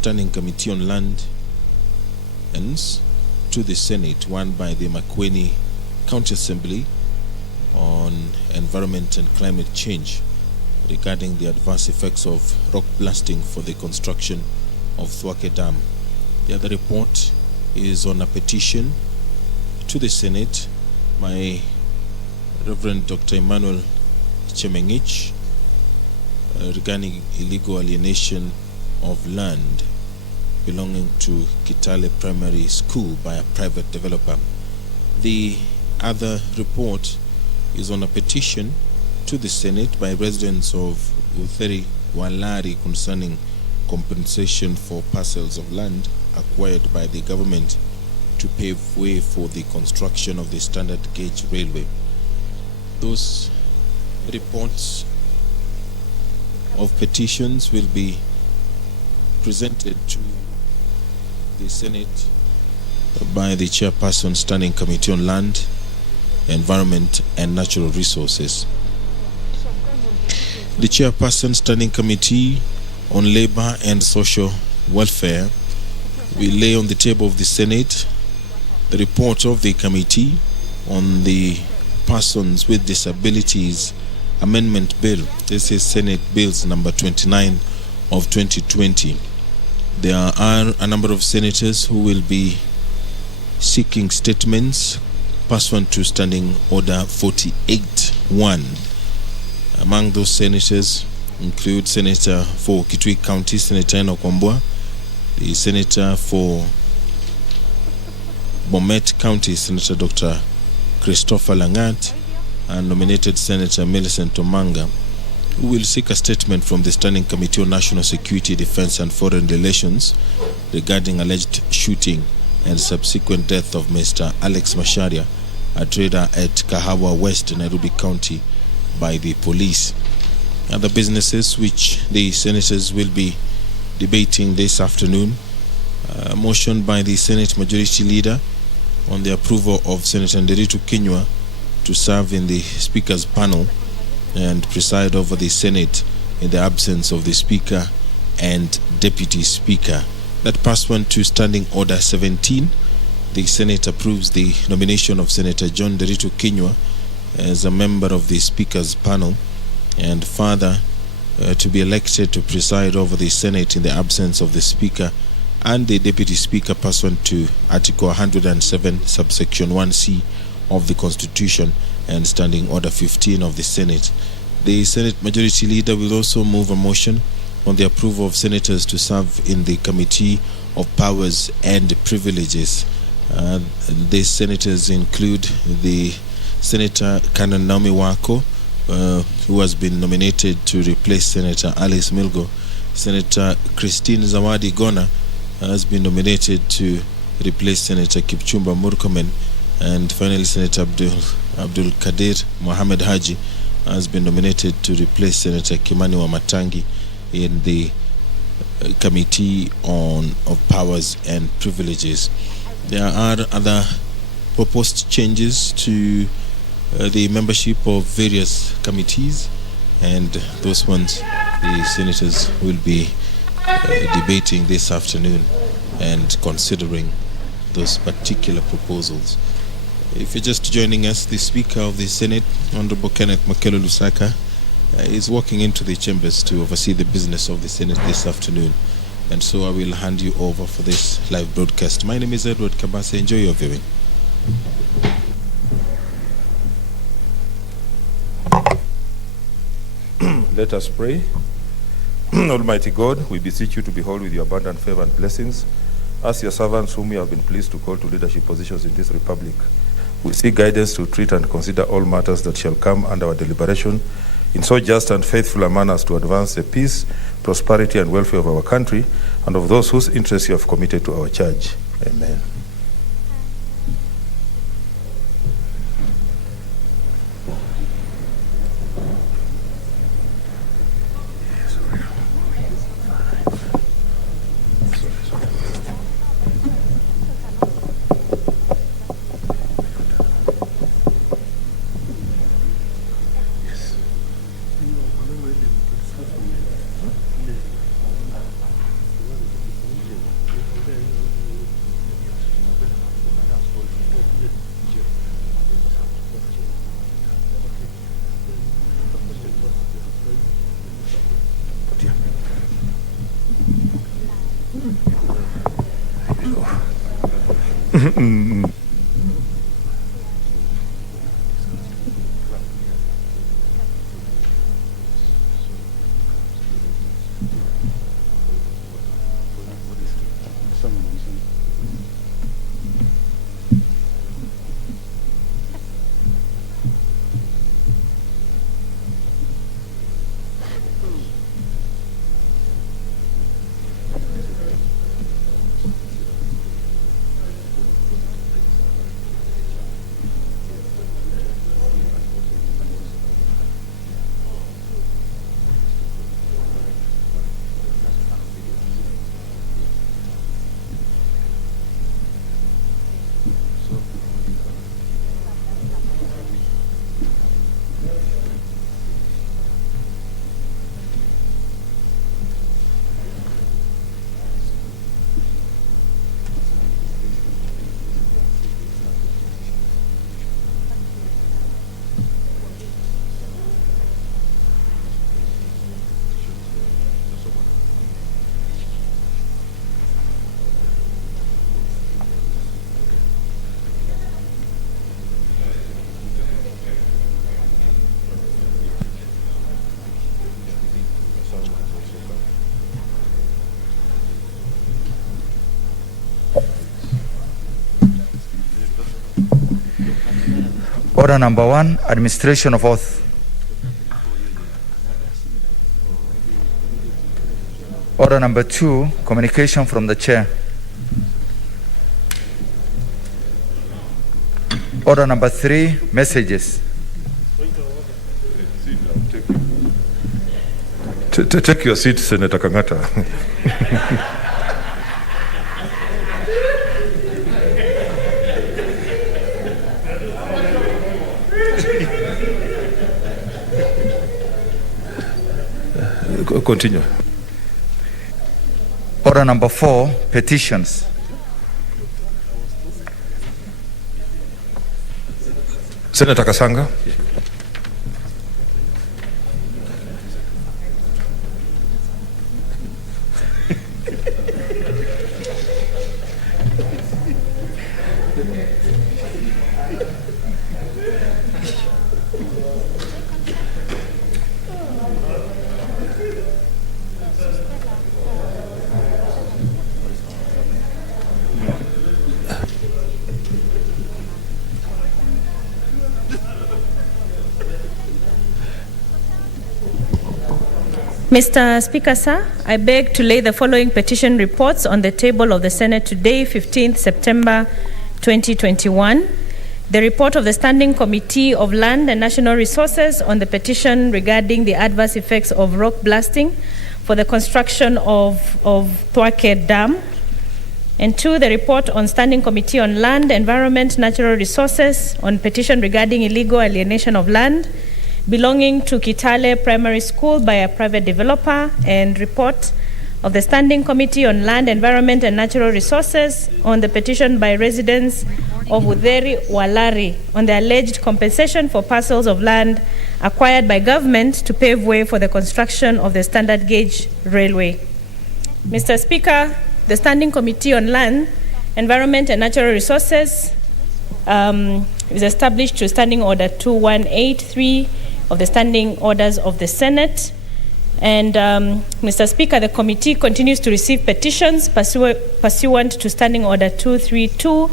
Standing Committee on Land to the Senate, one by the Makueni County Assembly on environment and climate change regarding the adverse effects of rock blasting for the construction of Thwake Dam. The other report is on a petition to the Senate by Reverend Dr. Emmanuel Chemengich regarding illegal alienation of land belonging to Kitale Primary School by a private developer. The other report is on a petition to the Senate by residents of Utheri Walari concerning compensation for parcels of land acquired by the government to pave way for the construction of the standard gauge railway. Those reports of petitions will be presented to the Senate by the Chairperson, Standing Committee on Land, Environment and Natural Resources. The Chairperson, Standing Committee on Labor and Social Welfare will lay on the table of the Senate the report of the Committee on the Persons with Disabilities Amendment Bill. This is Senate Bills number 29 of 2020. There are a number of senators who will be seeking statements pursuant to Standing Order 48-1. Among those senators include Senator for Kitui County, Senator Eno Kwambua, the Senator for Bomet County, Senator Dr. Christopher Langat, and nominated Senator Millicent Omanga, who will seek a statement from the Standing Committee on National Security, Defense and Foreign Relations regarding alleged shooting and subsequent death of Mr. Alex Masharia, a trader at Kahawa West, Nairobi County, by the police. Other businesses which the senators will be debating this afternoon: a motion by the Senate Majority Leader on the approval of Senator Nderitu Kinyua to serve in the Speaker's panel and preside over the Senate in the absence of the Speaker and Deputy Speaker. That pursuant to Standing Order 17, the Senate approves the nomination of Senator John Nderitu Kinyua as a member of the Speaker's panel and further to be elected to preside over the Senate in the absence of the Speaker and the Deputy Speaker pursuant to Article 107, subsection 1C of the Constitution and Standing Order 15 of the Senate. The Senate Majority Leader will also move a motion on the approval of senators to serve in the Committee of Powers and Privileges. These senators include the Senator Canon Naomi Wako, who has been nominated to replace Senator Alice Milgo. Senator Christine Zawadi Gona has been nominated to replace Senator Kipchumba Murkomen. And finally, Senator Abdul Kadir Mohamed Haji has been nominated to replace Senator Kimani Wamatangi in the Committee of Powers and Privileges. There are other proposed changes to the membership of various committees, and those ones the senators will be debating this afternoon and considering those particular proposals. If you're just joining us, the Speaker of the Senate, Honorable Kenneth Makelo Lusaka, is walking into the chambers to oversee the business of the Senate this afternoon. And so I will hand you over for this live broadcast. My name is Edward Kabase. Enjoy your viewing. Let us pray. Almighty God, we beseech you to behold with your abundant favor and blessings as your servants whom you have been pleased to call to leadership positions in this republic. We seek guidance to treat and consider all matters that shall come under our deliberation in so just and faithful a manner as to advance the peace, prosperity, and welfare of our country and of those whose interests you have committed to our charge. Amen. Order number 1, administration of oath. Order number 2, communication from the chair. Order number 3, messages. Take your seat, Senator Kangata. Continue. Order number 4, petitions. Senator Kasanga. Mr. Speaker, sir, I beg to lay the following petition reports on the table of the Senate today, 15th September 2021. The report of the Standing Committee of Land and National Resources on the petition regarding the adverse effects of rock blasting for the construction of Thwake Dam. And 2, the report on Standing Committee on Land, Environment, Natural Resources on petition regarding illegal alienation of land belonging to Kitale Primary School by a private developer, and report of the Standing Committee on Land, Environment and Natural Resources on the petition by residents of Udheri Walari on the alleged compensation for parcels of land acquired by government to pave way for the construction of the standard gauge railway. Mr. Speaker, the Standing Committee on Land, Environment and Natural Resources is established to Standing Order 2183 of the Standing Orders of the Senate. And Mr. Speaker, the committee continues to receive petitions pursuant to Standing Order 232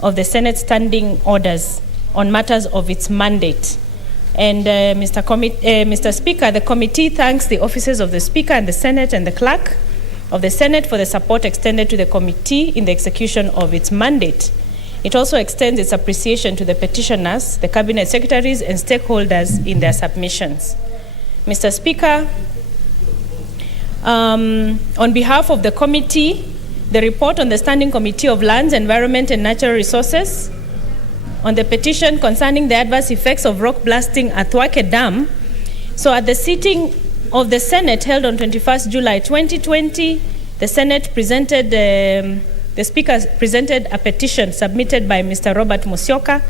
of the Senate Standing Orders on matters of its mandate. And Mr. Speaker, the committee thanks the offices of the Speaker and the Senate and the Clerk of the Senate for the support extended to the committee in the execution of its mandate. It also extends its appreciation to the petitioners, the cabinet secretaries, and stakeholders in their submissions. Mr. Speaker, on behalf of the committee, the report on the Standing Committee of Lands, Environment and Natural Resources on the petition concerning the adverse effects of rock blasting at Thwake Dam. So at the sitting of the Senate held on 21st July 2020, the Senate presented the Speaker presented a petition submitted by Mr. Robert Musyoka,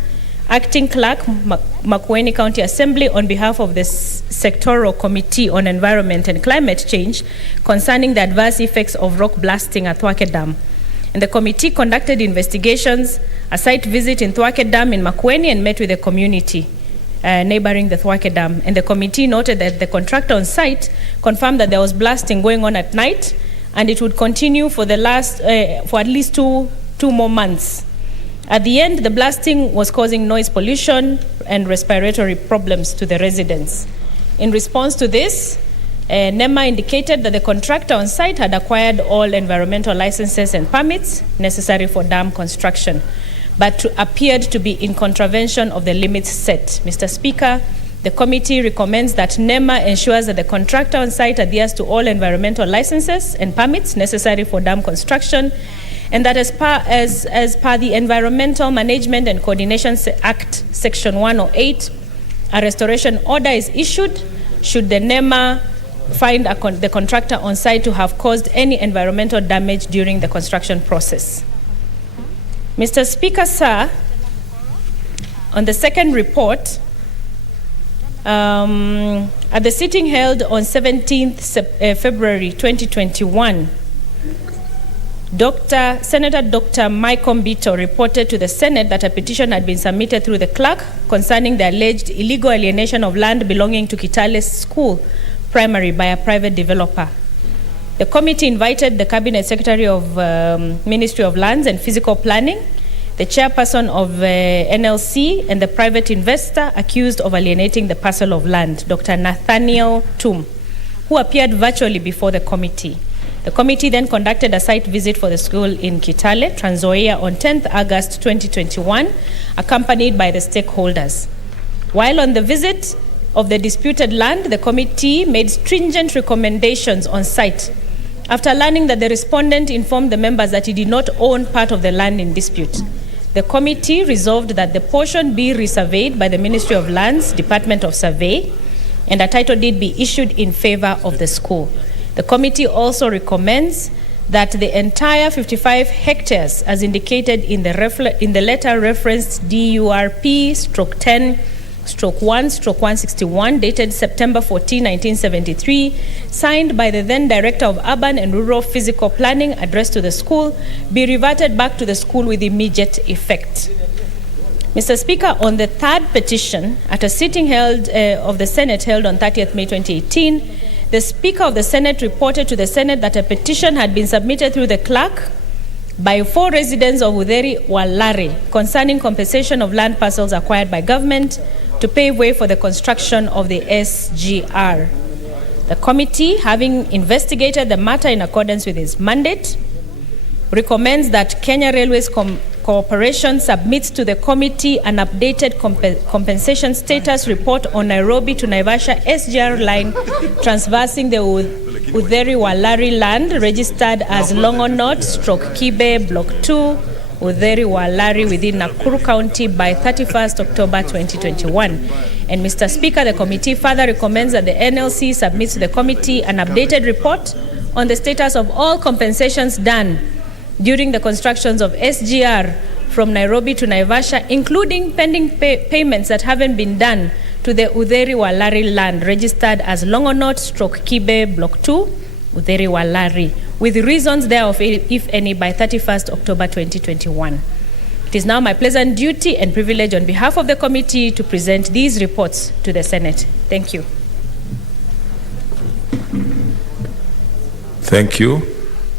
Acting Clerk, Makueni County Assembly, on behalf of the Sectoral Committee on Environment and Climate Change concerning the adverse effects of rock blasting at Thwake Dam. And the committee conducted investigations, a site visit in Thwake Dam in Makueni, and met with the community neighboring the Thwake Dam. And the committee noted that the contractor on site confirmed that there was blasting going on at night, and it would continue for at least two more months. At the end, the blasting was causing noise pollution and respiratory problems to the residents. In response to this, NEMA indicated that the contractor on site had acquired all environmental licenses and permits necessary for dam construction, but appeared to be in contravention of the limits set. Mr. Speaker, the committee recommends that NEMA ensures that the contractor on site adheres to all environmental licenses and permits necessary for dam construction, and that as per the Environmental Management and Coordination Act, Section 108, a restoration order is issued should the NEMA find the contractor on site to have caused any environmental damage during the construction process. Mr. Speaker, sir, on the second report, at the sitting held on 17th February 2021, Senator Dr. Michael Mbito reported to the Senate that a petition had been submitted through the clerk concerning the alleged illegal alienation of land belonging to Kitale School Primary by a private developer. The committee invited the Cabinet Secretary of Ministry of Lands and Physical Planning, the chairperson of NLC, and the private investor accused of alienating the parcel of land, Dr. Nathaniel Tum, who appeared virtually before the committee. The committee then conducted a site visit for the school in Kitale, Trans Nzoia, on 10th August 2021, accompanied by the stakeholders. While on the visit of the disputed land, the committee made stringent recommendations on site after learning that the respondent informed the members that he did not own part of the land in dispute. The committee resolved that the portion be resurveyed by the Ministry of Lands, Department of Survey, and a title deed be issued in favor of the school. The committee also recommends that the entire 55 hectares, as indicated in the letter referenced DURP/10/1/161, dated September 14, 1973, signed by the then Director of Urban and Rural Physical Planning, addressed to the school, be reverted back to the school with immediate effect. Mr. Speaker, on the third petition, at a sitting held of the Senate held on 30th May 2018, the Speaker of the Senate reported to the Senate that a petition had been submitted through the clerk by 4 residents of Udheri Walari concerning compensation of land parcels acquired by government to pave way for the construction of the SGR. The committee, having investigated the matter in accordance with its mandate, recommends that Kenya Railways Corporation submits to the committee an updated compensation status report on Nairobi to Naivasha SGR line transversing the Udheri Walari land, registered as Longonot/Kibe Block 2, Udheri Walari, within Nakuru County by 31st October 2021. And Mr. Speaker, the committee further recommends that the NLC submits to the committee an updated report on the status of all compensations done during the constructions of SGR from Nairobi to Naivasha, including pending payments that haven't been done to the Udheri Walari land, registered as Longonot/Kibe Block 2, Udheri Walari, with reasons thereof, if any, by 31st October 2021. It is now my pleasant duty and privilege on behalf of the committee to present these reports to the Senate. Thank you. Thank you.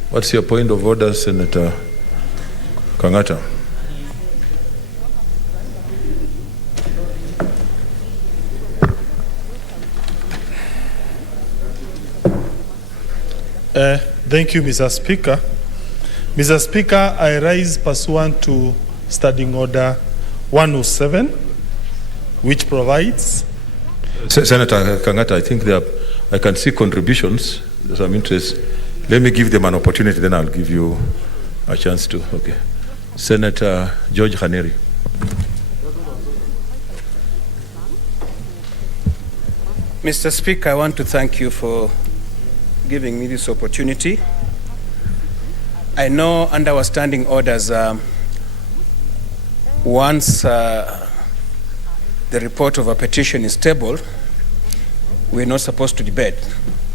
What's your point of order, Senator Kangata? Thank you, Mr. Speaker. Mr. Speaker, I rise pursuant to Standing Order 107, which provides... Senator Kangata, I think I can see contributions. There's some interest. Let me give them an opportunity, then I'll give you a chance to. Okay. Senator George Khaneri. Mr. Speaker, I want to thank you for giving me this opportunity. I know under our standing orders, once the report of a petition is tabled, we're not supposed to debate.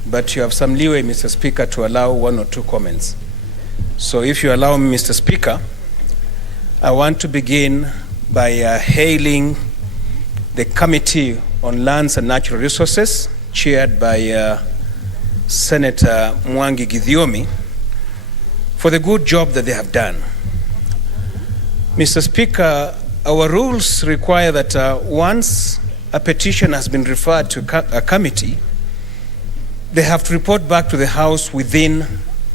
But you have some leeway, Mr. Speaker, to allow 1 or 2 comments. So if you allow me, Mr. Speaker, I want to begin by hailing the Committee on Lands and Natural Resources, chaired by Senator Mwangi Githiomi, for the good job that they have done. Mr. Speaker, our rules require that once a petition has been referred to a committee, they have to report back to the House within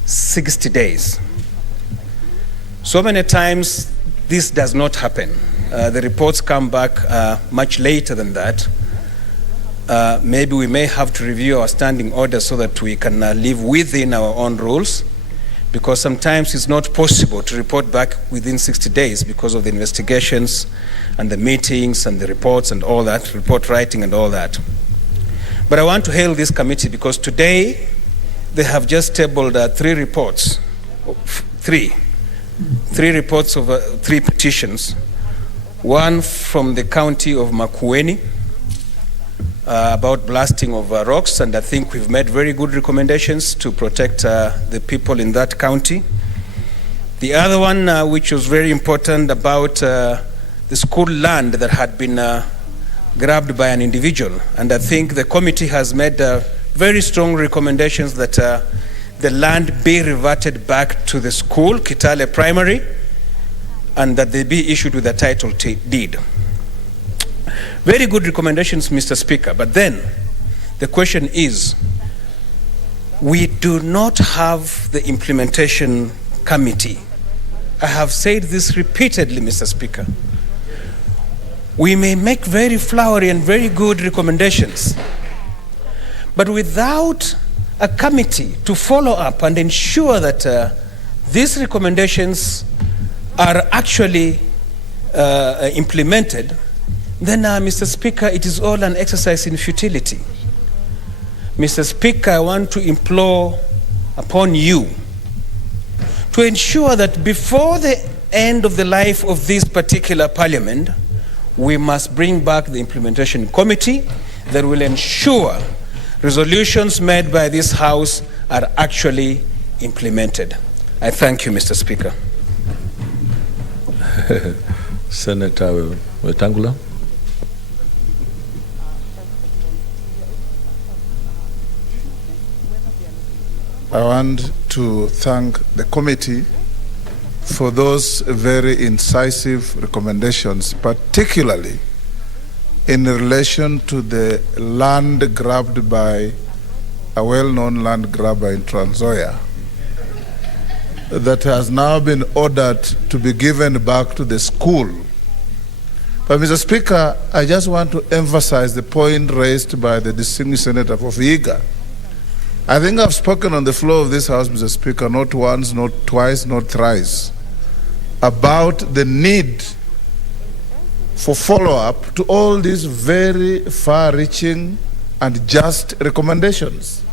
60 days. So many times this does not happen. The reports come back much later than that. Maybe we may have to review our standing orders so that we can live within our own rules, because sometimes it's not possible to report back within 60 days because of the investigations and the meetings and the reports and all that, report writing and all that. But I want to hail this committee because today they have just tabled three reports of three petitions. One from the county of Makueni about blasting of rocks, and I think we've made very good recommendations to protect the people in that county. The other one, which was very important, about the school land that had been grabbed by an individual, and I think the committee has made very strong recommendations that the land be reverted back to the school, Kitale Primary, and that they be issued with a title deed. Very good recommendations, Mr. Speaker, but then the question is, we do not have the implementation committee. I have said this repeatedly, Mr. Speaker. We may make very flowery and very good recommendations, but without a committee to follow up and ensure that these recommendations are actually implemented, then, Mr. Speaker, it is all an exercise in futility. Mr. Speaker, I want to implore upon you to ensure that before the end of the life of this particular parliament, we must bring back the implementation committee that will ensure resolutions made by this House are actually implemented. I thank you, Mr. Speaker. Senator Wetangula. I want to thank the committee for those very incisive recommendations, particularly in relation to the land grabbed by a well-known land grabber in Trans Nzoia that has now been ordered to be given back to the school. But, Mr. Speaker, I just want to emphasize the point raised by the distinguished Senator for Vihiga. I think I've spoken on the floor of this House, Mr. Speaker, not once, not twice, not thrice, about the need for follow-up to all these very far-reaching and just recommendations.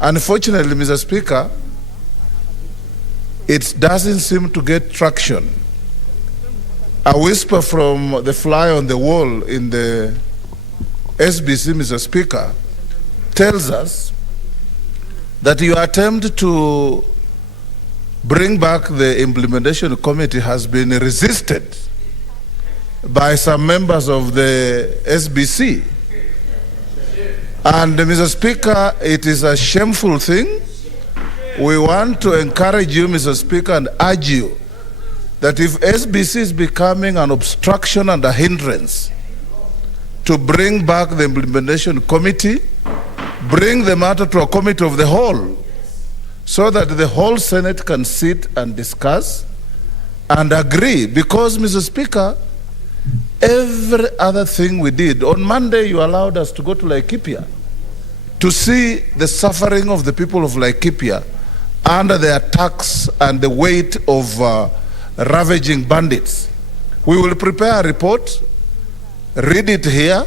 Unfortunately, Mr. Speaker, it doesn't seem to get traction. A whisper from the fly on the wall in the SBC, Mr. Speaker, tells us that your attempt to bring back the implementation committee has been resisted by some members of the SBC. And, Mr. Speaker, it is a shameful thing. We want to encourage you, Mr. Speaker, and urge you that if SBC is becoming an obstruction and a hindrance to bring back the implementation committee, bring the matter to a committee of the whole so that the whole Senate can sit and discuss and agree. Because, Mr. Speaker, every other thing we did, on Monday you allowed us to go to Laikipia to see the suffering of the people of Laikipia under the attacks and the weight of ravaging bandits. We will prepare a report, read it here.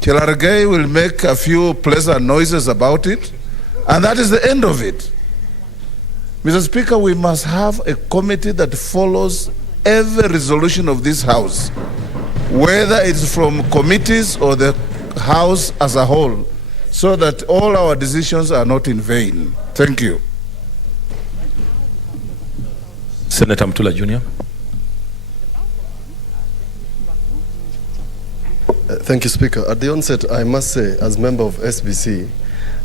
Chelargei will make a few pleasant noises about it, and that is the end of it. Mr. Speaker, we must have a committee that follows every resolution of this House, whether it's from committees or the House as a whole, so that all our decisions are not in vain. Thank you. Senator Mtula Jr. Thank you, Speaker. At the onset, I must say, as member of SBC,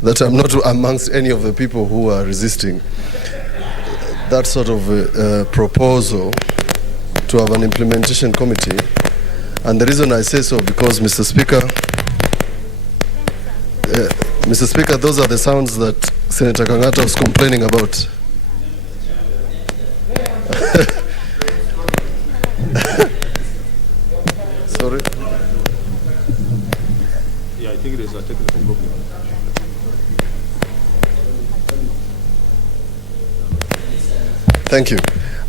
that I'm not amongst any of the people who are resisting that sort of proposal to have an implementation committee. And the reason I say so, because, Mr. Speaker, those are the sounds that Senator Kangata was complaining about. Sorry? Yeah, I think it is a technical problem. Thank you.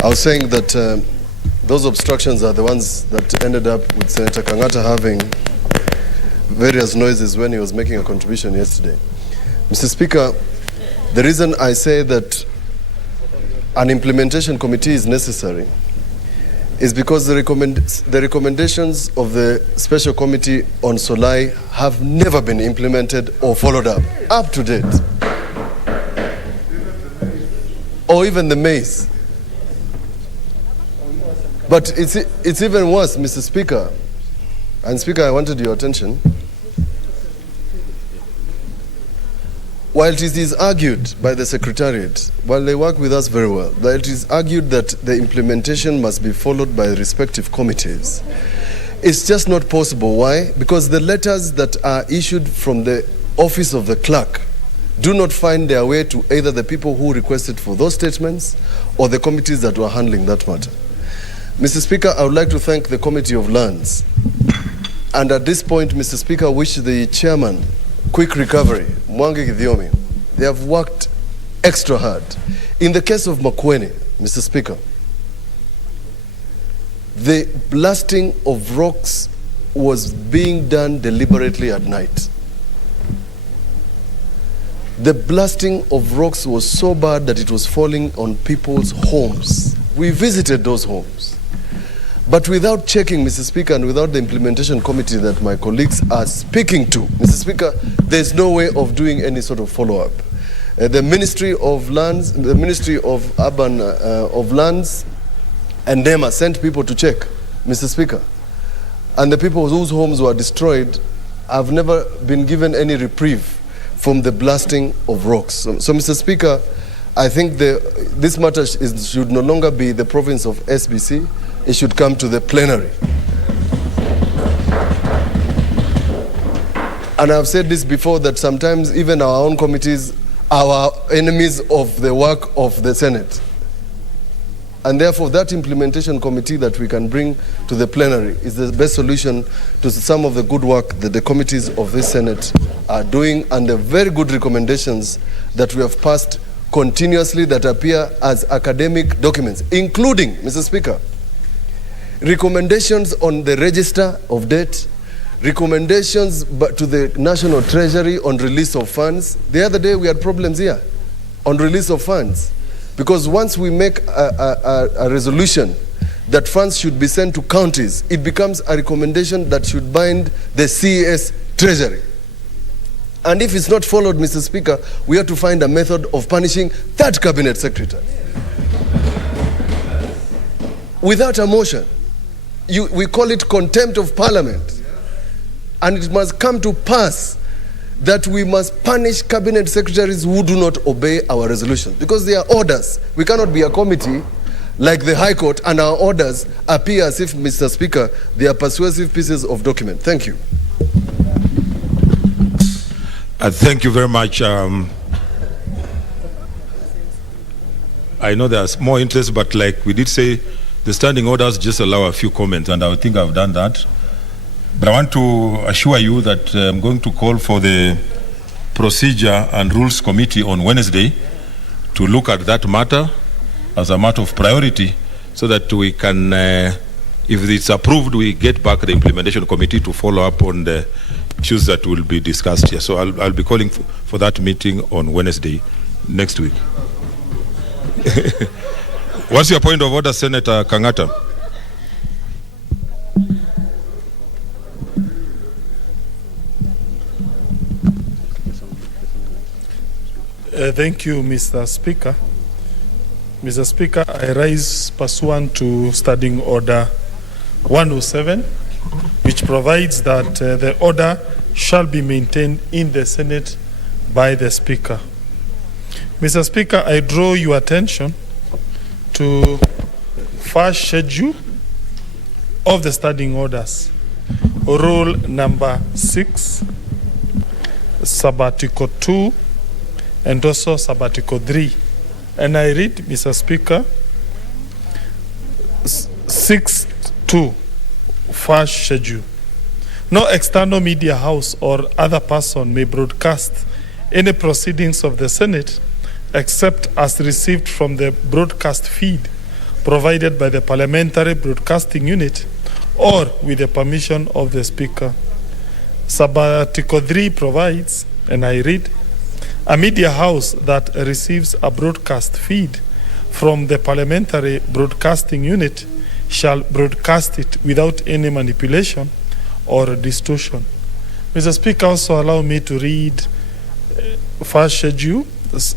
I was saying that those obstructions are the ones that ended up with Senator Kangata having various noises when he was making a contribution yesterday. Mr. Speaker, the reason I say that an implementation committee is necessary is because the recommendations of the Special Committee on Solai have never been implemented or followed up to date. Or even the maize. But it's even worse, Mr. Speaker. And Speaker, I wanted your attention. While it is argued by the Secretariat, while they work with us very well, that it is argued that the implementation must be followed by respective committees, it's just not possible. Why? Because the letters that are issued from the office of the clerk do not find their way to either the people who requested for those statements or the committees that were handling that matter. Mr. Speaker, I would like to thank the Committee of Lands. And at this point, Mr. Speaker, wish the chairman quick recovery, Mwangi Githiomi. They have worked extra hard. In the case of Makueni, Mr. Speaker, the blasting of rocks was being done deliberately at night. The blasting of rocks was so bad that it was falling on people's homes. We visited those homes. But without checking, Mr. Speaker, and without the implementation committee that my colleagues are speaking to, Mr. Speaker, there's no way of doing any sort of follow-up. The Ministry of Lands, the Ministry of Urban of Lands, and NEMA sent people to check, Mr. Speaker. And the people whose homes were destroyed have never been given any reprieve from the blasting of rocks. So Mr. Speaker, I think this matter should no longer be the province of SBC. It should come to the plenary. And I've said this before, that sometimes even our own committees are enemies of the work of the Senate. And therefore, that implementation committee that we can bring to the plenary is the best solution to some of the good work that the committees of this Senate are doing, and the very good recommendations that we have passed continuously that appear as academic documents, including, Mr. Speaker, recommendations on the register of debt, recommendations to the National Treasury on release of funds. The other day we had problems here on release of funds, because once we make a resolution that funds should be sent to counties, it becomes a recommendation that should bind the CES Treasury. And if it's not followed, Mr. Speaker, we have to find a method of punishing that cabinet secretary without a motion. We call it contempt of parliament. And it must come to pass that we must punish cabinet secretaries who do not obey our resolutions, because they are orders. We cannot be a committee like the High Court and our orders appear as if, Mr. Speaker, they are persuasive pieces of document. Thank you. Thank you very much. I know there's more interest, but like we did say, the standing orders just allow a few comments, and I think I've done that. But I want to assure you that I'm going to call for the Procedure and Rules Committee on Wednesday to look at that matter as a matter of priority, so that we can, if it's approved, we get back the Implementation Committee to follow up on the issues that will be discussed here. So I'll be calling for that meeting on Wednesday next week. What's your point of order, Senator Kangata? Thank you, Mr. Speaker. Mr. Speaker, I rise pursuant to Standing Order 107, which provides that the order shall be maintained in the Senate by the Speaker. Mr. Speaker, I draw your attention to first schedule of the standing orders, rule number 6, sabbatical 2, and also sabbatical 3. And I read, Mr. Speaker, 6.2, first schedule. No external media house or other person may broadcast any proceedings of the Senate except as received from the broadcast feed provided by the Parliamentary Broadcasting Unit or with the permission of the Speaker. Sabbatical 3 provides, and I read, a media house that receives a broadcast feed from the Parliamentary Broadcasting Unit shall broadcast it without any manipulation or distortion. Mr. Speaker, also allow me to read first schedule,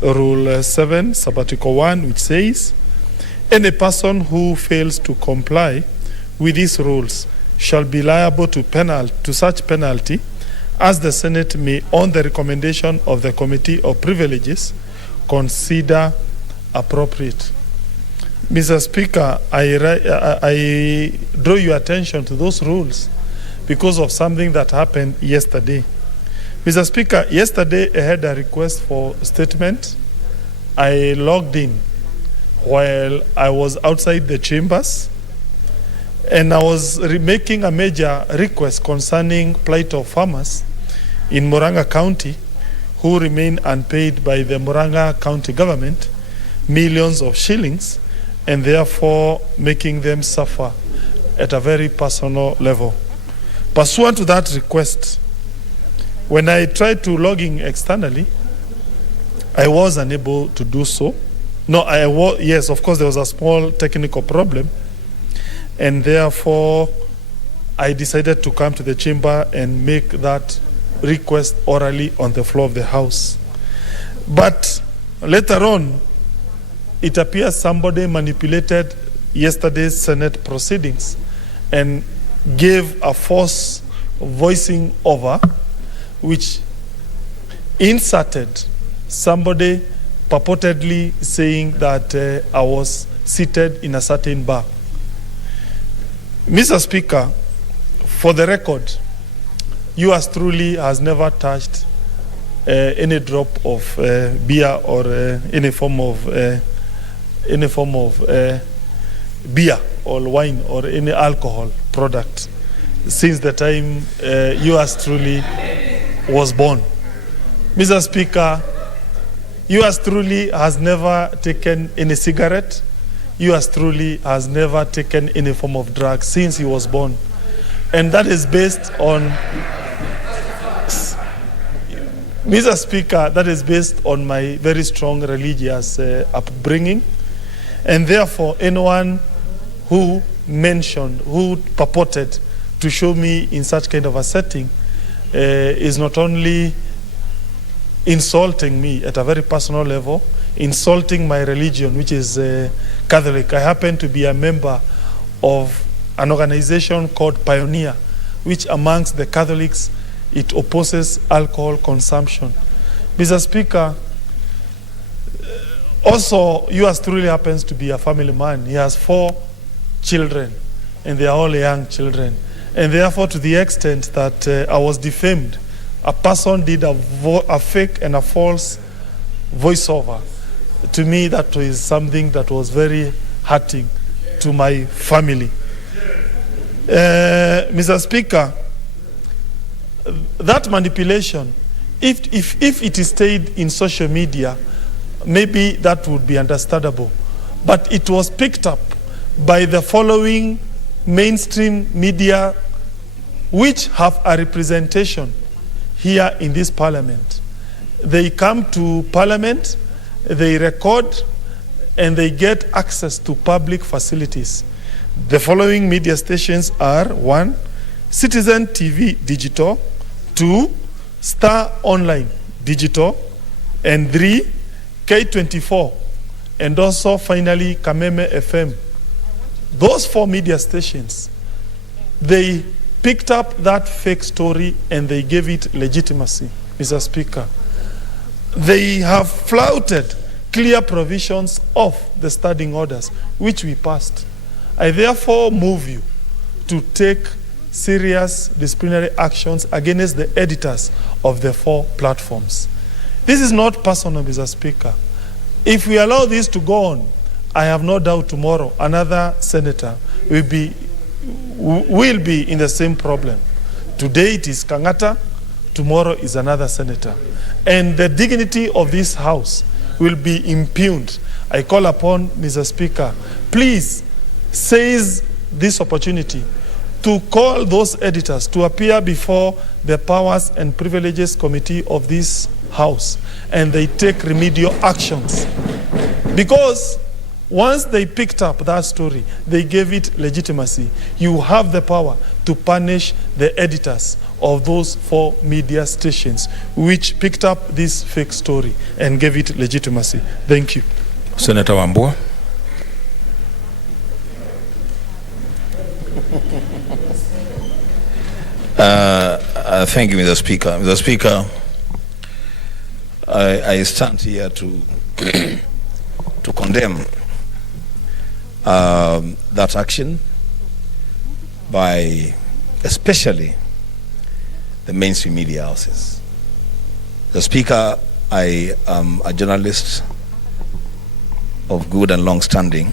Rule 7, Sabbatical 1, which says, any person who fails to comply with these rules shall be liable to such penalty as the Senate may, on the recommendation of the Committee of Privileges, consider appropriate. Mr. Speaker, I draw your attention to those rules because of something that happened yesterday. Mr. Speaker, yesterday I had a request for statement. I logged in while I was outside the chambers, and I was making a major request concerning plight of farmers in Murang'a County who remain unpaid by the Murang'a County government millions of shillings, and therefore making them suffer at a very personal level. Pursuant to that request, when I tried to log in externally, I was unable to do so. No, yes, of course, there was a small technical problem, and therefore I decided to come to the chamber and make that request orally on the floor of the House. But later on, it appears somebody manipulated yesterday's Senate proceedings and gave a false voicing over, which inserted somebody purportedly saying that I was seated in a certain bar. Mr. Speaker, for the record, yours truly has never touched any drop of beer or any form of beer or wine or any alcohol product since the time yours truly was born. Mr. Speaker, yours truly has never taken any cigarette. Yours truly has never taken any form of drug since he was born. And that is based on, Mr. Speaker, that is based on my very strong religious upbringing. And therefore, anyone who purported to show me in such kind of a setting is not only insulting me at a very personal level, insulting my religion, which is Catholic. I happen to be a member of an organization called Pioneer, which amongst the Catholics, it opposes alcohol consumption. Mr. Speaker, also, yours truly happens to be a family man. He has 4 children, and they are all young children. And therefore, to the extent that I was defamed, a person did a fake and a false voiceover. To me, that was something that was very hurting to my family. Mr. Speaker, that manipulation, if it stayed in social media, maybe that would be understandable. But it was picked up by the following mainstream media, which have a representation here in this parliament. They come to parliament, they record, and they get access to public facilities. The following media stations are 1, Citizen TV Digital, 2, Star Online Digital, and 3, K24, and also finally Kameme FM. Those 4 media stations, they picked up that fake story and they gave it legitimacy, Mr. Speaker. They have flouted clear provisions of the standing orders, which we passed. I therefore move you to take serious disciplinary actions against the editors of the 4 platforms. This is not personal, Mr. Speaker. If we allow this to go on, I have no doubt tomorrow another senator will be in the same problem. Today it is Kangata, tomorrow is another senator. And the dignity of this House will be impugned. I call upon Mr. Speaker, please seize this opportunity to call those editors to appear before the Powers and Privileges Committee of this House, and they take remedial actions. Because once they picked up that story, they gave it legitimacy. You have the power to punish the editors of those 4 media stations which picked up this fake story and gave it legitimacy. Thank you. Senator Wambua. Thank you, Mr. Speaker. Mr. Speaker, I stand here to to condemn that action by especially the mainstream media houses. The Speaker, I am a journalist of good and long standing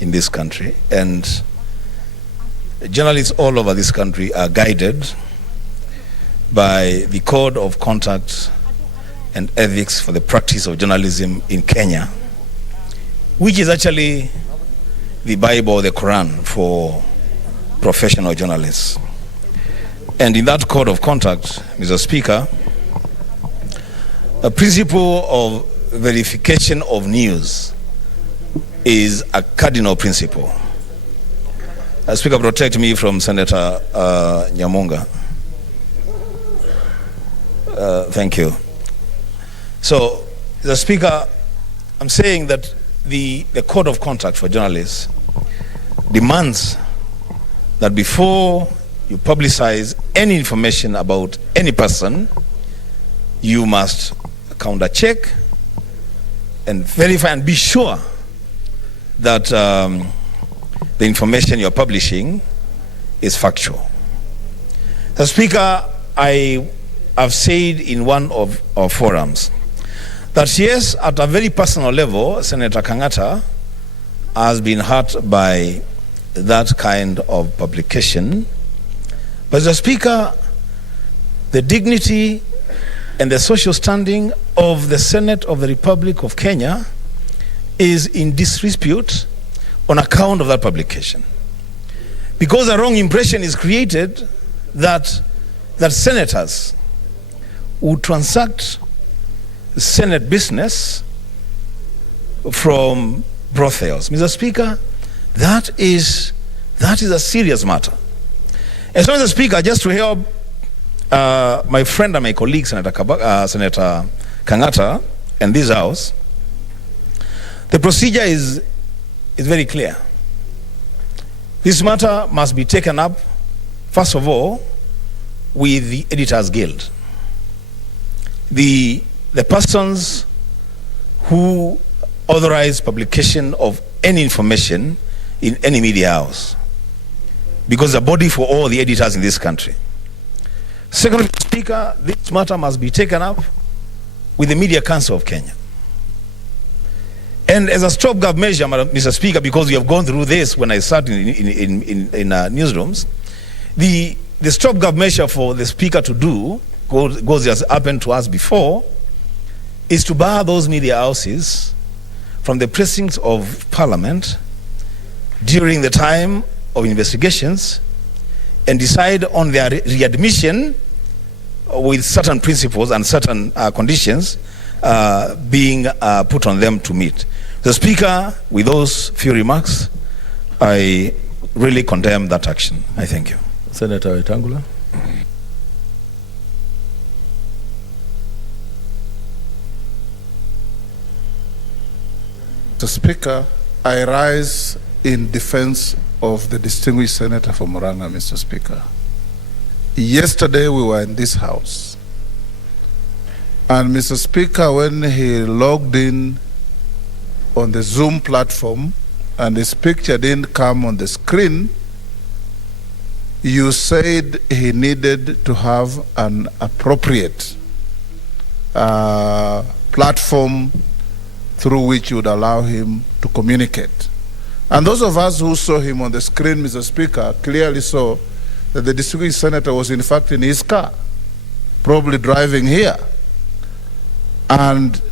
in this country, and journalists all over this country are guided by the Code of Conduct and Ethics for the Practice of Journalism in Kenya, which is actually the Bible or the Quran for professional journalists. And in that Code of Conduct, Mr. Speaker, a principle of verification of news is a cardinal principle. Speaker, protect me from Senator Nyamunga. Thank you. So, the Speaker, I'm saying that the Code of Conduct for journalists demands that before you publicize any information about any person, you must counter check and verify and be sure that the information you're publishing is factual. The Speaker, I have said in one of our forums that yes, at a very personal level, Senator Kangata has been hurt by that kind of publication. But the Speaker, the dignity and the social standing of the Senate of the Republic of Kenya is in disrepute on account of that publication. Because a wrong impression is created that senators would transact Senate business from brothels. Mr. Speaker, that is a serious matter. And so, Mr. Speaker, just to help my friend and my colleague, Senator Kangata, and this House, the procedure is very clear. This matter must be taken up, first of all, with the Editors Guild. The persons who authorize publication of any information in any media house, because the body for all the editors in this country. Secondly, Mr. Speaker, this matter must be taken up with the Media Council of Kenya. And as a stopgap measure, Mr. Speaker, because we have gone through this when I sat in newsrooms, the stopgap measure for the Speaker to do, goes as happened to us before, is to bar those media houses from the precincts of Parliament during the time of investigations and decide on their readmission with certain principles and certain conditions being put on them to meet. The Speaker, with those few remarks, I really condemn that action. I thank you. Senator Wetangula. Mr. Speaker, I rise in defense of the distinguished senator from Murang'a, Mr. Speaker. Yesterday we were in this house, and Mr. Speaker, when he logged in on the Zoom platform and his picture didn't come on the screen, you said he needed to have an appropriate platform through which would allow him to communicate. And those of us who saw him on the screen, Mr. Speaker, clearly saw that the distinguished senator was in fact in his car, probably driving here. And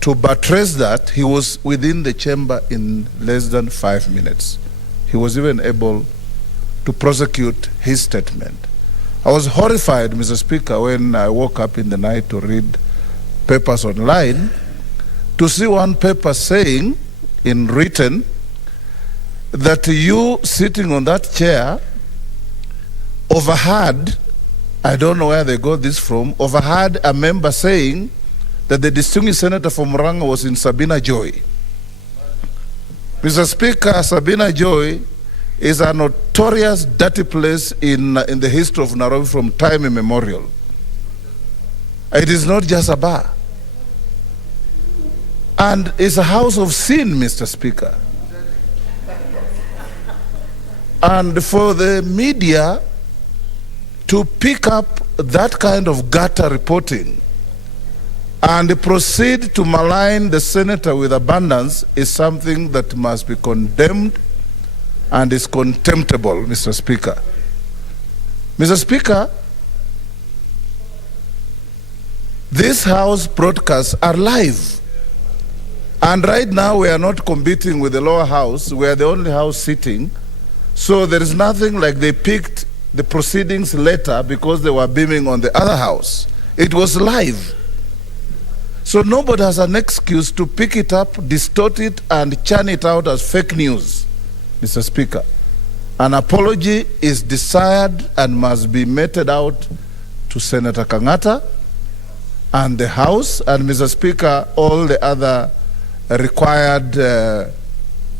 to buttress that, he was within the chamber in less than 5 minutes. He was even able to prosecute his statement. I was horrified, Mr. Speaker, when I woke up in the night to read papers online, to see one paper saying, in written, that you sitting on that chair overheard, I don't know where they got this from, overheard a member saying that the distinguished senator from Murang'a was in Sabina Joy. Mr. Speaker, Sabina Joy is a notorious dirty place in the history of Nairobi from time immemorial. It is not just a bar. And it's a house of sin, Mr. Speaker. And for the media to pick up that kind of gutter reporting and proceed to malign the senator with abundance is something that must be condemned and is contemptible, Mr. Speaker. Mr. Speaker, these House broadcasts are live. And right now we are not competing with the lower house. We are the only house sitting. So there is nothing like they picked the proceedings later because they were beaming on the other house. It was live. So nobody has an excuse to pick it up, distort it, and churn it out as fake news, Mr. Speaker. An apology is desired and must be meted out to Senator Kangata and the House, and Mr. Speaker, all the other required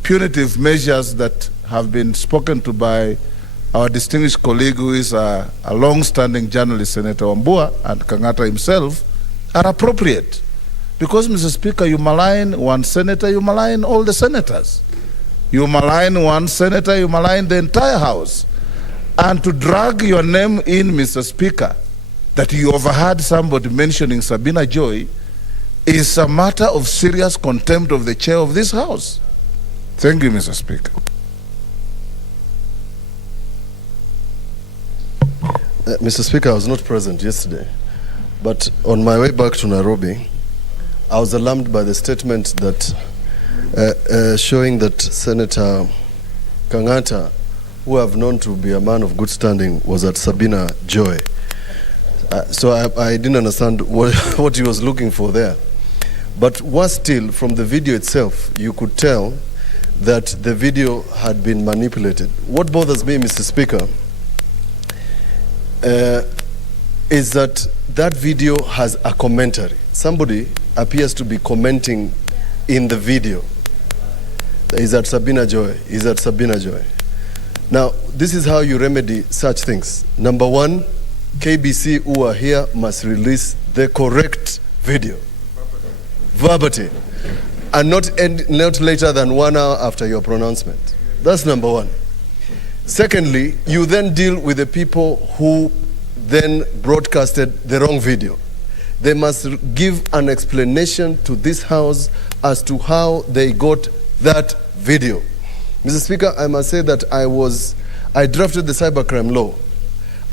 punitive measures that have been spoken to by our distinguished colleague who is a long-standing journalist, Senator Wambua, and Kangata himself, are appropriate. Because, Mr. Speaker, you malign one senator, you malign all the senators. You malign one senator, you malign the entire House. And to drag your name in, Mr. Speaker, that you overheard somebody mentioning Sabina Joy is a matter of serious contempt of the chair of this House. Thank you, Mr. Speaker. Mr. Speaker, I was not present yesterday, but on my way back to Nairobi, I was alarmed by the statement that showing that Senator Kangata, who I've known to be a man of good standing, was at Sabina Joy. So I didn't understand what he was looking for there. But worse still, from the video itself, you could tell that the video had been manipulated. What bothers me, Mr. Speaker, is that that video has a commentary. Somebody appears to be commenting in the video. Is at Sabina Joy, is at Sabina Joy. Now, this is how you remedy such things. Number one, KBC who are here must release the correct video. Verbatim. And not later than 1 hour after your pronouncement. That's number one. Secondly, you then deal with the people who then broadcasted the wrong video. They must give an explanation to this House as to how they got that video. Mr. Speaker, I must say that I drafted the cybercrime law.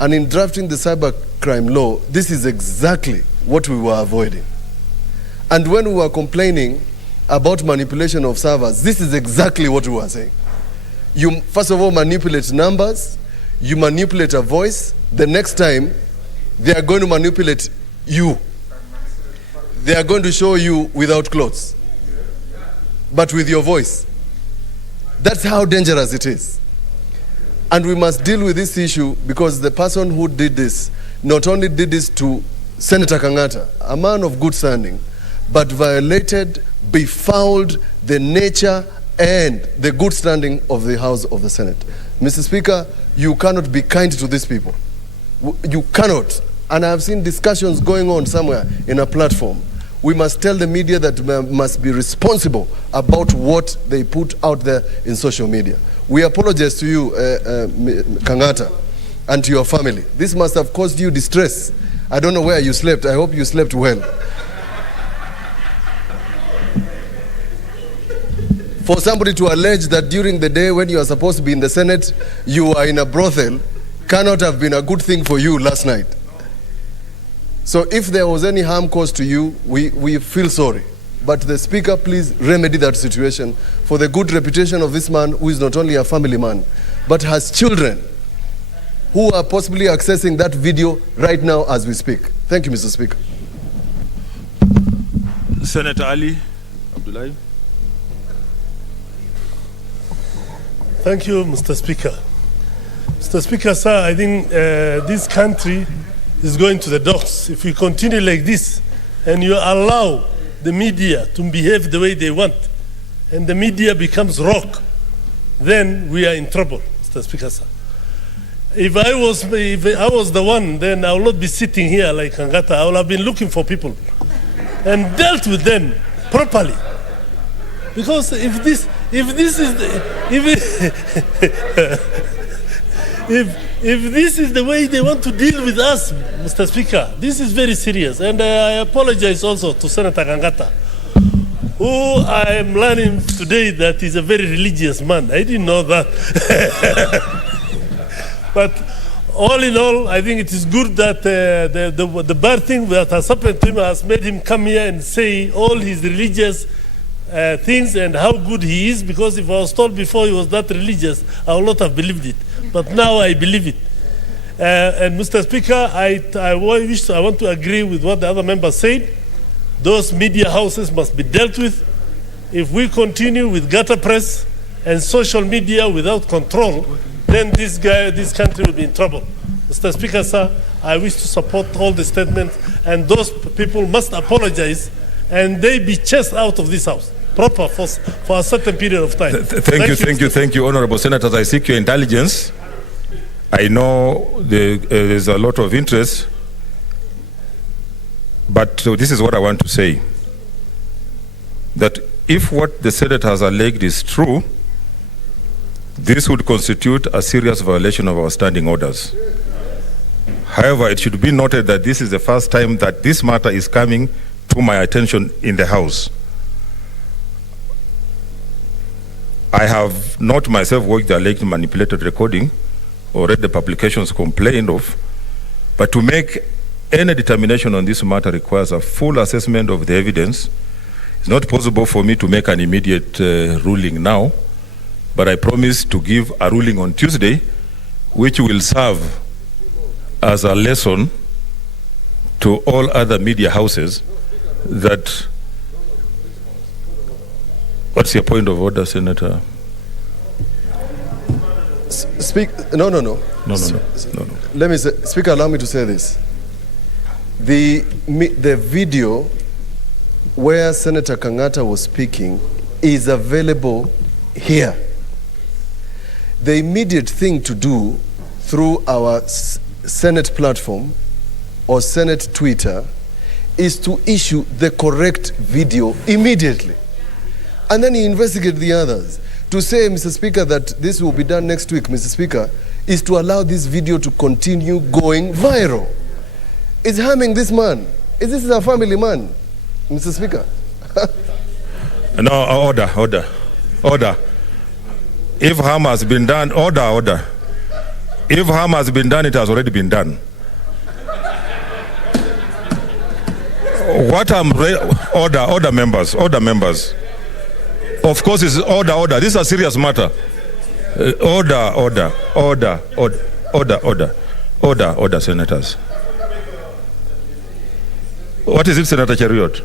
And in drafting the cybercrime law, this is exactly what we were avoiding. And when we were complaining about manipulation of servers, this is exactly what we were saying. You, first of all, manipulate numbers, you manipulate a voice, the next time, they are going to manipulate you. They are going to show you without clothes, but with your voice. That's how dangerous it is. And we must deal with this issue because the person who did this not only did this to Senator Kangata, a man of good standing, but violated befouled the nature and the good standing of the House of the Senate. Mr. Speaker, you cannot be kind to these people. You cannot. And I have seen discussions going on somewhere in a platform. We must tell the media that must be responsible about what they put out there in social media. We apologize to you, Kangata, and to your family. This must have caused you distress. I don't know where you slept. I hope you slept well. For somebody to allege that during the day when you are supposed to be in the Senate, you are in a brothel, cannot have been a good thing for you last night. So if there was any harm caused to you, we feel sorry. But the Speaker, please remedy that situation for the good reputation of this man who is not only a family man, but has children who are possibly accessing that video right now as we speak. Thank you, Mr. Speaker. Senator Ali Abdullahi. Thank you, Mr. Speaker. Mr. Speaker, sir, I think this country is going to the dogs. If we continue like this and you allow the media to behave the way they want and the media becomes rock, then we are in trouble, Mr. Speaker, sir. If I was the one, then I would not be sitting here like Kangata. I would have been looking for people and dealt with them properly. Because if this is the way they want to deal with us, Mr. Speaker, this is very serious. And I apologize also to Senator Kangata, who I am learning today that he's a very religious man. I didn't know that. But all in all, I think it is good that the bad thing that has happened to him has made him come here and say all his religious things and how good he is, because if I was told before he was that religious, I would not have believed it. But now I believe it. And Mr. Speaker, I want to agree with what the other members said. Those media houses must be dealt with. If we continue with gutter press and social media without control, then this country will be in trouble. Mr. Speaker, sir, I wish to support all the statements, and those people must apologize and they be chased out of this house proper for a certain period of time. Thank you, Honorable Senators. I seek your intelligence. I know there's a lot of interest, but this is what I want to say. That if what the Senate has alleged is true, this would constitute a serious violation of our standing orders. However, it should be noted that this is the first time that this matter is coming to my attention in the House. I have not myself watched the alleged manipulated recording or read the publications complained of, but to make any determination on this matter requires a full assessment of the evidence. It's not possible for me to make an immediate ruling now, but I promise to give a ruling on Tuesday, which will serve as a lesson to all other media houses that... What's your point of order, Senator? No. Let me say, Speaker, allow me to say this. The video where Senator Kangata was speaking is available here. The immediate thing to do through our Senate platform or Senate Twitter is to issue the correct video immediately. And then you investigate the others. To say, Mr. Speaker, that this will be done next week, Mr. Speaker, is to allow this video to continue going viral. It's harming this man. This is a family man, Mr. Speaker. No, order. If harm has been done, order. If harm has been done, it has already been done. Order members. Of course, it's order. This is a serious matter. Order, senators. What is it, Senator Cheriot?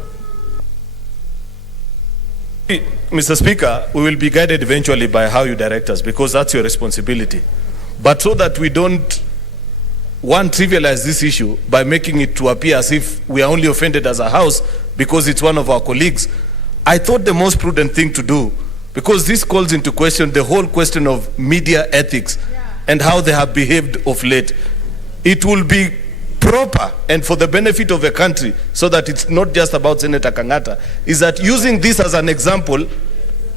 Mr. Speaker, we will be guided eventually by how you direct us, because that's your responsibility. But so that we don't trivialize this issue by making it to appear as if we are only offended as a house because it's one of our colleagues, I thought the most prudent thing to do, because this calls into question the whole question of media ethics and how they have behaved of late. It will be proper and for the benefit of the country, so that it's not just about Senator Kangata, is that using this as an example,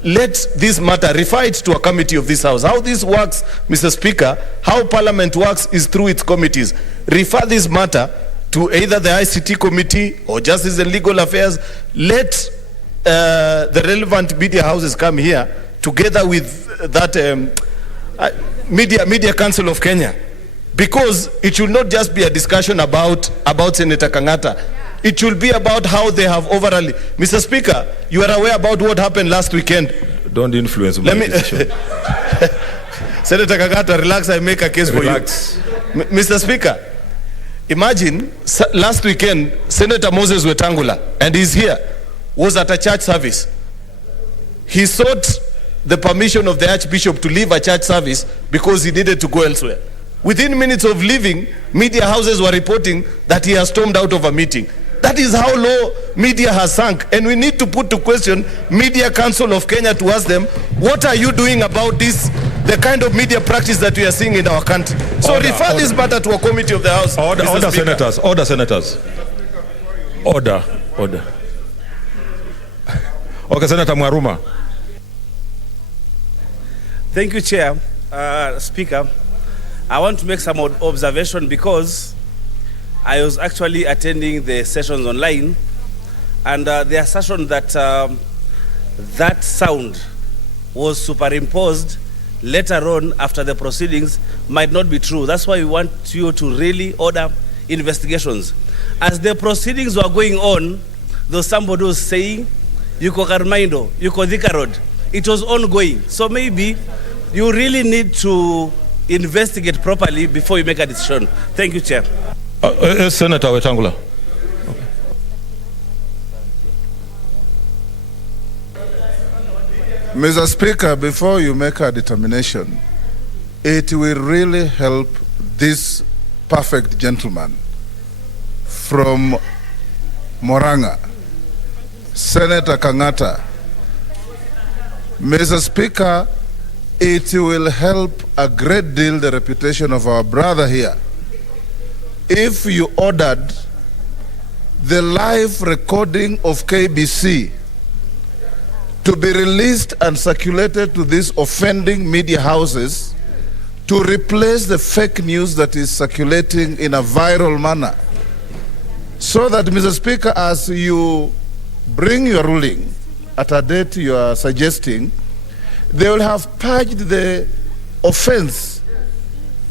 let this matter, refer it to a committee of this House. How this works, Mr. Speaker, how Parliament works is through its committees. Refer this matter to either the ICT committee or Justice and Legal Affairs. Let the relevant media houses come here together with that Media Council of Kenya, because it should not just be a discussion about Senator Kangata. It should be about how they have overall. Mr. Speaker, you are aware about what happened last weekend. Don't influence my decision. Senator Kangata, relax, I make a case Relax. for you. Mr. Speaker, imagine last weekend, Senator Moses Wetangula, and he's here, was at a church service. He sought the permission of the Archbishop to leave a church service because he needed to go elsewhere. Within minutes of leaving, media houses were reporting that he has stormed out of a meeting. That is how low media has sunk. And we need to put to question Media Council of Kenya to ask them, what are you doing about this, the kind of media practice that we are seeing in our country? So refer this matter to a committee of the House. Order, senators. Order, senators. Order. Okay, Senator Mwaruma. Thank you, Chair. Speaker, I want to make some observation because I was actually attending the sessions online, and the assertion that that sound was superimposed later on after the proceedings might not be true. That's why we want you to really order investigations. As the proceedings were going on, there was somebody was saying, Yuko Karmaindo, Yuko Thika Road. It was ongoing. So maybe you really need to investigate properly before you make a decision. Thank you, Chair. Senator Wetangula. Mr. Speaker, before you make a determination, it will really help this perfect gentleman from Moranga, Senator Kangata. Mr. Speaker, it will help a great deal the reputation of our brother here if you ordered the live recording of KBC to be released and circulated to these offending media houses to replace the fake news that is circulating in a viral manner. So that, Mr. Speaker, as you bring your ruling at a date you are suggesting, they will have purged the offense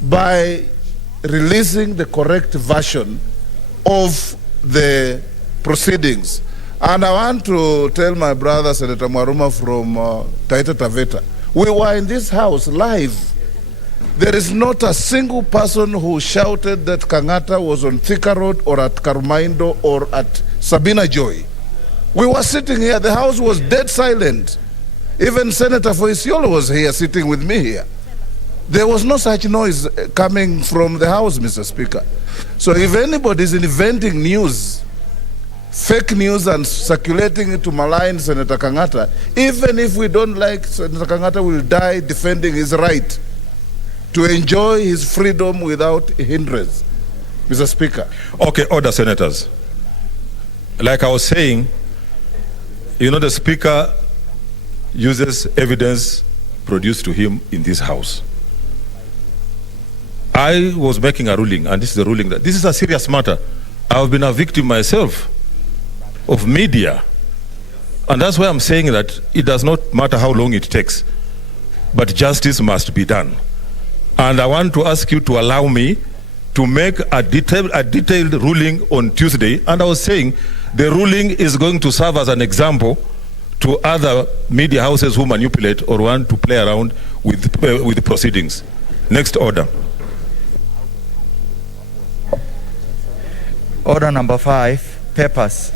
by releasing the correct version of the proceedings. And I want to tell my brother, Senator Mwaruma from Taita Taveta, we were in this house live. There is not a single person who shouted that Kangata was on Thika Road or at Karmaindo or at Sabina Joy. We were sitting here, the house was dead silent. Even Senator Foisiolo was here sitting with me here. There was no such noise coming from the house, Mr. Speaker. So if anybody is inventing news, fake news, and circulating it to malign Senator Kangata, even if we don't like Senator Kangata, will die defending his right to enjoy his freedom without hindrance, Mr. Speaker. Okay, order, senators. Like I was saying, you know, the Speaker uses evidence produced to him in this House. I was making a ruling, and this is the ruling that this is a serious matter. I've been a victim myself of media, and that's why I'm saying that it does not matter how long it takes, but justice must be done. And I want to ask you to allow me to make a detailed ruling on Tuesday. And I was saying the ruling is going to serve as an example to other media houses who manipulate or want to play around with the proceedings. Next order. Order number 5, papers.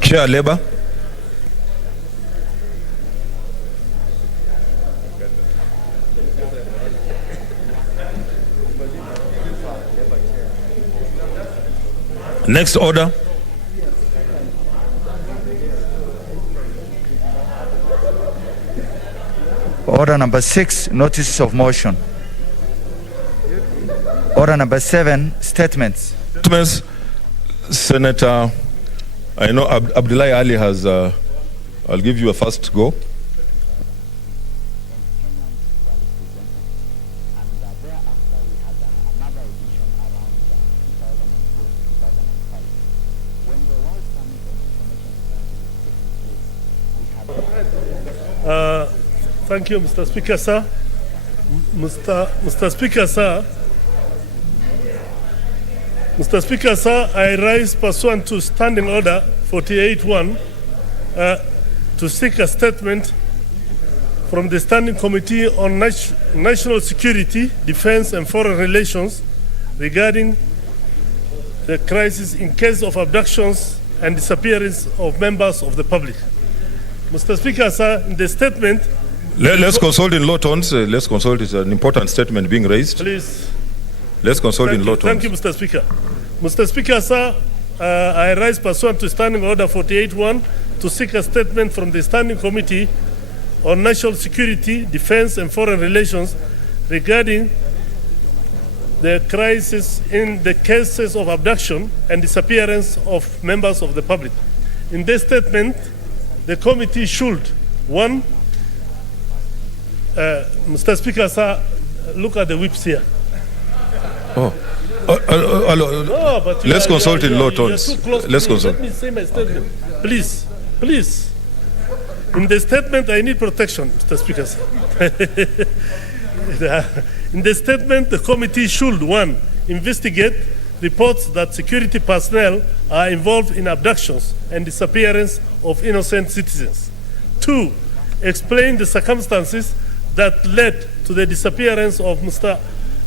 Chair Labour. Next order. Order number 6, notices of motion. Order number 7, statements. Statements. Senator, I know Abdullahi Ali has, I'll give you a first go. Thank you, Mr. Speaker, sir. Mr. Speaker, sir. Mr. Speaker, sir, I rise pursuant to Standing Order 48-1 to seek a statement from the Standing Committee on National Security, Defense and Foreign Relations regarding the crisis in case of abductions and disappearance of members of the public. Mr. Speaker, sir, in the statement... Let's consult in low tones. Let's consult. It's an important statement being raised. Please. Let's consult in low tones. Thank you, Mr. Speaker. Mr. Speaker, sir, I rise pursuant to Standing Order 48-1 to seek a statement from the Standing Committee on National Security, Defense and Foreign Relations regarding the crisis in the cases of abduction and disappearance of members of the public. In this statement, the committee should, 1, Mr. Speaker, sir, look at the whips here. Oh. No, but let's consult in low tones. Let's consult. Let me say my statement. Please, please. In the statement, I need protection, Mr. Speaker, sir. In the statement, the committee should, 1, investigate reports that security personnel are involved in abductions and disappearance of innocent citizens. 2, explain the circumstances that led to the disappearance of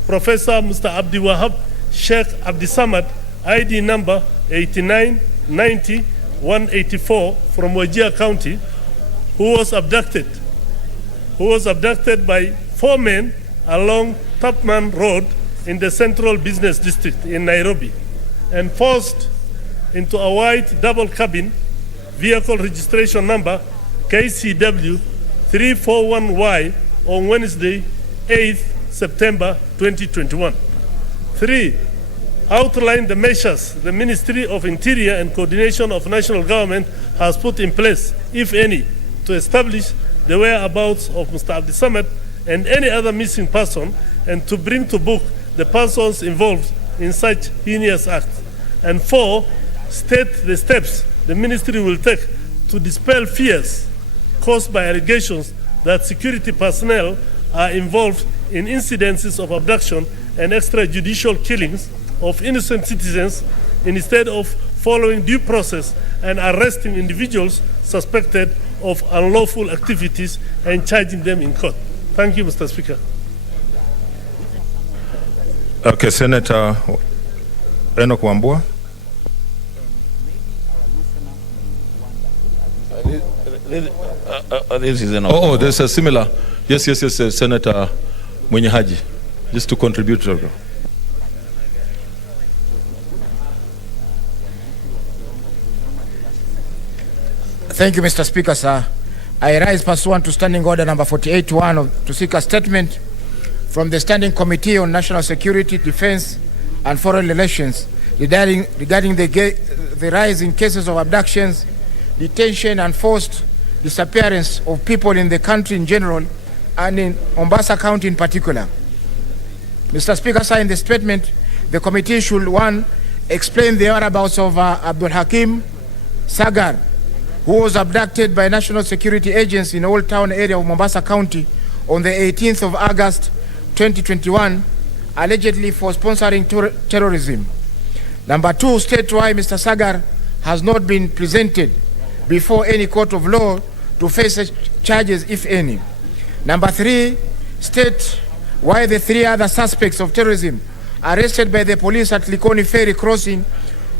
Professor Mr. Abdi Wahab Sheikh Abdi Samad, ID number 8990-184 from Wajir County, who was abducted by 4 men along Tapman Road in the Central Business District in Nairobi and forced into a white double cabin vehicle registration number KCW 341Y on Wednesday, 8th September 2021. 3, outline the measures the Ministry of Interior and Coordination of National Government has put in place, if any, to establish the whereabouts of Mr. Abdi Samad and any other missing person, and to bring to book the persons involved in such heinous acts. And 4, state the steps the Ministry will take to dispel fears caused by allegations that security personnel are involved in incidences of abduction and extrajudicial killings of innocent citizens instead of following due process and arresting individuals suspected of unlawful activities and charging them in court. Thank you, Mr. Speaker. Okay, Senator Enoch Wambua. There's a similar. Yes, Senator Mwenye Haji, just to contribute. Thank you, Mr. Speaker, sir. I rise pursuant to Standing Order number 48-1 to seek a statement from the Standing Committee on National Security, Defense and Foreign Relations regarding the rise in cases of abductions, detention and forced disappearance of people in the country in general and in Mombasa County in particular. Mr. Speaker, sir, in the statement, the committee should, 1, explain the whereabouts of Abdul Hakim Sagar, who was abducted by National Security Agency in Old Town area of Mombasa County on the 18th of August 2021, allegedly for sponsoring terrorism. Number 2, state why Mr. Sagar has not been presented before any court of law to face such charges, if any. Number 3, state why the 3 other suspects of terrorism arrested by the police at Likoni Ferry crossing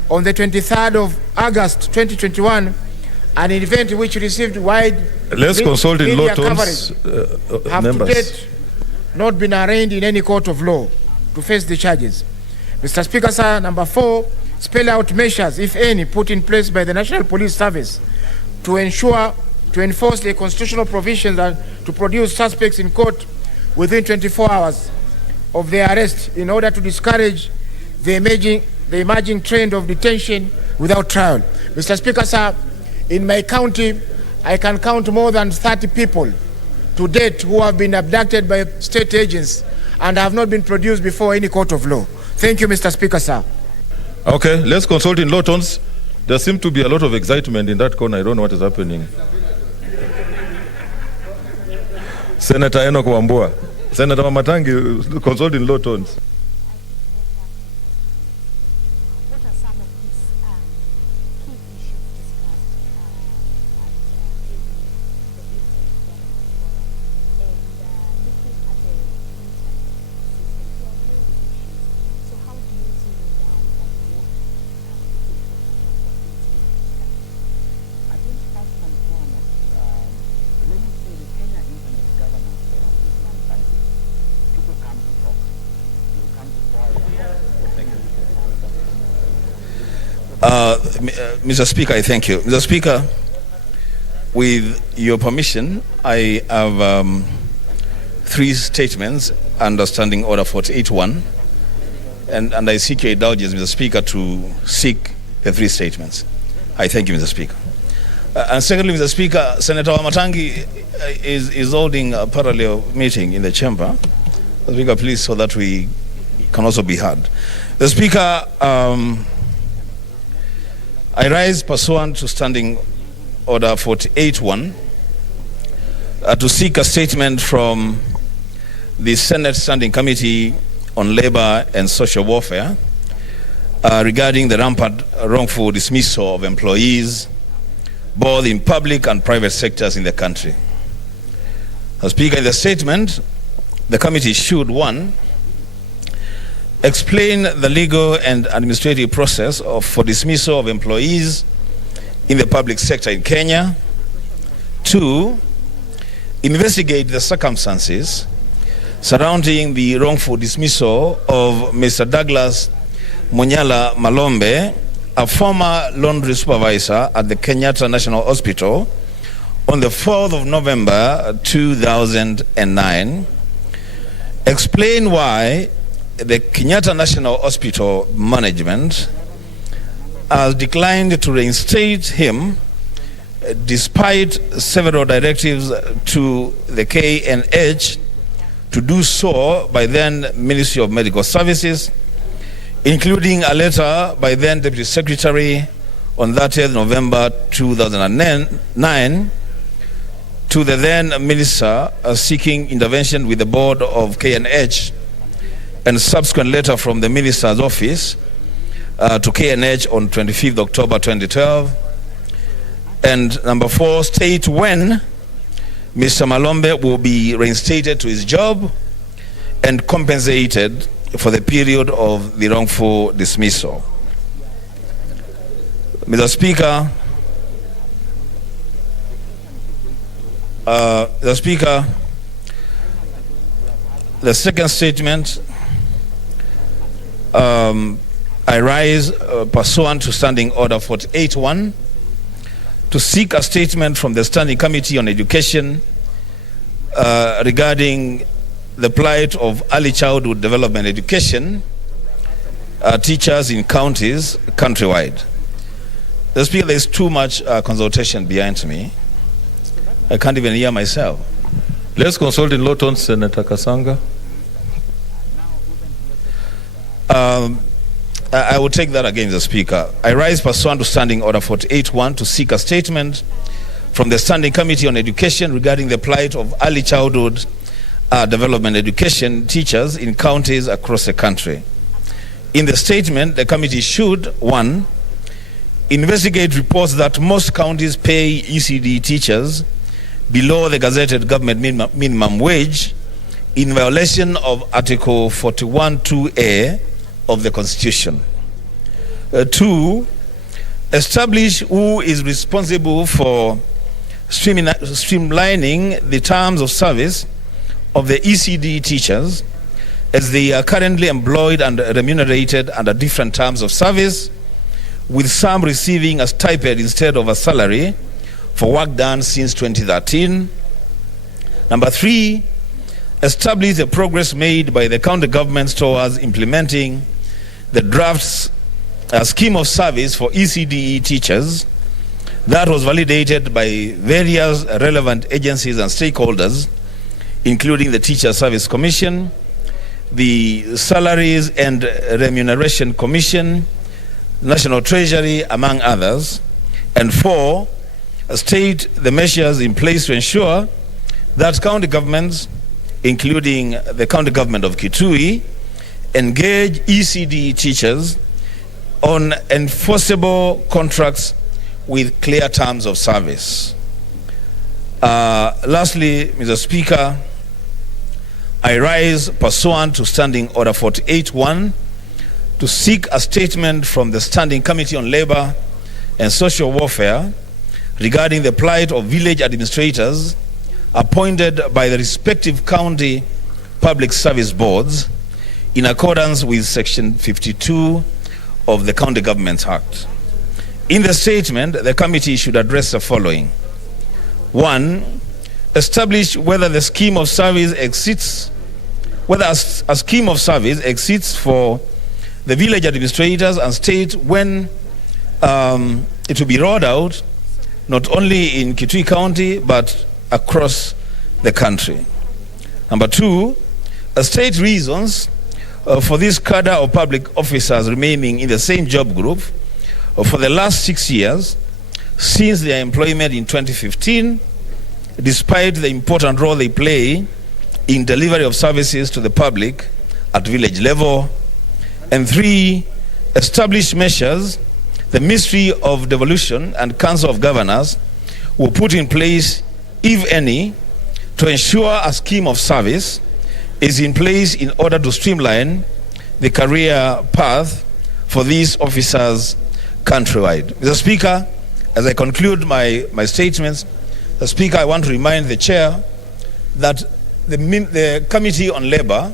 on the 23rd of August 2021, an event which received wide media coverage, have members to date not been arraigned in any court of law to face the charges. Mr. Speaker, sir, number 4, spell out measures, if any, put in place by the National Police Service to enforce the constitutional provisions and to produce suspects in court within 24 hours of their arrest in order to discourage the emerging trend of detention without trial. Mr. Speaker, sir, in my county, I can count more than 30 people to date who have been abducted by state agents and have not been produced before any court of law. Thank you, Mr. Speaker, sir. Okay, let's consult in low tones. There seems to be a lot of excitement in that corner. I don't know what is happening. Senator Enoch Wambua. Senator Matangi, consult in low tones. Mr. Speaker, I thank you. Mr. Speaker, with your permission, I have 3 statements under Standing Order 48.1, and I seek your indulgence, Mr. Speaker, to seek the 3 statements. I thank you, Mr. Speaker. And secondly, Mr. Speaker, Senator Wamatangi is holding a parallel meeting in the chamber. Mr. Speaker, please, so that we can also be heard. The Speaker, I rise pursuant to Standing Order 48.1 to seek a statement from the Senate Standing Committee on Labor and Social Welfare regarding the rampant wrongful dismissal of employees both in public and private sectors in the country. As Speaker, in the statement, the committee should, 1, explain the legal and administrative process for dismissal of employees in the public sector in Kenya. 2, investigate the circumstances surrounding the wrongful dismissal of Mr. Douglas Munyala Malombe, a former laundry supervisor at the Kenyatta National Hospital, on the 4th of November 2009. Explain why the Kenyatta National Hospital management has declined to reinstate him despite several directives to the KNH to do so by then Ministry of Medical Services, including a letter by then Deputy Secretary on 30th November 2009 to the then Minister seeking intervention with the board of KNH, and subsequent letter from the Minister's office to KNH on 25th October 2012. And number 4, state when Mr. Malombe will be reinstated to his job and compensated for the period of the wrongful dismissal. Mr. Speaker, the second statement, I rise pursuant to Standing Order 48.1 to seek a statement from the Standing Committee on Education regarding the plight of early childhood development education teachers in counties countrywide. Mr. Speaker, there is too much consultation behind me. I can't even hear myself. Let's consult in low tones, Senator Kasanga. I will take that again, Mr. Speaker. I rise pursuant to Standing Order 48.1 to seek a statement from the Standing Committee on Education regarding the plight of early childhood development education teachers in counties across the country. In the statement, the committee should, 1, investigate reports that most counties pay ECD teachers below the gazetted government minimum wage in violation of Article 41(2)(a) of the Constitution. 2, establish who is responsible for streamlining the terms of service of the ECD teachers, as they are currently employed and remunerated under different terms of service with some receiving a stipend instead of a salary for work done since 2013. Number 3, establish the progress made by the county governments towards implementing the draft's scheme of service for ECDE teachers that was validated by various relevant agencies and stakeholders, including the Teacher Service Commission, the Salaries and Remuneration Commission, National Treasury, among others. And 4, state the measures in place to ensure that county governments, including the county government of Kitui, engage ECD teachers on enforceable contracts with clear terms of service. Lastly, Mr. Speaker, I rise pursuant to Standing Order 48.1 to seek a statement from the Standing Committee on Labor and Social Welfare regarding the plight of village administrators appointed by the respective county public service boards in accordance with Section 52 of the County Governments Act. In the statement, the committee should address the following. 1, establish whether the scheme of service exists, whether a scheme of service exists for the village administrators, and state when it will be rolled out, not only in Kitui County, but across the country. Number 2, state reasons for this cadre of public officers remaining in the same job group for the last 6 years since their employment in 2015, despite the important role they play in delivery of services to the public at village level. And 3, establish measures the Ministry of Devolution and Council of Governors will put in place, if any, to ensure a scheme of service is in place in order to streamline the career path for these officers countrywide. Mr. Speaker, as I conclude my statements, Mr. Speaker, I want to remind the Chair that the Committee on Labor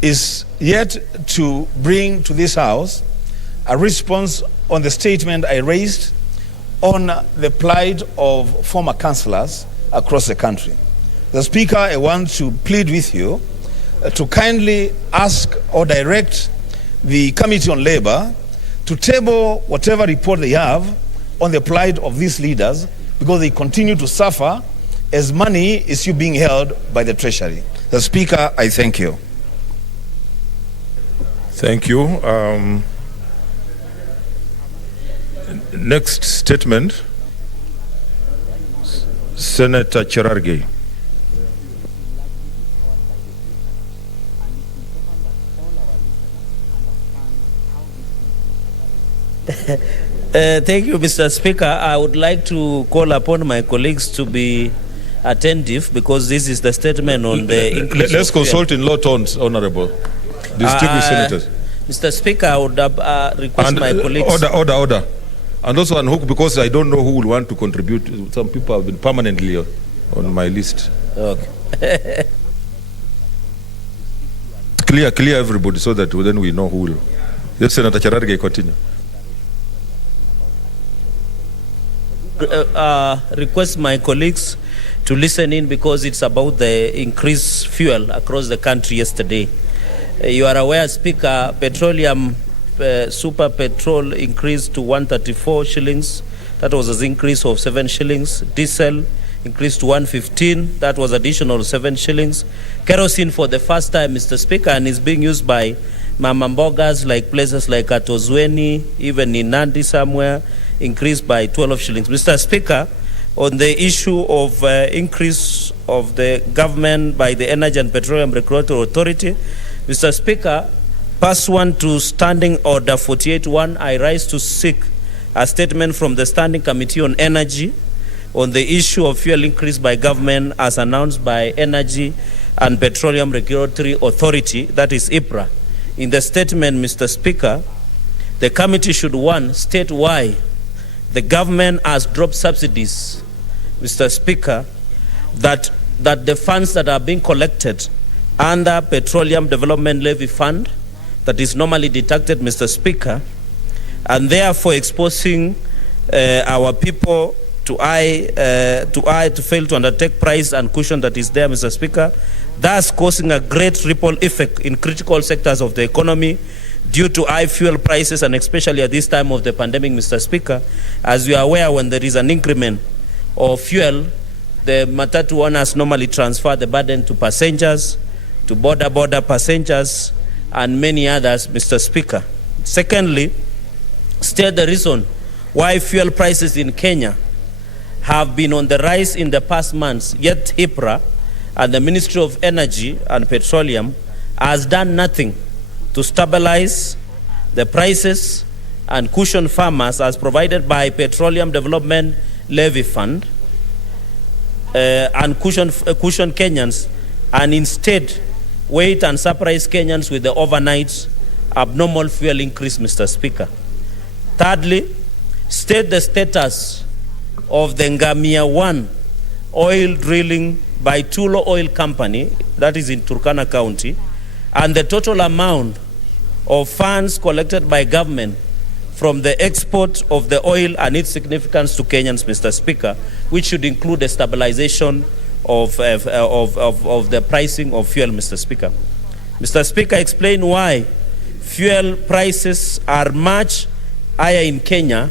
is yet to bring to this House a response on the statement I raised on the plight of former councillors across the country. Mr. Speaker, I want to plead with you to kindly ask or direct the Committee on Labor to table whatever report they have on the plight of these leaders, because they continue to suffer as money is still being held by the Treasury. Mr. Speaker, I thank you. Thank you. Next statement, Senator Cherargei. Thank you, Mr. Speaker. I would like to call upon my colleagues to be attentive, because this is the statement on the increase. Let's consult in low tones, Honorable. Distinguished Senators. Mr. Speaker, I would request my colleagues. Order. And also unhook, because I don't know who will want to contribute. Some people have been permanently on my list. Okay. Clear everybody, so that then we know who will. Yes, Senator Cherargei, continue. Request my colleagues to listen in, because it's about the increased fuel across the country yesterday. You are aware, Speaker, petroleum super petrol increased to 134 shillings. That was an increase of 7 shillings. Diesel increased to 115. That was additional 7 shillings. Kerosene for the first time, Mr. Speaker, and is being used by mamambogas, like places like Atozweni, even in Nandi somewhere, increased by 12 shillings. Mr. Speaker, on the issue of increase of the government by the Energy and Petroleum Regulatory Authority, Mr. Speaker, pursuant to Standing Order 48.1, I rise to seek a statement from the Standing Committee on Energy on the issue of fuel increase by government as announced by Energy and Petroleum Regulatory Authority, that is IPRA. In the statement, Mr. Speaker, the committee should, 1, state why the government has dropped subsidies, Mr. Speaker, that the funds that are being collected under Petroleum Development Levy Fund that is normally deducted, Mr. Speaker, and therefore exposing our people to fail to undertake price and cushion that is there, Mr. Speaker, thus causing a great ripple effect in critical sectors of the economy due to high fuel prices, and especially at this time of the pandemic, Mr. Speaker. As you are aware, when there is an increment of fuel, the matatu owners normally transfer the burden to passengers, to border passengers, and many others, Mr. Speaker. Secondly, state the reason why fuel prices in Kenya have been on the rise in the past months, yet HIPRA and the Ministry of Energy and Petroleum has done nothing to stabilize the prices and cushion farmers as provided by Petroleum Development Levy Fund and cushion Kenyans, and instead wait and surprise Kenyans with the overnight abnormal fuel increase, Mr. Speaker. Thirdly, state the status of the Ngamia 1 oil drilling by Tulo Oil Company, that is in Turkana County, and the total amount of funds collected by government from the export of the oil and its significance to Kenyans, Mr. Speaker, which should include a stabilization of the pricing of fuel, Mr. Speaker. Mr. Speaker, explain why fuel prices are much higher in Kenya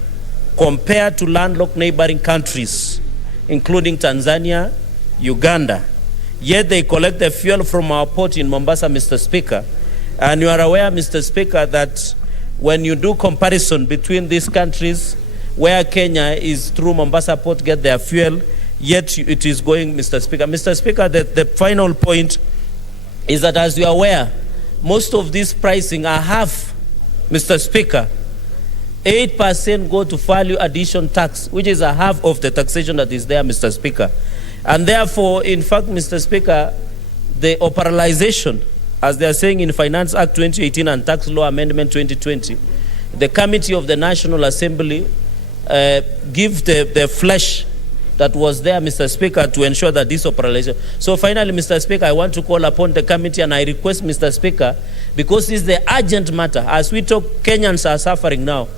compared to landlocked neighboring countries, including Tanzania, Uganda. Yet they collect the fuel from our port in Mombasa, Mr. Speaker. And you are aware, Mr. Speaker, that when you do comparison between these countries, where Kenya is through Mombasa port get their fuel, yet it is going, Mr. Speaker. Mr. Speaker, the final point is that, as you are aware, most of these pricing are half, Mr. Speaker. 8% go to value addition tax, which is a half of the taxation that is there, Mr. Speaker. And therefore, in fact, Mr. Speaker, the operationalization, as they are saying in Finance Act 2018 and Tax Law Amendment 2020, the Committee of the National Assembly give the flesh that was there, Mr. Speaker, to ensure that this operationalization. So finally, Mr. Speaker, I want to call upon the committee, and I request, Mr. Speaker, because this is the urgent matter. As we talk, Kenyans are suffering now.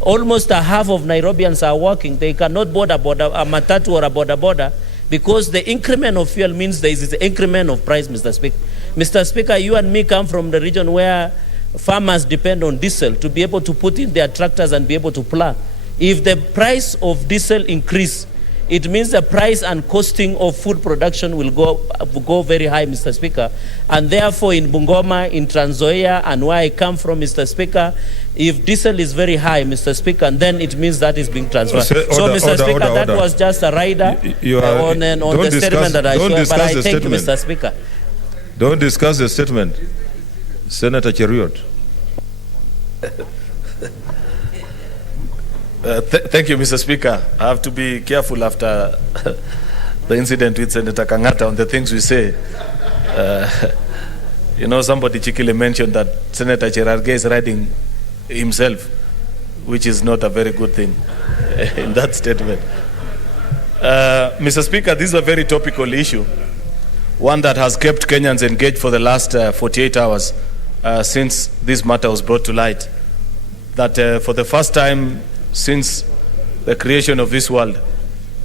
Almost a half of Nairobians are working. They cannot board a matatu or a border because the increment of fuel means there is an increment of price, Mr. Speaker. Mr. Speaker, you and me come from the region where farmers depend on diesel to be able to put in their tractors and be able to plow. If the price of diesel increase, it means the price and costing of food production will go very high, Mr. Speaker. And therefore, in Bungoma, in Trans Nzoia, and where I come from, Mr. Speaker, if diesel is very high, Mr. Speaker, and then it means that is being transferred. Mr. Speaker, that was just a rider on the statement that I showed, but I thank you, Mr. Speaker. Don't discuss the statement. Senator Cheruiyot. Thank you, Mr. Speaker. I have to be careful after the incident with Senator Kangata on the things we say. Somebody cheekily mentioned that Senator Cherargei is riding himself, which is not a very good thing in that statement. Mr. Speaker, this is a very topical issue, one that has kept Kenyans engaged for the last 48 hours since this matter was brought to light. That for the first time since the creation of this world,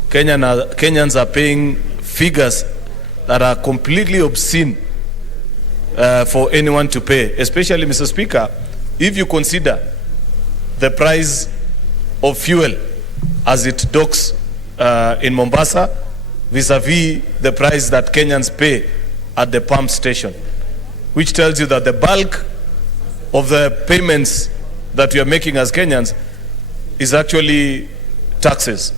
Kenyans are paying figures that are completely obscene for anyone to pay, especially, Mr. Speaker, if you consider the price of fuel as it docks in Mombasa vis-a-vis the price that Kenyans pay at the pump station, which tells you that the bulk of the payments that we are making as Kenyans is actually taxes.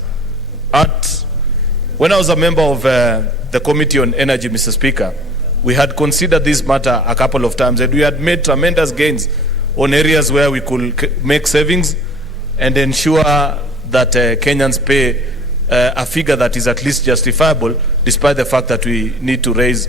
When I was a member of the Committee on Energy, Mr. Speaker, we had considered this matter a couple of times, and we had made tremendous gains on areas where we could make savings and ensure that Kenyans pay a figure that is at least justifiable, despite the fact that we need to raise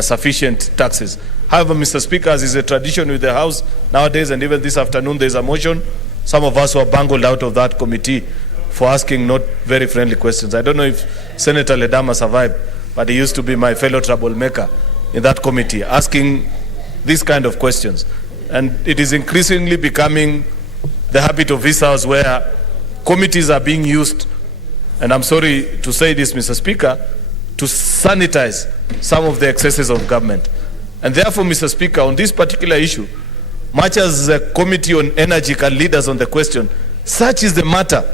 sufficient taxes. However, Mr. Speaker, as is a tradition with the House nowadays, and even this afternoon, there is a motion. Some of us were bungled out of that committee for asking not very friendly questions. I don't know if Senator Ledama survived, but he used to be my fellow troublemaker in that committee, asking these kind of questions. And it is increasingly becoming the habit of this House where committees are being used, and I'm sorry to say this, Mr. Speaker, to sanitize some of the excesses of government. And therefore, Mr. Speaker, on this particular issue, much as the Committee on Energy can lead us on the question, such is the matter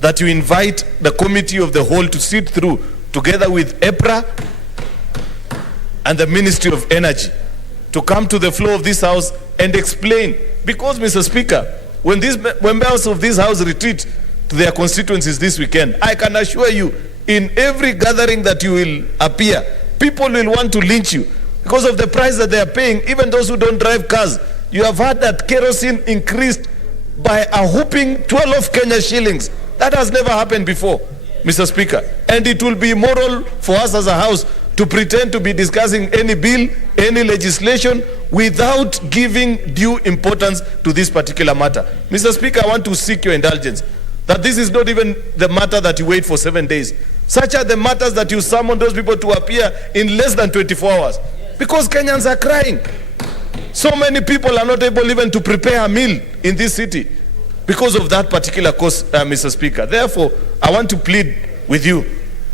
that you invite the Committee of the Whole to sit through together with EPRA and the Ministry of Energy to come to the floor of this House and explain. Because, Mr. Speaker, when members of this House retreat to their constituencies this weekend, I can assure you, in every gathering that you will appear, people will want to lynch you because of the price that they are paying, even those who don't drive cars. You have heard that kerosene increased by a whopping 12 Kenya shillings. That has never happened before, Mr. Speaker. And it will be immoral for us as a House to pretend to be discussing any bill, any legislation, without giving due importance to this particular matter. Mr. Speaker, I want to seek your indulgence that this is not even the matter that you wait for 7 days. Such are the matters that you summon those people to appear in less than 24 hours. Because Kenyans are crying. So many people are not able even to prepare a meal in this city because of that particular cause, Mr. Speaker. Therefore, I want to plead with you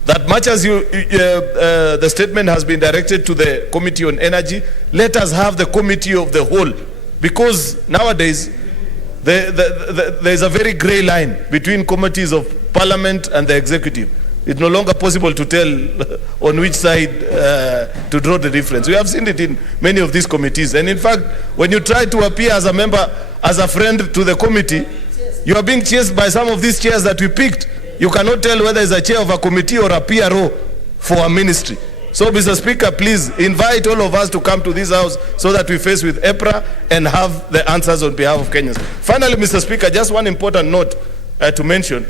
that much as the statement has been directed to the Committee on Energy, let us have the Committee of the Whole, because nowadays there is a very grey line between committees of Parliament and the Executive. It's no longer possible to tell on which side to draw the difference. We have seen it in many of these committees. And in fact, when you try to appear as a member, as a friend to the committee, you are being chased by some of these chairs that we picked. You cannot tell whether it's a chair of a committee or a PRO for a ministry. So, Mr. Speaker, please invite all of us to come to this House so that we face with EPRA and have the answers on behalf of Kenyans. Finally, Mr. Speaker, just one important note to mention.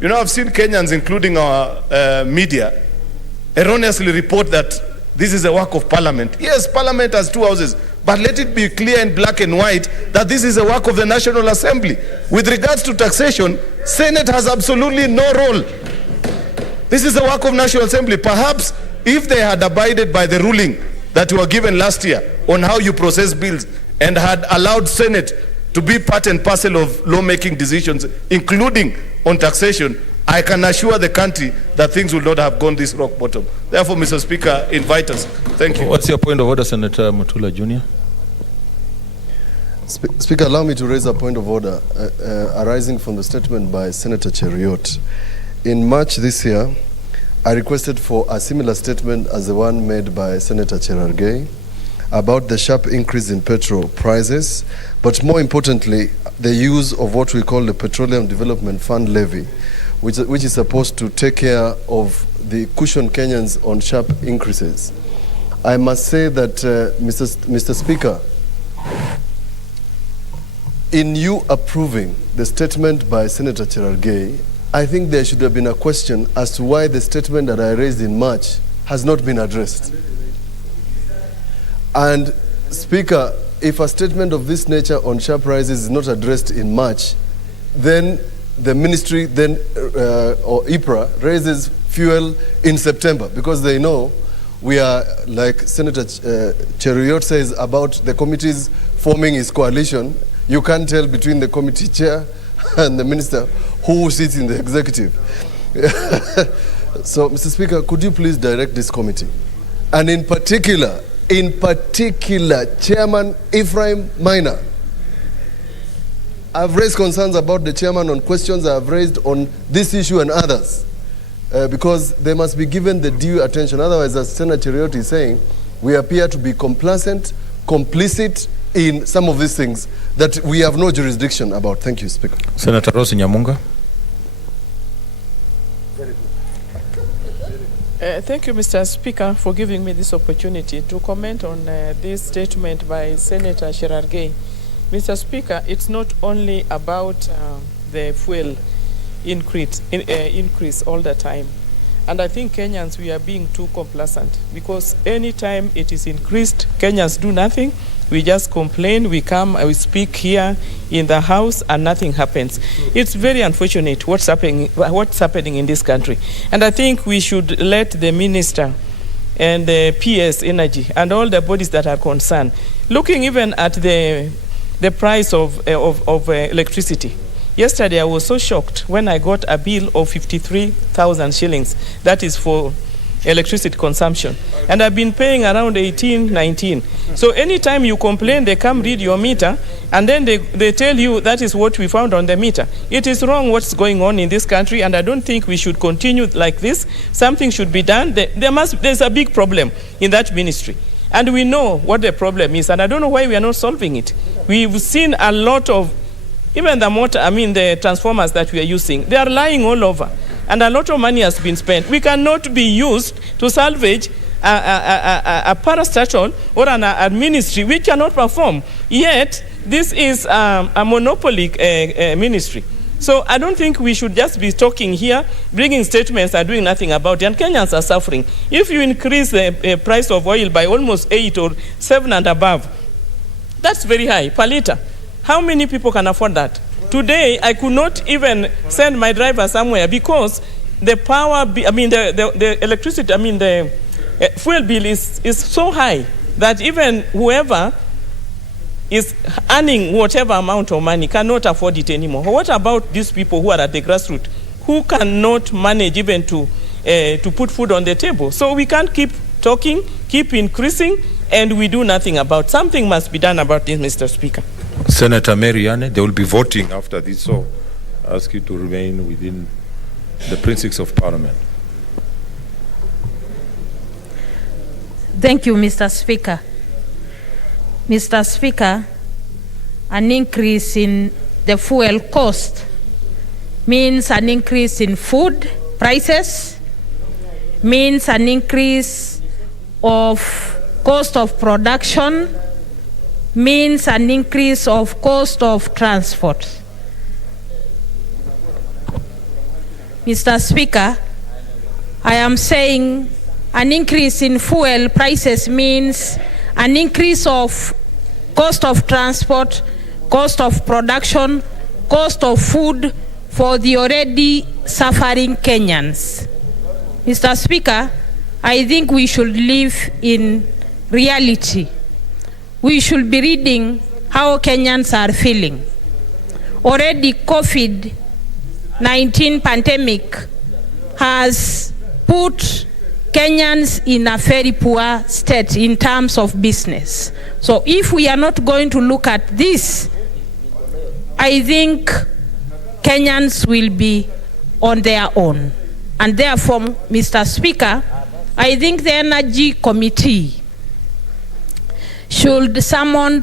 You know, I've seen Kenyans, including our media, erroneously report that this is a work of Parliament. Yes, Parliament has 2 houses, but let it be clear in black and white that this is a work of the National Assembly. With regards to taxation, Senate has absolutely no role. This is a work of National Assembly. Perhaps if they had abided by the ruling that were given last year on how you process bills and had allowed Senate to be part and parcel of lawmaking decisions, including on taxation, I can assure the country that things will not have gone this rock bottom. Therefore, Mr. Speaker, invite us. Thank you. What's your point of order, Senator Mutula Jr.? Speaker, allow me to raise a point of order arising from the statement by Senator Cheruiyot. In March this year, I requested for a similar statement as the one made by Senator Cherargei about the sharp increase in petrol prices, but more importantly, the use of what we call the Petroleum Development Fund levy, which is supposed to take care of the cushion Kenyans on sharp increases. I must say that, Mr. Speaker, in you approving the statement by Senator Cherargei, I think there should have been a question as to why the statement that I raised in March has not been addressed. And Speaker, if a statement of this nature on sharp rises is not addressed in March, then the ministry or IPRA raises fuel in September, because they know we are, like Senator Cheruiyot says about the committees forming his coalition, you can't tell between the committee chair and the minister who sits in the executive. So, Mr. Speaker, could you please direct this committee? And in particular, Chairman Ephraim Minor. I've raised concerns about the chairman on questions I've raised on this issue and others, because they must be given the due attention. Otherwise, as Senator Cheruiyot is saying, we appear to be complacent, complicit in some of these things that we have no jurisdiction about. Thank you, Speaker. Senator Rose Nyamunga. Thank you, Mr. Speaker, for giving me this opportunity to comment on this statement by Senator Cherargei. Mr. Speaker, it's not only about the fuel increase all the time. And I think Kenyans, we are being too complacent, because anytime it is increased, Kenyans do nothing. We just complain, we come, we speak here in the House, and nothing happens. It's very unfortunate what's happening in this country. And I think we should let the minister and the PS Energy and all the bodies that are concerned, looking even at the the price of electricity. Yesterday, I was so shocked when I got a bill of 53,000 shillings. That is for electricity consumption. And I've been paying around 18, 19. So anytime you complain, they come read your meter, and then they tell you that is what we found on the meter. It is wrong what's going on in this country, and I don't think we should continue like this. Something should be done. There's a big problem in that ministry. And we know what the problem is, and I don't know why we are not solving it. We've seen a lot of, even the transformers that we are using, they are lying all over. And a lot of money has been spent. We cannot be used to salvage a parastatal or a ministry which cannot perform. Yet, this is a monopoly ministry. So I don't think we should just be talking here, bringing statements and doing nothing about it. And Kenyans are suffering. If you increase the price of oil by almost 8 or 7 and above, that's very high per liter. How many people can afford that? Today, I could not even send my driver somewhere because the power, the electricity, the fuel bill is so high that even whoever is earning whatever amount of money cannot afford it anymore. What about these people who are at the grassroots, who cannot manage even to put food on the table? So we can't keep talking, keep increasing, and we do nothing about it. Something must be done about this, Mr. Speaker. Senator Marianne, they will be voting after this, so I ask you to remain within the principles of Parliament. Thank you, Mr. Speaker. Mr. Speaker, an increase in the fuel cost means an increase in food prices, means an increase of cost of production, means an increase of cost of transport. Mr. Speaker, I am saying an increase in fuel prices means an increase of cost of transport, cost of production, cost of food for the already suffering Kenyans. Mr. Speaker, I think we should live in reality. We should be reading how Kenyans are feeling. Already COVID-19 pandemic has put Kenyans in a very poor state in terms of business. So if we are not going to look at this, I think Kenyans will be on their own. And therefore, Mr. Speaker, I think the Energy Committee should summon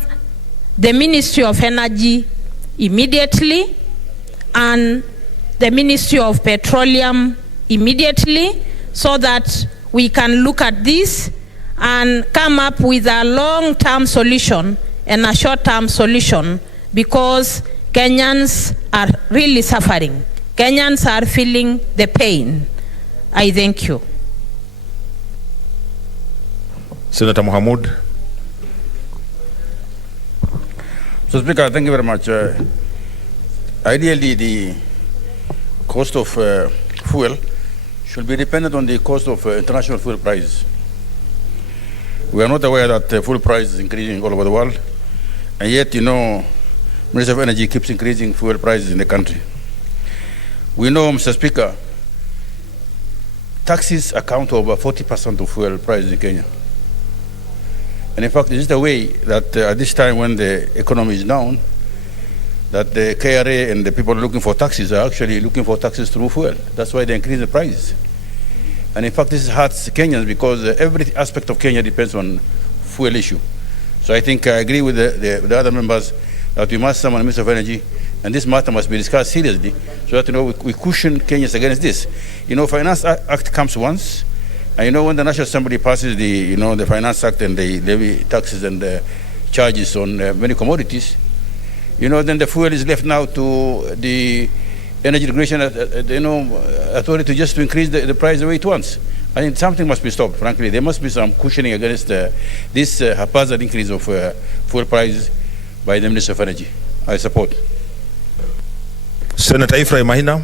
the Ministry of Energy immediately and the Ministry of Petroleum immediately so that we can look at this and come up with a long-term solution and a short-term solution, because Kenyans are really suffering. Kenyans are feeling the pain. I thank you. Senator Mohamud. Mr. Speaker, thank you very much. Ideally, the cost of fuel should be dependent on the cost of international fuel prices. We are not aware that fuel price is increasing all over the world, and yet, Minister of Energy keeps increasing fuel prices in the country. We know, Mr. Speaker, taxes account for over 40% of fuel prices in Kenya. And in fact, is it a way that at this time when the economy is down, that the KRA and the people looking for taxes are actually looking for taxes through fuel? That's why they increase the prices. And in fact, this hurts Kenyans because every aspect of Kenya depends on fuel issue. So I think I agree with the other members that we must summon the Minister of Energy, and this matter must be discussed seriously so that we cushion Kenyans against this. Finance Act comes once, and when the National Assembly passes the Finance Act and they levy taxes and charges on many commodities, then the fuel is left now to the Energy Regulation Authority just to increase the price the way it wants. I think something must be stopped, frankly. There must be some cushioning against this haphazard increase of fuel prices by the Minister of Energy. I support. Senator Ephraim Mahina.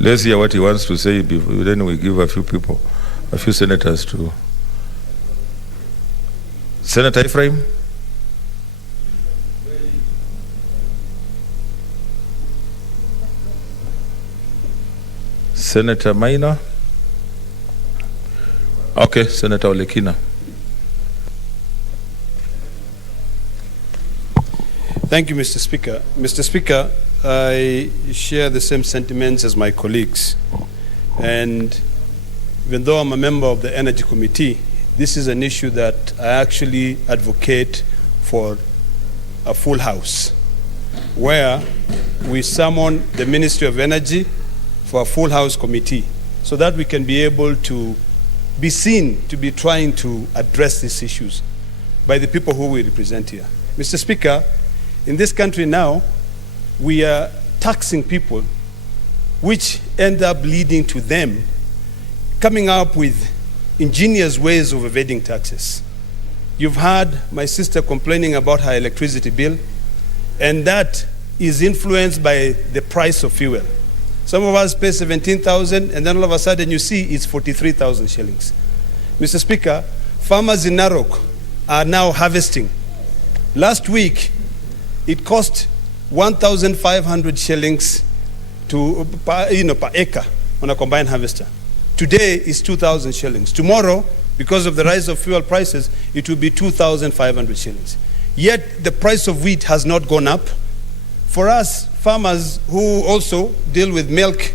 Let's hear what he wants to say before then we give a few senators to Senator Ephraim. Senator Maina. Okay, Senator Olekina. Thank you, Mr. Speaker. Mr. Speaker, I share the same sentiments as my colleagues. And even though I'm a member of the Energy Committee, this is an issue that I actually advocate for a full house, where we summon the Ministry of Energy for a full house committee so that we can be able to be seen to be trying to address these issues by the people who we represent here. Mr. Speaker, in this country now, we are taxing people, which end up leading to them coming up with ingenious ways of evading taxes. You've heard my sister complaining about her electricity bill, and that is influenced by the price of fuel. Some of us pay 17,000, and then all of a sudden you see it's 43,000 shillings. Mr. Speaker, farmers in Narok are now harvesting. Last week, it cost 1,500 shillings per acre on a combined harvester. Today is 2,000 shillings. Tomorrow, because of the rise of fuel prices, it will be 2,500 shillings. Yet the price of wheat has not gone up. For us, farmers who also deal with milk,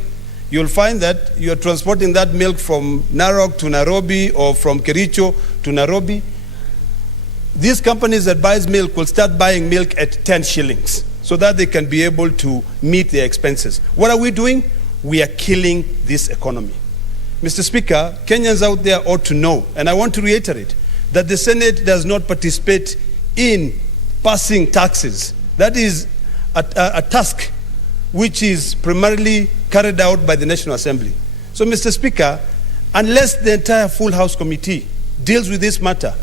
you'll find that you're transporting that milk from Narok to Nairobi or from Kericho to Nairobi. These companies that buys milk will start buying milk at 10 shillings so that they can be able to meet their expenses. What are we doing? We are killing this economy. Mr. Speaker, Kenyans out there ought to know, and I want to reiterate, that the Senate does not participate in passing taxes. That is a task which is primarily carried out by the National Assembly. So, Mr. Speaker, unless the entire full House committee deals with this matter,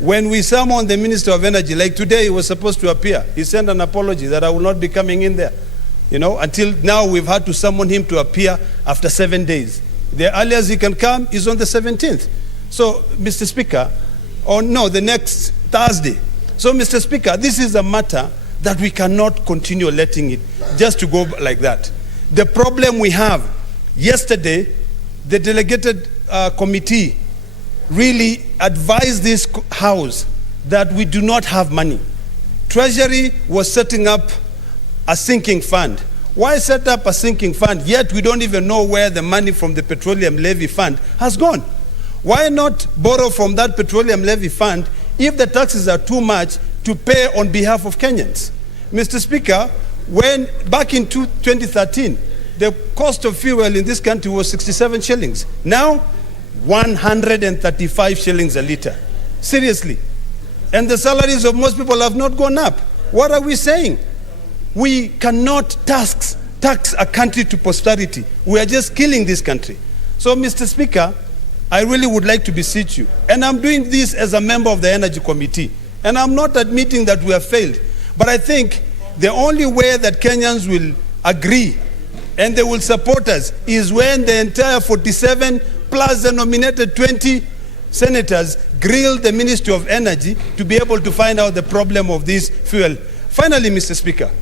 when we summon the Minister of Energy, like today he was supposed to appear, he sent an apology that I will not be coming in there. Until now we've had to summon him to appear after 7 days. The earliest he can come is on the 17th. So, Mr. Speaker, the next Thursday. So, Mr. Speaker, this is a matter that we cannot continue letting it just to go like that. The problem we have, yesterday, the delegated committee really advised this House that we do not have money. Treasury was setting up a sinking fund. Why set up a sinking fund, yet we don't even know where the money from the petroleum levy fund has gone? Why not borrow from that petroleum levy fund if the taxes are too much to pay on behalf of Kenyans? Mr. Speaker, when back in 2013, the cost of fuel in this country was 67 shillings. Now, 135 shillings a liter. Seriously. And the salaries of most people have not gone up. What are we saying? We cannot tax a country to posterity. We are just killing this country. So, Mr. Speaker, I really would like to beseech you, and I'm doing this as a member of the Energy Committee, and I'm not admitting that we have failed, but I think the only way that Kenyans will agree and they will support us is when the entire 47 plus the nominated 20 senators grill the Ministry of Energy to be able to find out the problem of this fuel. Finally, Mr. Speaker,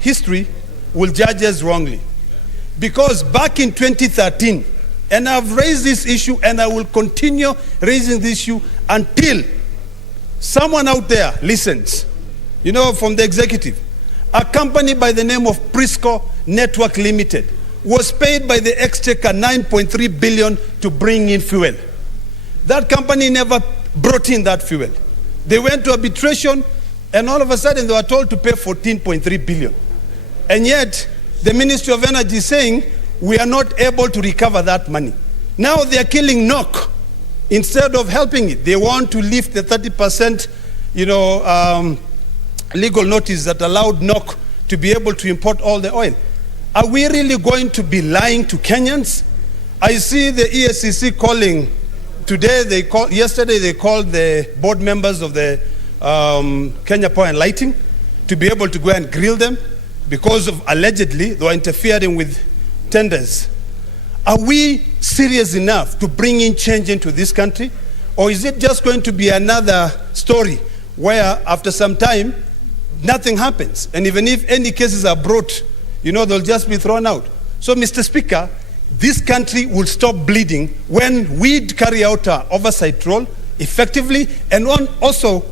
history will judge us wrongly, because back in 2013, and I've raised this issue and I will continue raising this issue until someone out there listens, from the executive. A company by the name of Prisco Network Limited was paid by the Exchequer 9.3 billion to bring in fuel. That company never brought in that fuel. They went to arbitration, and all of a sudden they were told to pay 14.3 billion. And yet, the Ministry of Energy is saying, we are not able to recover that money. Now they are killing NOC. Instead of helping it, they want to lift the 30%, legal notice that allowed NOC to be able to import all the oil. Are we really going to be lying to Kenyans? I see the ESCC calling today. Yesterday they called the board members of the Kenya Power and Lighting to be able to go and grill them because of allegedly they were interfering with tenders. Are we serious enough to bring in change into this country? Or is it just going to be another story where after some time, nothing happens? And even if any cases are brought, they'll just be thrown out. So, Mr. Speaker, this country will stop bleeding when we carry out our oversight role effectively, and also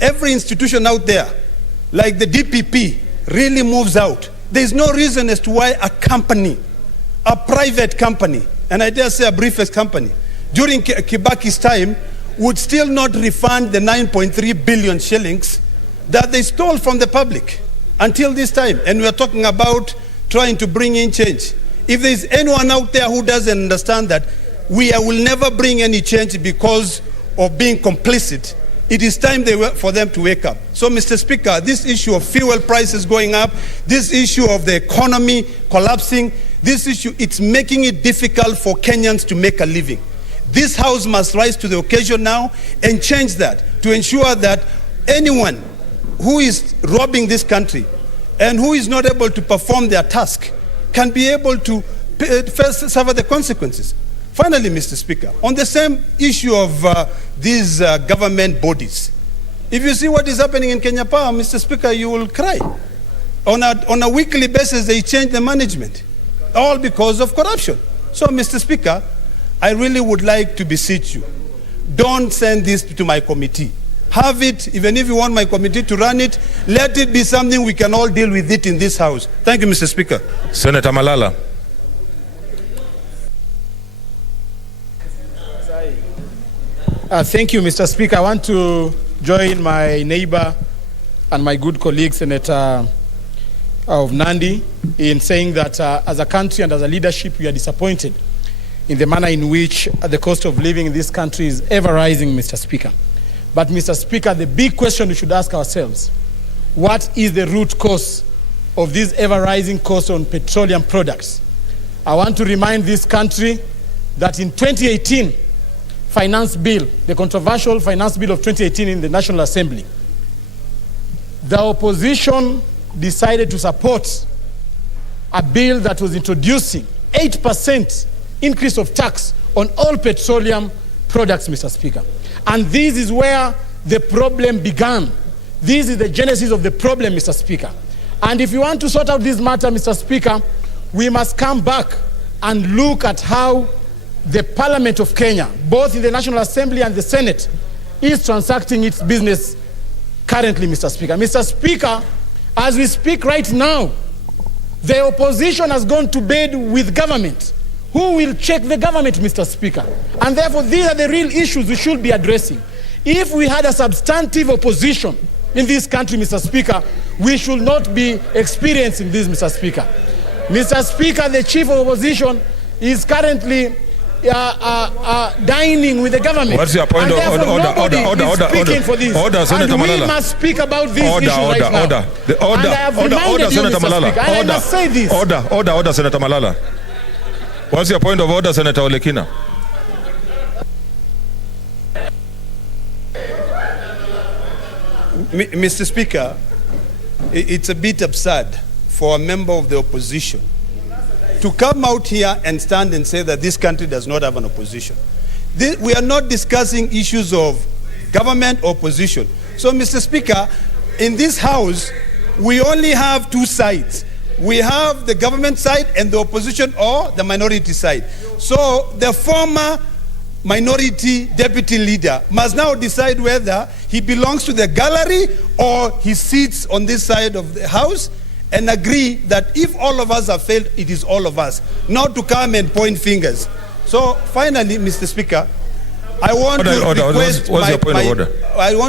every institution out there, like the DPP, really moves out. There's no reason as to why a company, a private company, and I dare say a briefest company, during Kibaki's time, would still not refund the 9.3 billion shillings that they stole from the public until this time. And we're talking about trying to bring in change. If there's anyone out there who doesn't understand that we will never bring any change because of being complicit, it is time for them to wake up. So, Mr. Speaker, this issue of fuel prices going up, this issue of the economy collapsing, this issue, it's making it difficult for Kenyans to make a living. This House must rise to the occasion now and change that to ensure that anyone who is robbing this country and who is not able to perform their task can be able to first suffer the consequences. Finally, Mr. Speaker, on the same issue of these government bodies, if you see what is happening in Kenya Power, Mr. Speaker, you will cry. On a weekly basis, they change the management, all because of corruption. So, Mr. Speaker, I really would like to beseech you, don't send this to my committee. Have it, even if you want my committee to run it, let it be something we can all deal with it in this House. Thank you, Mr. Speaker. Senator Malala. Thank you, Mr. Speaker. I want to join my neighbor and my good colleague, Senator of Nandi, in saying that as a country and as a leadership, we are disappointed in the manner in which the cost of living in this country is ever rising, Mr. Speaker. But, Mr. Speaker, the big question we should ask ourselves, what is the root cause of this ever-rising cost on petroleum products? I want to remind this country that in 2018, finance bill, the controversial finance bill of 2018 in the National Assembly, the opposition decided to support a bill that was introducing 8% increase of tax on all petroleum products, Mr. Speaker. And this is where the problem began. This is the genesis of the problem, Mr. Speaker. And if you want to sort out this matter, Mr. Speaker, we must come back and look at how the Parliament of Kenya, both in the National Assembly and the Senate, is transacting its business currently, Mr. Speaker. Mr. Speaker, as we speak right now, the opposition has gone to bed with government. Who will check the government, Mr. Speaker? And therefore, these are the real issues we should be addressing. If we had a substantive opposition in this country, Mr. Speaker, we should not be experiencing this, Mr. Speaker. Mr. Speaker, the chief of opposition is currently dining with the government. What's your point? Order, Senator Malala. We must speak about this issue right now. Order, Senator Malala. I must say this. Order, Senator Malala. What's your point of order, Senator Olekina? Mr. Speaker, it's a bit absurd for a member of the opposition to come out here and stand and say that this country does not have an opposition. We are not discussing issues of government or opposition. So, Mr. Speaker, in this House, we only have two sides. We have the government side and the opposition or the minority side. So the former minority deputy leader must now decide whether he belongs to the gallery or he sits on this side of the House and agree that if all of us have failed, it is all of us, not to come and point fingers. So finally, Mr. Speaker, I want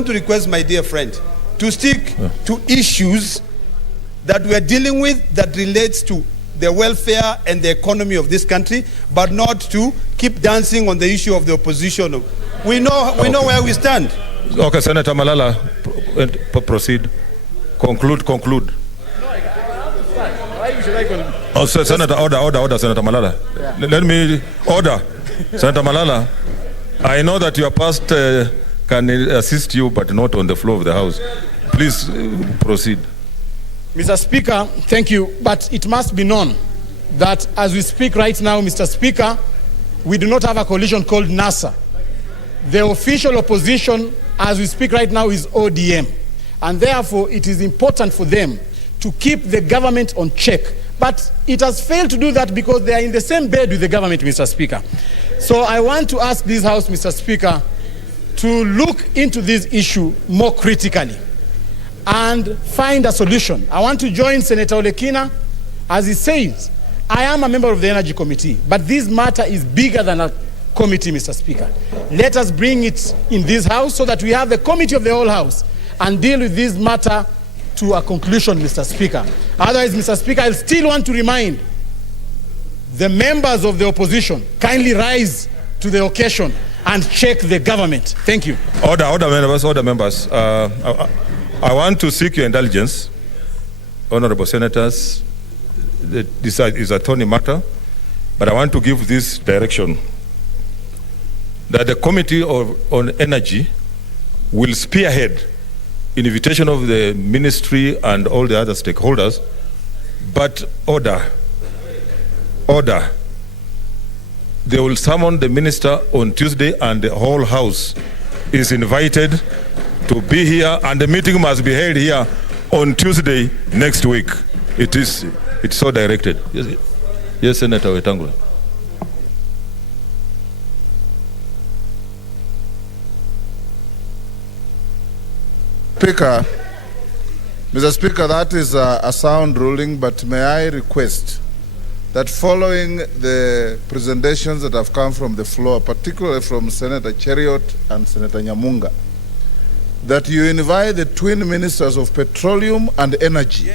to request my dear friend to stick to issues that we are dealing with that relates to the welfare and the economy of this country, but not to keep dancing on the issue of the opposition. We know where we stand. Okay, Senator Malala, proceed. Conclude. Oh, Senator, order, Senator Malala. Yeah. Let me order. Senator Malala, I know that your past can assist you, but not on the floor of the House. Please proceed. Mr. Speaker, thank you. But it must be known that as we speak right now, Mr. Speaker, we do not have a coalition called NASA. The official opposition, as we speak right now, is ODM. And therefore, it is important for them to keep the government on check. But it has failed to do that because they are in the same bed with the government, Mr. Speaker. So I want to ask this House, Mr. Speaker, to look into this issue more critically and find a solution. I want to join Senator Olekina as he says, I am a member of the Energy Committee, but this matter is bigger than a committee, Mr. Speaker. Let us bring it in this House so that we have the committee of the whole House and deal with this matter to a conclusion, Mr. Speaker. Otherwise, Mr. Speaker, I still want to remind the members of the opposition, kindly rise to the occasion and check the government. Thank you. Order members. I want to seek your indulgence, honorable senators. This is a thorny matter, but I want to give this direction that the Committee on Energy will spearhead invitation of the ministry and all the other stakeholders, but order. They will summon the minister on Tuesday and the whole House is invited to be here, and the meeting must be held here on Tuesday next week. It's so directed. Yes, Senator Wetangula. Speaker, Mr. Speaker, that is a sound ruling, but may I request that following the presentations that have come from the floor, particularly from Senator Cheriot and Senator Nyamunga, that you invite the twin ministers of petroleum and energy,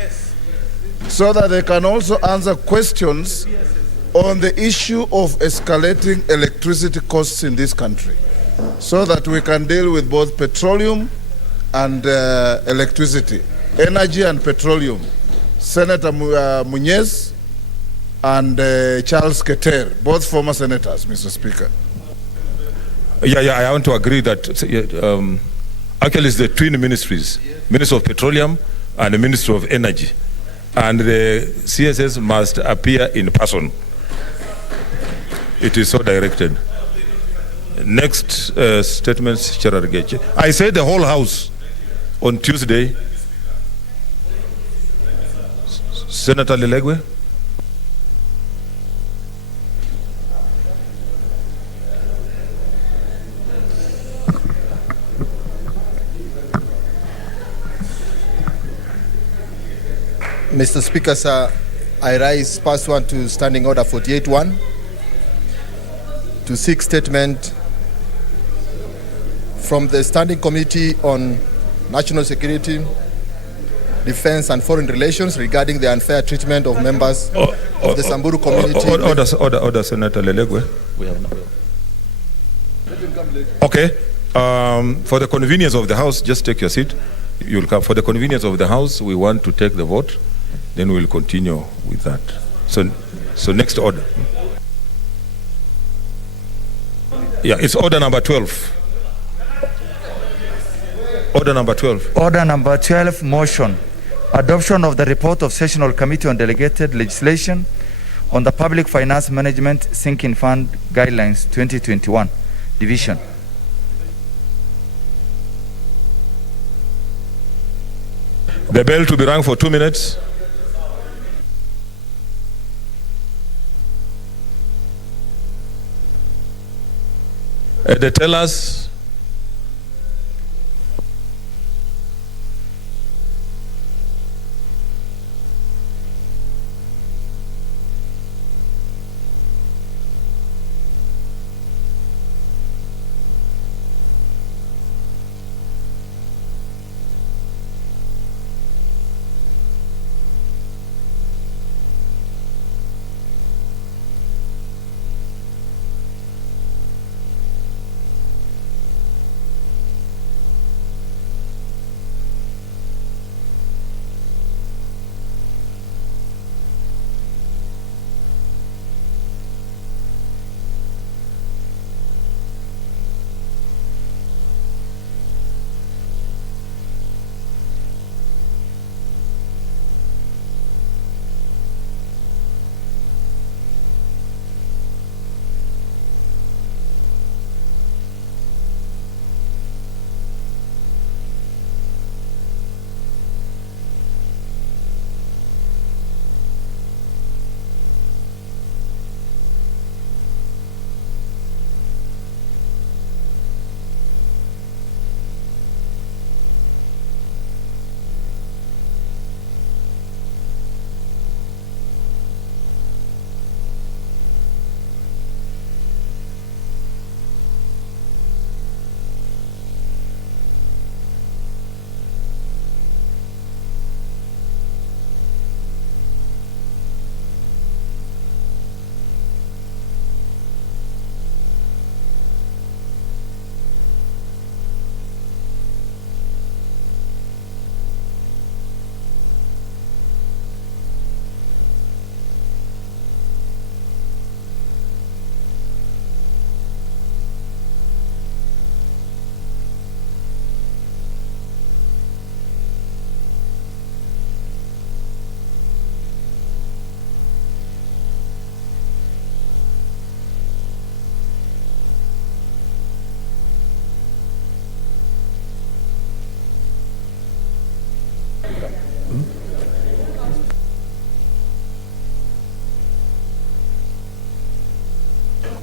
so that they can also answer questions on the issue of escalating electricity costs in this country, so that we can deal with both petroleum and electricity, energy and petroleum. Senator Munez and Charles Keter, both former senators, Mr. Speaker. I want to agree that actually it's the twin ministries, Minister of Petroleum and the Minister of Energy. And the CSS must appear in person. It is so directed. Next statement, Chair. I said the whole House on Tuesday. Senator Lilegwe. Mr. Speaker, sir, I rise pursuant to Standing Order 48-1 to seek statement from the Standing Committee on National Security, Defense and Foreign Relations regarding the unfair treatment of members of the Samburu community. Order, Senator Lilegwe. Okay. For the convenience of the House, just take your seat. You'll come. For the convenience of the House, we want to take the vote. Then we'll continue with that. So next order. Yeah, it's order number 12. Order number 12. Order number 12, motion. Adoption of the report of Sessional Committee on Delegated Legislation on the Public Finance Management Sinking Fund Guidelines 2021, Division. The bell to be rung for 2 minutes. They tell us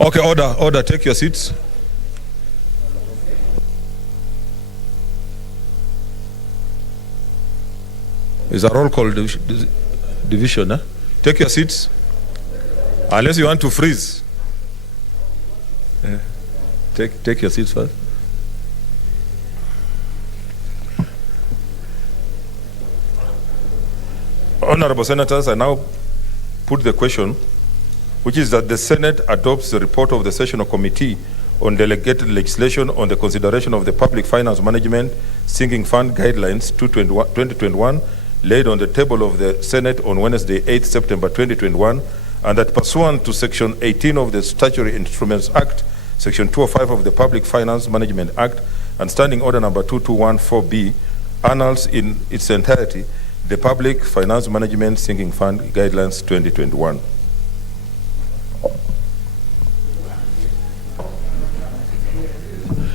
Okay, order, take your seats. It's a roll call division, huh? Take your seats. Unless you want to freeze. Take your seats first. Honorable Senators, I now put the question, which is that the Senate adopts the report of the Sessional Committee on Delegated Legislation on the Consideration of the Public Finance Management Sinking Fund Guidelines 2021, laid on the table of the Senate on Wednesday, 8 September 2021, and that pursuant to Section 18 of the Statutory Instruments Act, Section 205 of the Public Finance Management Act, and Standing Order number 2214B, annuls in its entirety the Public Finance Management Sinking Fund Guidelines 2021.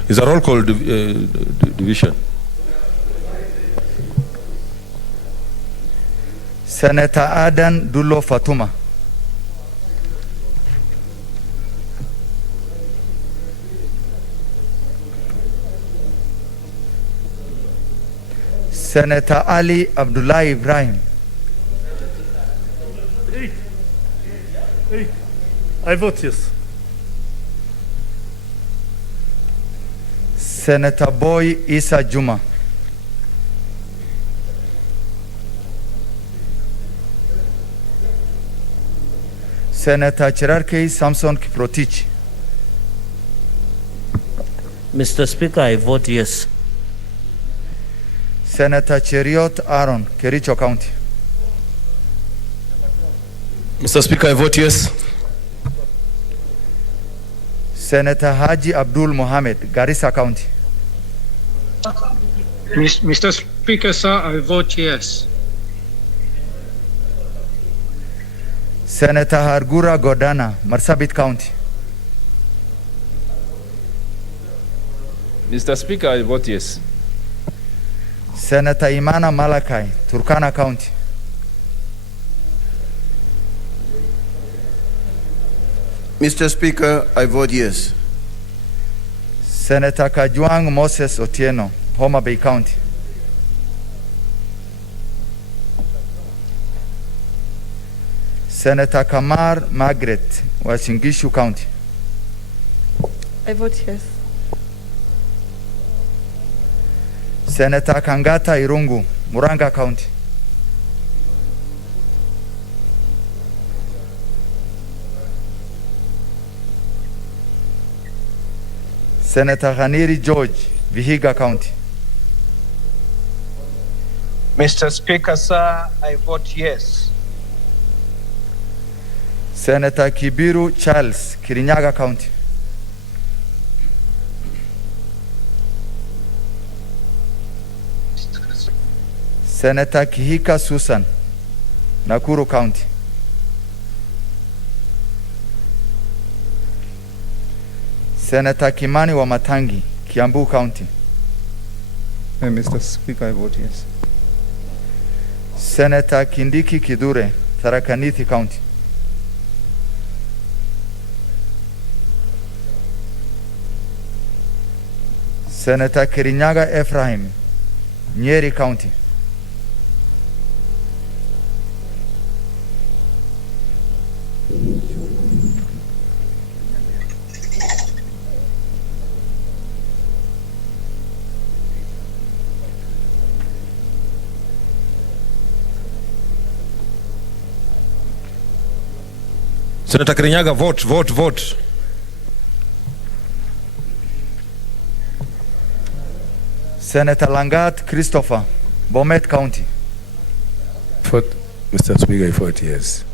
Is a roll call division. Senator Adan Dulo Fatuma. Senator Ali Abdullah Ibrahim. I vote yes. Senator Boy Isa Juma. Senator Cherarkei Samson Kiprotich. Mr. Speaker, I vote yes. Senator Cheriot Aaron, Kericho County. Mr. Speaker, I vote yes. Senator Haji Abdul Mohammed, Garissa County. Mr. Speaker, sir, I vote yes. Senator Hargura Godana, Marsabit County. Mr. Speaker, I vote yes. Senator Imana Malakai, Turkana County. Mr. Speaker, I vote yes. Senator Kajwang Moses Otieno, Homa Bay County. Senator Kamar Margaret, Wasingishu County. I vote yes. Senator Kangata Irungu, Muranga County. Senator Haniri George, Vihiga County. Mr. Speaker, sir, I vote yes. Senator Kibiru Charles, Kirinyaga County. Senator Kihika Susan, Nakuru County. Senator Kimani Wamatangi, Kiambu County. Mr. Speaker, I vote yes. Senator Kindiki Kidure, Tharaka Nithi County. Senator Kirinyaga Ephraim, Nyeri County. Senator Kirinyaga, vote. Senator Langat Christopher, Bomet County. Vote. Mr. Speaker, I vote yes.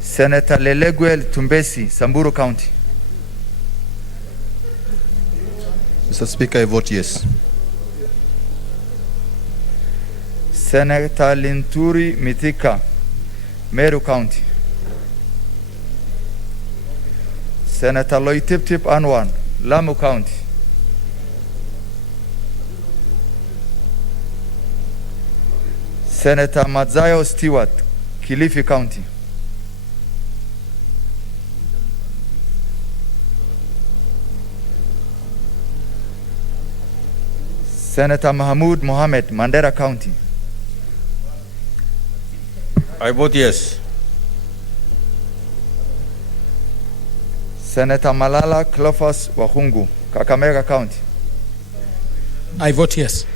Senator Leleguel Tumbesi, Samburu County. Mr. Speaker, I vote yes. Senator Linturi Mithika, Meru County. Senator Loitip Anwan, Lamu County. Senator Madzayo Stewart, Kilifi County. Senator Mahmood Mohammed, Mandera County. I vote yes. Senator Malala Cleophas Wahungu, Kakamega County. I vote yes.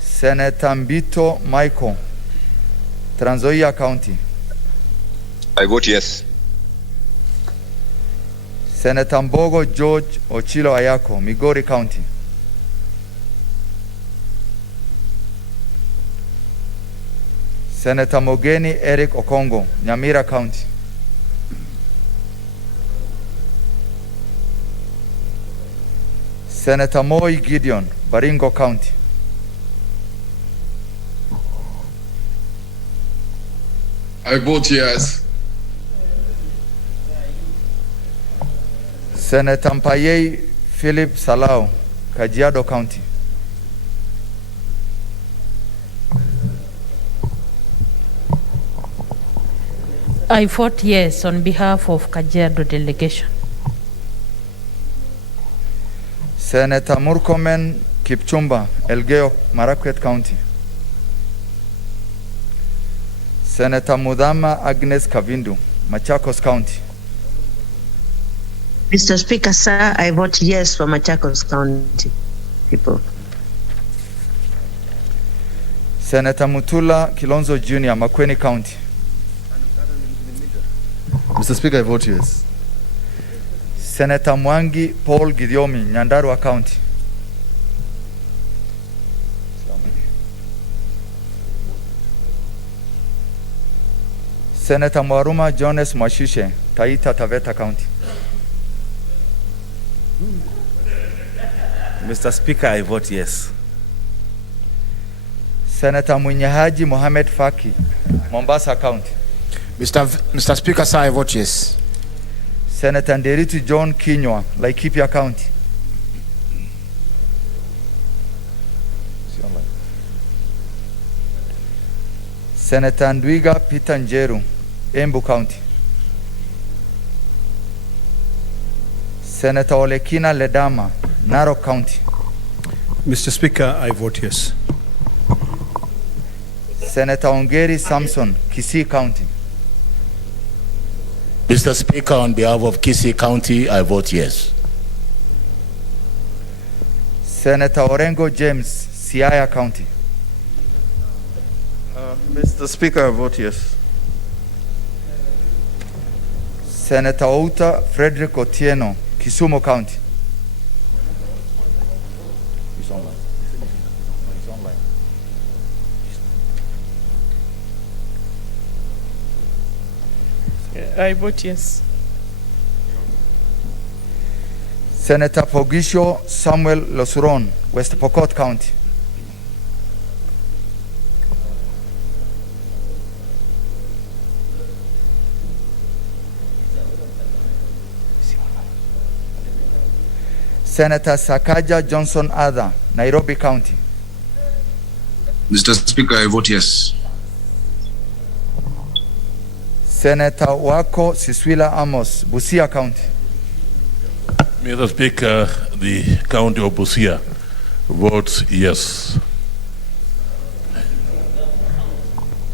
Senator Mbito Michael, Trans Nzoia County. I vote yes. Senator Mbogo George Ochilo Ayako, Migori County. Senator Mogeni Eric Okongo, Nyamira County. Senator Moi Gideon, Baringo County. I vote yes. Senator Mpayei Philip Salau, Kajiado County. I vote yes on behalf of Kajiado delegation. Senator Murkomen Kipchumba, Elgeyo Marakwet County. Senator Mudama Agnes Kavindu, Machakos County. Mr. Speaker, sir, I vote yes for Machakos County people. Senator Mutula Kilonzo Jr., Makueni County. Mr. Speaker, I vote yes. Senator Mwangi Paul Gidiomi, Nyandarua County. Senator Mwaruma Jones Mwashishe, Taita Taveta County. Mr. Speaker, I vote yes. Senator Munyahaji Mohamed Faki, Mombasa County. Mr. Speaker, sir, I vote yes. Senator Nderitu John Kinywa, Laikipia County. Senator Ndwiga Peter Njeru, Embu County. Senator Olekina Ledama, Narok County. Mr. Speaker, I vote yes. Senator Ongeri Samson, Kisii County. Mr. Speaker, on behalf of Kisii County, I vote yes. Senator Orengo James, Siaya County. Mr. Speaker, I vote yes. Senator Outa Frederick Otieno, Kisumu County. He's online. He's online. I vote yes. Senator Pogisho Samuel Losuron, West Pokot County. Senator Sakaja Johnson Adha, Nairobi County. Mr. Speaker, I vote yes. Senator Wako Siswila Amos, Busia County. Mr. Speaker, the county of Busia votes yes.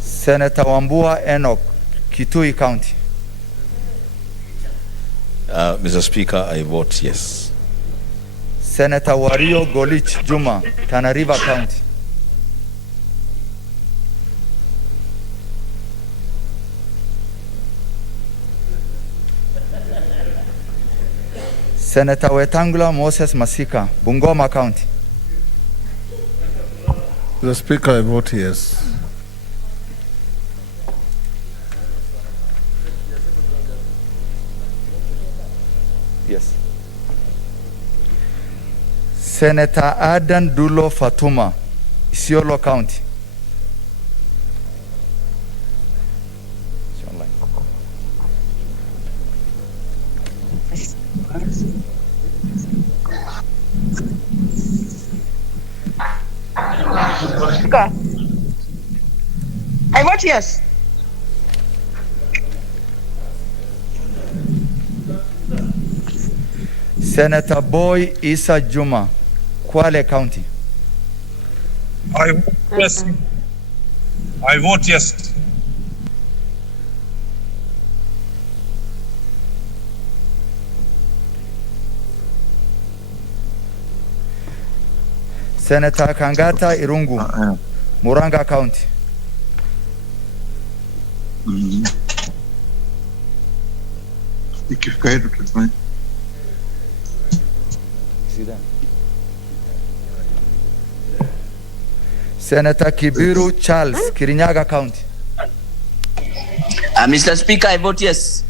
Senator Wambua Enoch, Kitui County. Mr. Speaker, I vote yes. Senator Wario Golich Juma, Tana River County. Senator Wetangula Moses Masika, Bungoma County. Mr. Speaker, I vote yes. Yes. Senator Adan Dulo Fatuma, Isiolo County. Speaker, I vote yes. Senator Boy Isa Juma, Kwale County. I vote yes. I vote yes. Senator Kangata Irungu, Muranga County. Senator Kibiru Charles, Kirinyaga County. Mr. Speaker, I vote yes.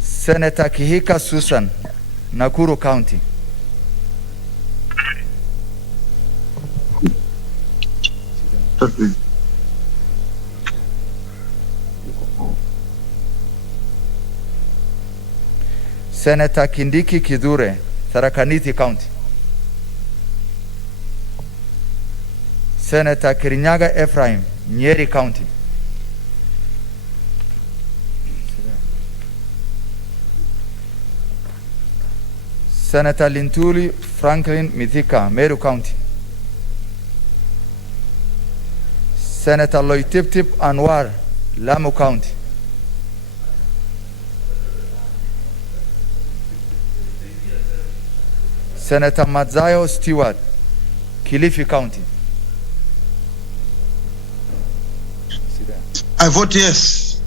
Senator Kihika Susan, Nakuru County. Senator Kindiki Kidure, Tharaka Nithi County. Senator Kirinyaga Ephraim, Nyeri County. Senator Lintuli Franklin Mithika, Meru County. Senator Loitiptip Anwar, Lamu County. Senator Madzayo Stewart, Kilifi County. I vote yes.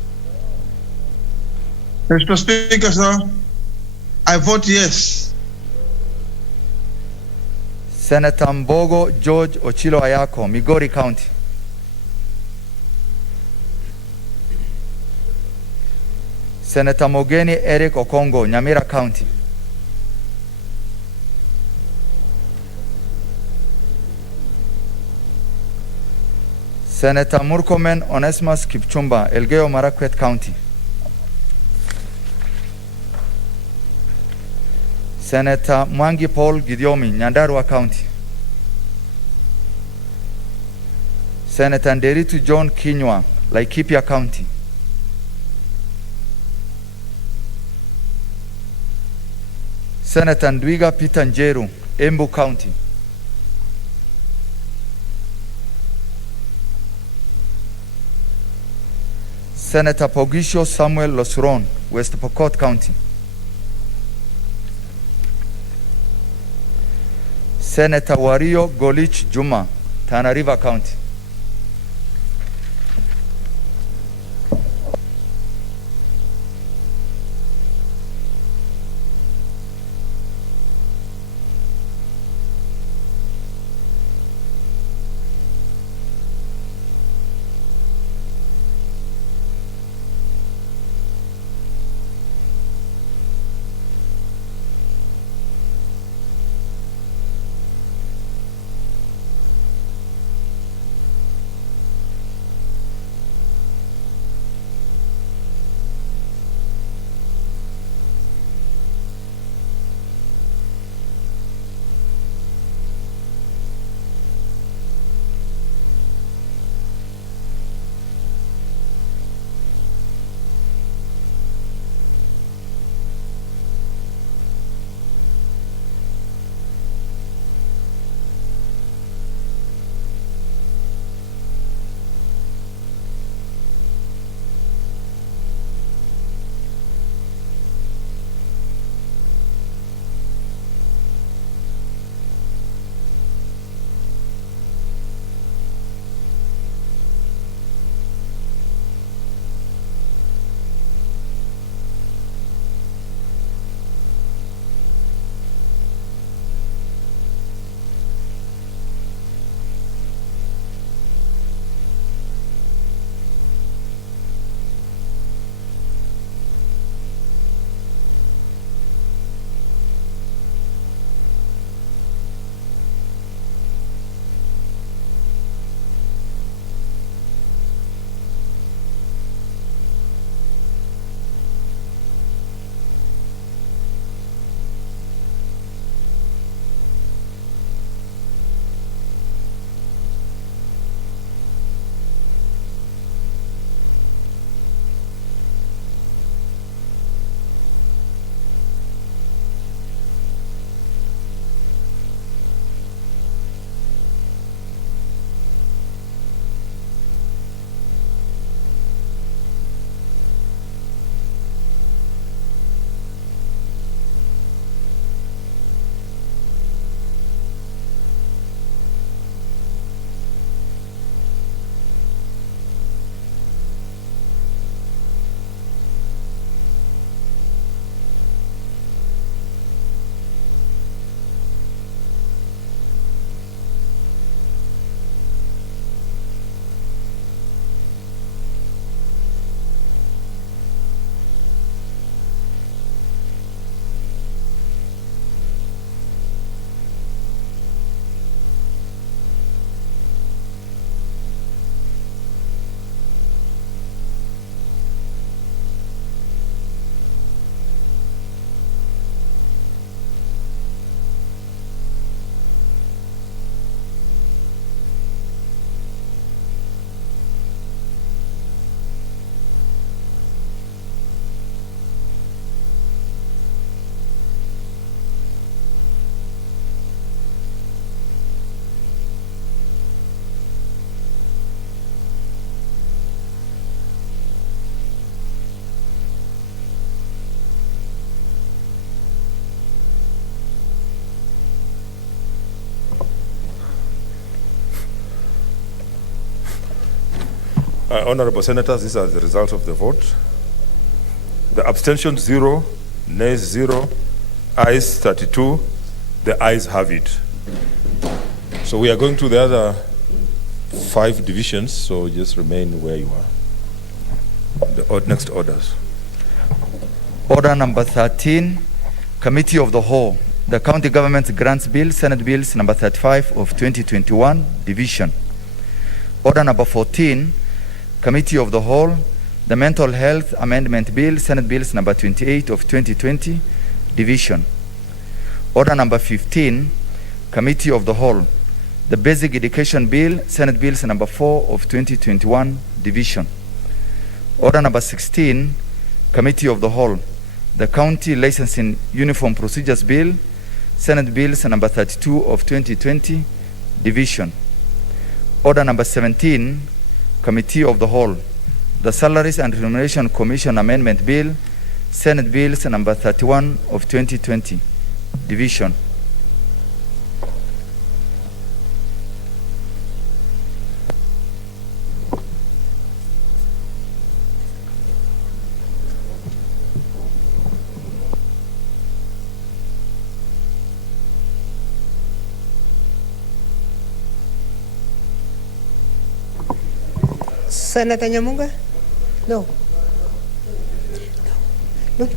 Mr. Speaker, sir, I vote yes. Senator Mbogo George Ochilo Ayako, Migori County. Senator Mogeni Eric Okongo, Nyamira County. Senator Murkomen Onesmus Kipchumba, Elgeyo Marakwet County. Senator Mwangi Paul Gidiomi, Nyandarua County. Senator Nderitu John Kinywa, Laikipia County. Senator Ndwiga Peter Njeru, Embu County. Senator Pogisho Samuel Losuron, West Pokot County. Senator Wario Golich Juma, Tana River County. Honorable Senators, these are the results of the vote. The abstention 0, nays 0, ayes 32. The ayes have it. So we are going to the other 5 divisions, so just remain where you are. The next orders. Order number 13, Committee of the Whole, the County Government Grants Bill, Senate Bills number 35 of 2021, division. Order number 14, Committee of the Whole, the Mental Health Amendment Bill, Senate Bills number 28 of 2020, division. Order number 15, Committee of the Whole, the Basic Education Bill, Senate Bills number 4 of 2021, division. Order number 16, Committee of the Whole, the County Licensing Uniform Procedures Bill, Senate Bills number 32 of 2020, division. Order number 17, Committee of the Whole, the Salaries and Remuneration Commission Amendment Bill, Senate Bills number 31 of 2020, division. Senator Nyamunga? No. No.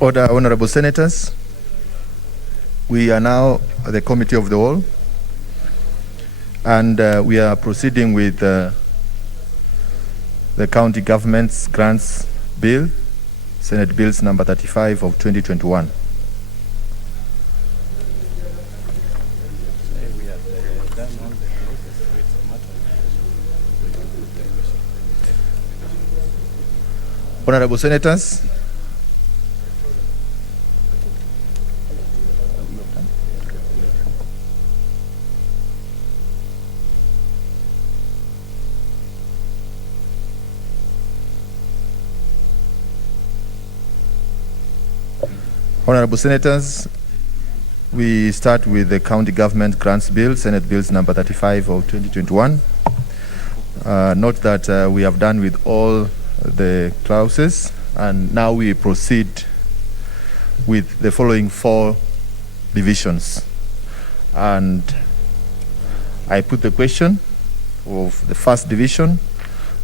Order, Honorable Senators. We are now at the Committee of the Whole, and we are proceeding with the County Government's Grants Bill, Senate Bills number 35 of 2021. Honorable Senators, Honorable Senators, we start with the County Government Grants Bill, Senate Bills number 35 of 2021. Note that we have done with all the clauses, and now we proceed with the following 4 divisions. And I put the question of the first division,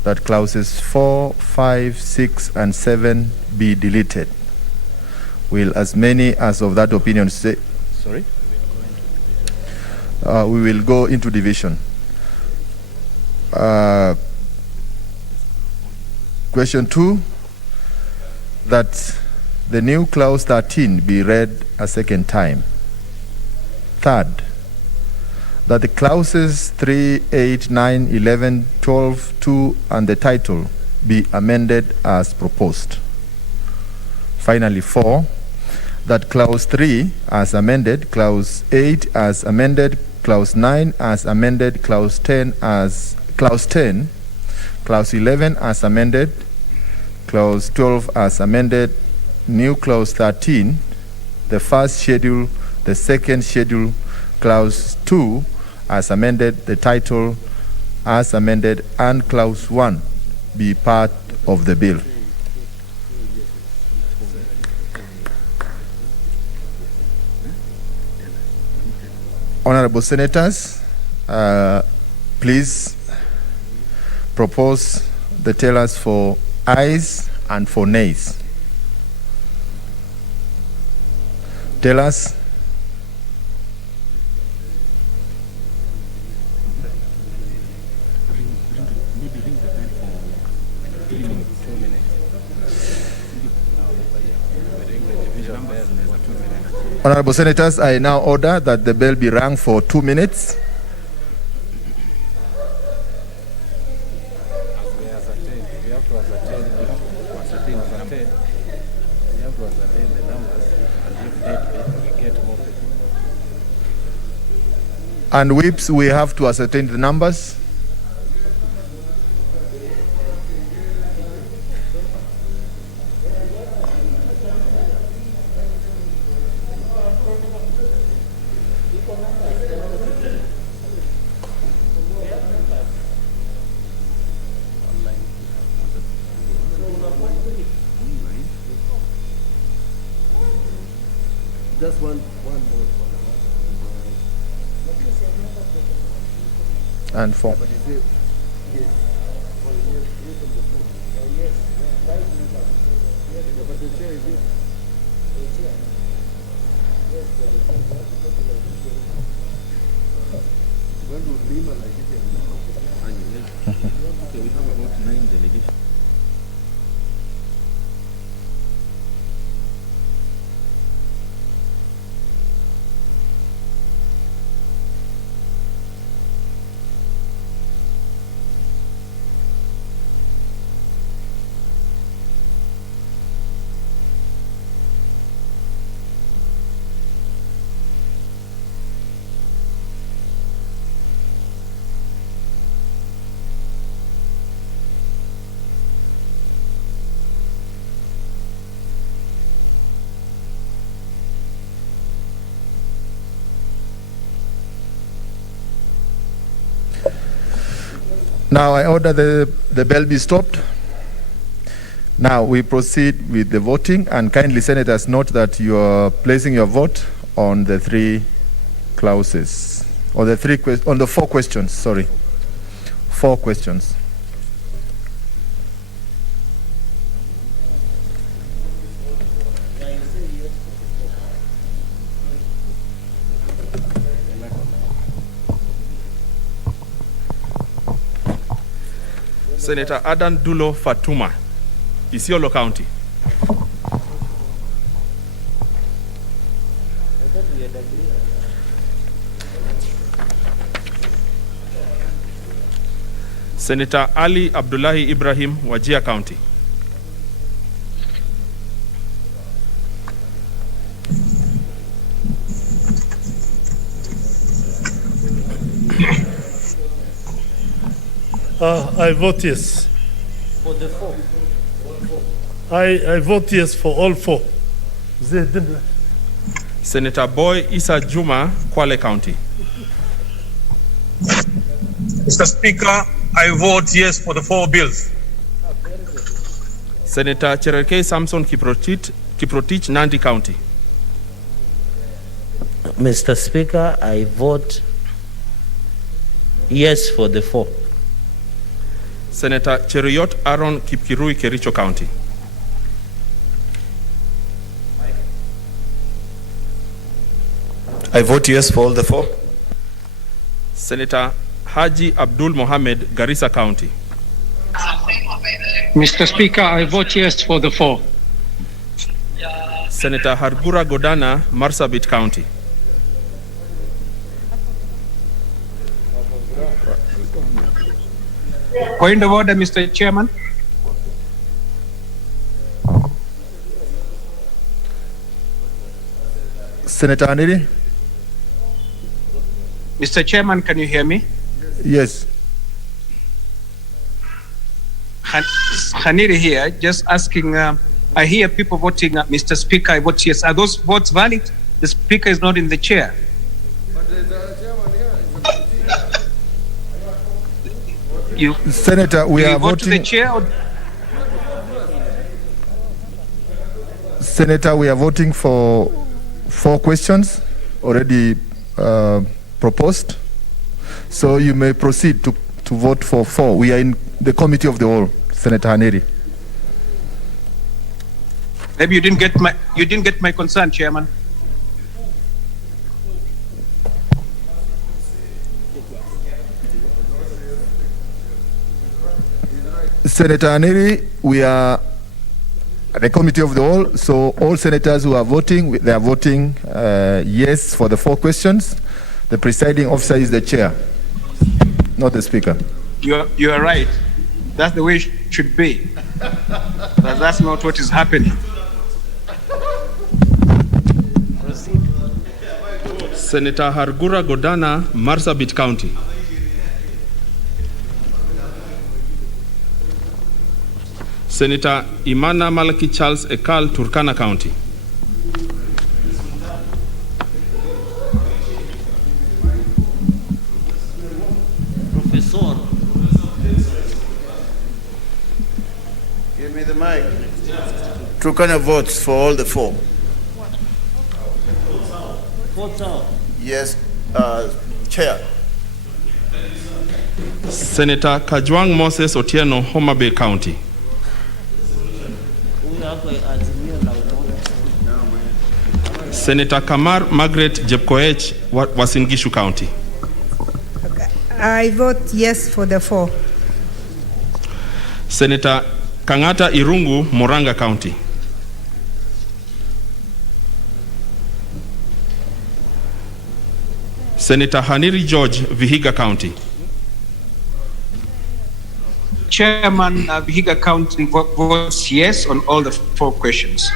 that clauses 4, 5, 6, and 7 be deleted. Will as many as of that opinion say, sorry? We will go into division. Question 2, that the new clause 13 be read a second time. Third, that the clauses 3, 8, 9, 11, 12, 2, and the title be amended as proposed. Finally, 4, that clause 3 as amended, clause 8 as amended, clause 9 as amended, clause 10, clause 11 as amended, clause 12 as amended, new clause 13, the first schedule, the second schedule, clause 2 as amended, the title as amended, and clause 1 be part of the bill. Honorable Senators, please propose the tellers for ayes and for nays. Tellers. Honorable Senators, I now order that the bell be rung for 2 minutes. And whips, we have to ascertain the numbers. Just one more. And 4. Okay, we have about 9 delegations. Now I order the bell be stopped. Now we proceed with the voting, and kindly Senators note that you are placing your vote on the 3 clauses, or on the 4 questions, sorry. 4 questions. Senator Adan Dulo Fatuma, Isiolo County. Senator Ali Abdullahi Ibrahim, Wajir County. I vote yes. For the 4. I vote yes for all 4. Senator Boy Issa Juma, Kwale County. Mr. Speaker, I vote yes for the 4 bills. Senator Cherokee Samson Kiprotich, Nandi County. Mr. Speaker, I vote yes for the 4. Senator Cheruiyot Aaron Kipkirui, Kericho County. I vote yes for all the four. Senator Haji Abdul Mohamed, Garissa County. Mr. Speaker, I vote yes for the four. Senator Hargura Godana, Marsabit County. Point of order, Mr. Chairman. Senator Haniri? Mr. Chairman, can you hear me? Yes. Haniri here, just asking, I hear people voting, Mr. Speaker, I vote yes. Are those votes valid? The Speaker is not in the chair. Senator, we are vote to the voting. chair or... Senator, we are voting for 4 questions already proposed. So you may proceed to vote for 4. We are in the committee of the whole, Senator Haneri. Maybe you didn't get my concern, Chairman. Senator Haneri, we are at the committee of the whole, so all senators who are voting, they are voting yes for the 4 questions. The presiding officer is the chair, not the speaker. You are right. That's the way it should be. But that's not what is happening. Senator Hargura Godana, Marsabit County. Senator Imana Malaki Charles Ekal, Turkana County. Professor. Give me the mic. Turkana votes for all the 4. Yes, Chair. Senator Kajwang Moses Otieno, Homa Bay County. Senator Kamar Margaret Jepkoech, Wasingishu County. I vote yes for the 4. Senator Kangata Irungu, Moranga County. Senator Haniri George, Vihiga County. Chairman, Vihiga County votes yes on all the 4 questions.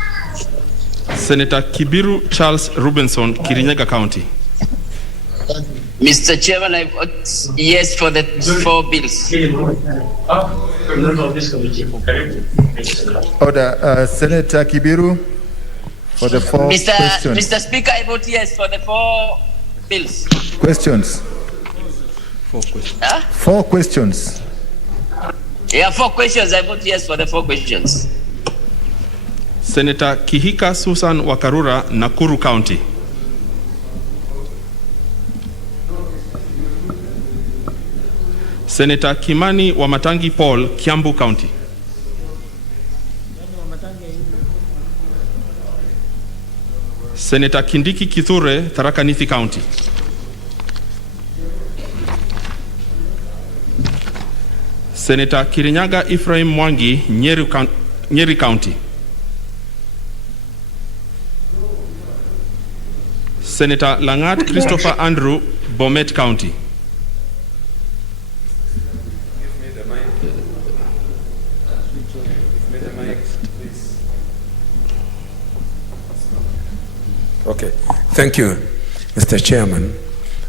Senator Kibiru Charles Rubenson, Kirinyaga County. Mr. Chairman, I vote yes for the 4 bills. Order, Senator Kibiru, for the 4 questions. Mr. Speaker, I vote yes for the 4 bills. Questions. 4 questions. Huh? 4 questions. Yeah, 4 questions. I vote yes for the 4 questions. Senator Kihika Susan Wakarura, Nakuru County. Senator Kimani Wamatangi Paul, Kiambu County. Senator Kindiki Kithure, Tharaka Nithi County. Senator Kirinyaga Ephraim Mwangi, Nyeri County. Senator Langat Christopher Andrew, Bomet County. Okay, thank you, Mr. Chairman.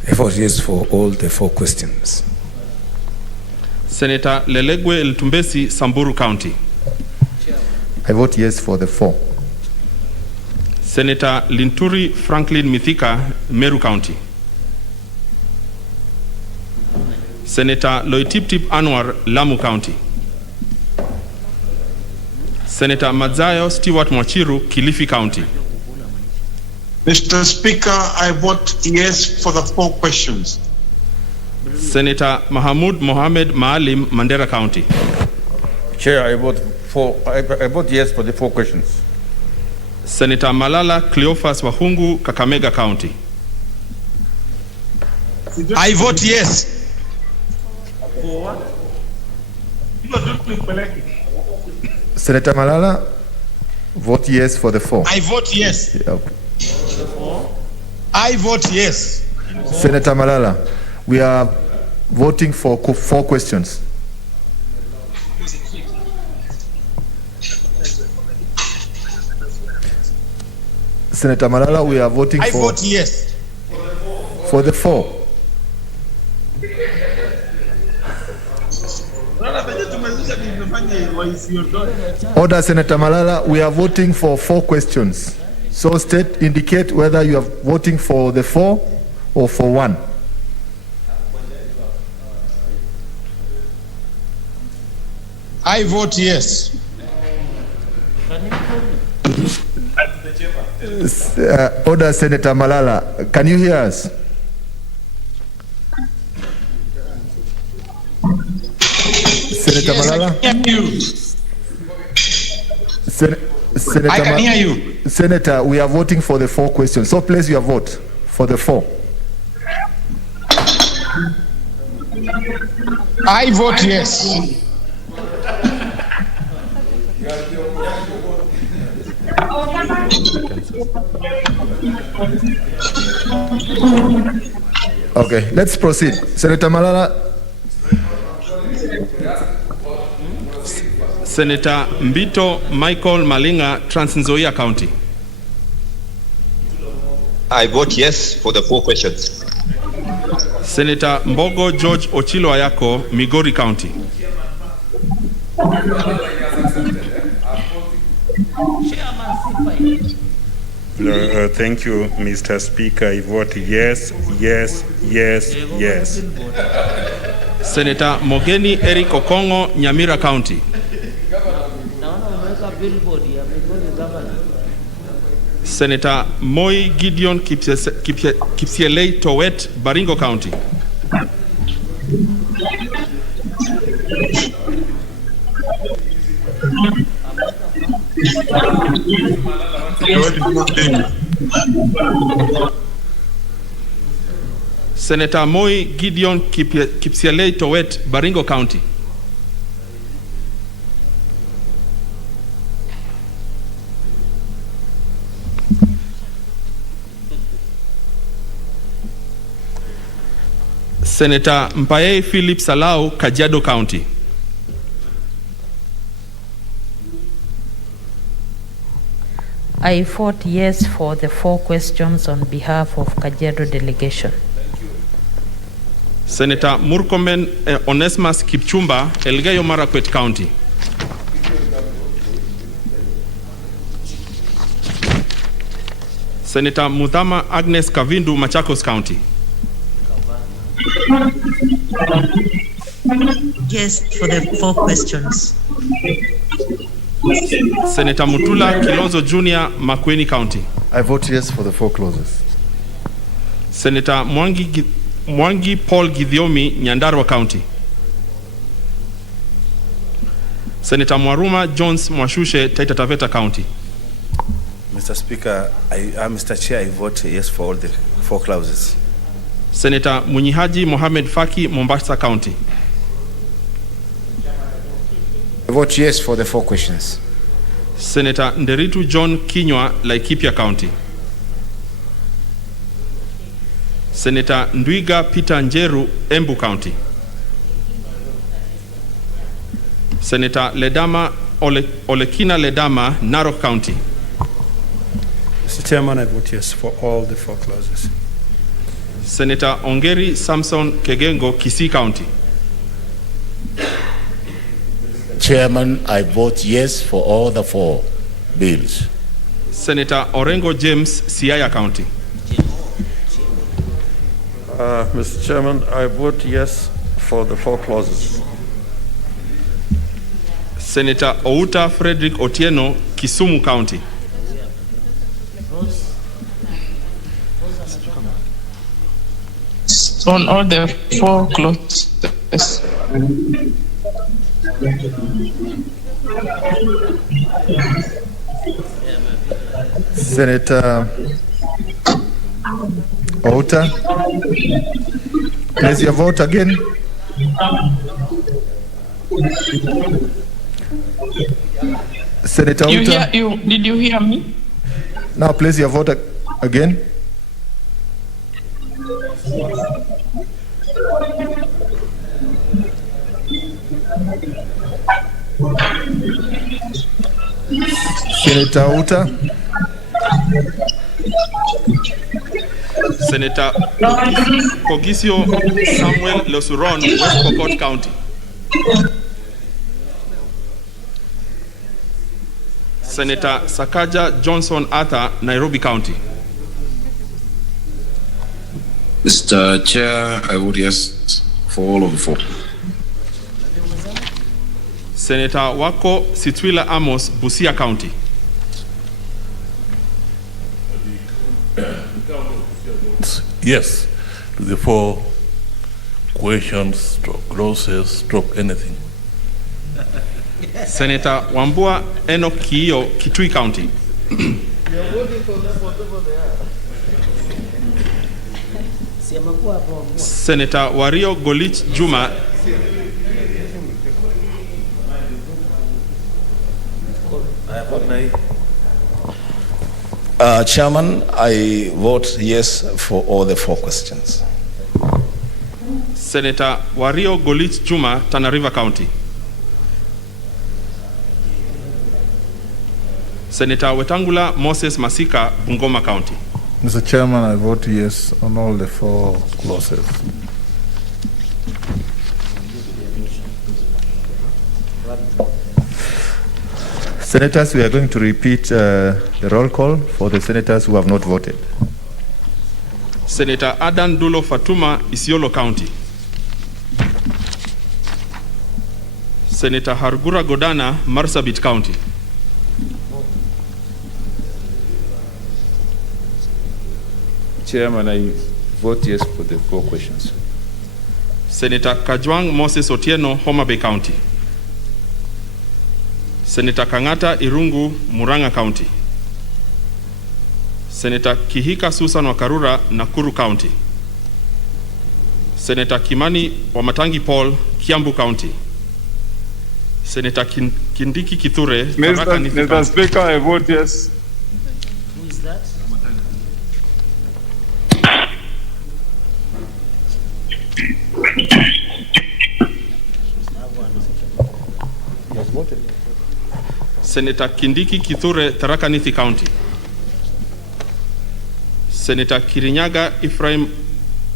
I vote yes for all the 4 questions. Senator Lelegwe Ltumbesi, Samburu County. I vote yes for the 4. Senator Linturi Franklin Mithika, Meru County. Senator Loitiptip Anwar, Lamu County. Senator Madzayo Stewart Mwachiru, Kilifi County. Mr. Speaker, I vote yes for the 4 questions. Senator Mahamud Mohamed Maalim, Mandera County. Chair, I vote yes for the 4 questions. Senator Malala Cleophas Wahungu, Kakamega County. I vote yes. For what? Senator Malala, vote yes for the 4. I vote yes. Yeah, okay. I vote yes. Senator Malala, we are voting for 4 questions. Senator Malala, we are voting I for... vote yes. For the 4. Order, Senator Malala, we are voting for 4 questions. So indicate whether you are voting for the 4 or for 1. I vote yes. Order, Senator Malala. Can you hear us? Senator Yes, Malala? I can hear you. Senator I can hear you. Senator, we are voting for the 4 questions. So place your vote for the 4. I vote yes. Okay, let's proceed. Senator Malala. Senator Mbito Michael Malinga, Trans Nzoia County. I vote yes for the 4 questions. Senator Mbogo George Ochilo Ayako, Migori County. Thank you, Mr. Speaker. I vote yes, yes, yes, yes. Senator Mogeni Eric Okongo, Nyamira County. Senator Moi Gideon Kipsielei Towet, Baringo County. Senator Moi Gideon Kipsielei Towet, Baringo County. Senator Mpaye Philip Salau, Kajiado County. I vote yes for the 4 questions on behalf of Kajiado delegation. Senator Murkomen Onesmus Kipchumba, Elgeyo Marakwet County. Senator Muthama Agnes Kavindu, Machakos County. Yes for the 4 questions. Senator Mutula Kilonzo Jr., Makueni County. I vote yes for the 4 clauses. Senator Mwangi Paul Githiomi, Nyandarua County. Senator Mwaruma Jones Mwashushe, Taita Taveta County. Mr. Speaker, Mr. Chair, I vote yes for all the 4 clauses. Senator Munyihaji Mohamed Faki, Mombasa County. I vote yes for the 4 questions. Senator Nderitu John Kinywa, Laikipia County. Senator Ndwiga Peter Njeru, Embu County. Senator Ledama Olekina Ledama, Narok County. Mr. Chairman, I vote yes for all the 4 clauses. Senator Ongeri Samson Kegengo, Kisii County. Chairman, I vote yes for all the 4 bills. Senator Orengo James, Siaya County. Mr. Chairman, I vote yes for the 4 clauses. Senator Outa Frederick Otieno, Kisumu County. On all the 4 clauses. Senator Outa, place your vote again. Senator Outa. Did you hear me? Now place your vote again. Senator Outa. Senator Pogisio Samuel Losuron, West Pokot County. Senator Sakaja Johnson Arthur, Nairobi County. Mr. Chair, I vote yes for all of the 4. Senator Wako Sitwila Amos, Busia County. Yes to the 4 questions, stroke clauses, stroke anything. Senator Wambua Enoch Kiyo, Kitui County. Senator Wario Golich Juma, Chairman, I vote yes for all the 4 questions. Senator Wario Golich Juma, Tana River County. Senator Wetangula Moses Masika, Bungoma County. Mr. Chairman, I vote yes on all the 4 clauses. Senators, we are going to repeat the roll call for the senators who have not voted. Senator Adan Dulo Fatuma, Isiolo County. Senator Hargura Godana, Marsabit County. Chairman, I vote yes for the 4 questions. Senator Kajwang Moses Otieno, Homa Bay County. Senator Kangata Irungu, Muranga County. Senator Kihika Susan Wakarura, Nakuru County. Senator Kimani Wamatangi Paul, Kiambu County. Senator Kindiki Kithure, Mr. Speaker, I vote yes. Who is that? He has voted. Senator Kindiki Kithure, Tharaka Nithi County. Senator Kirinyaga Ephraim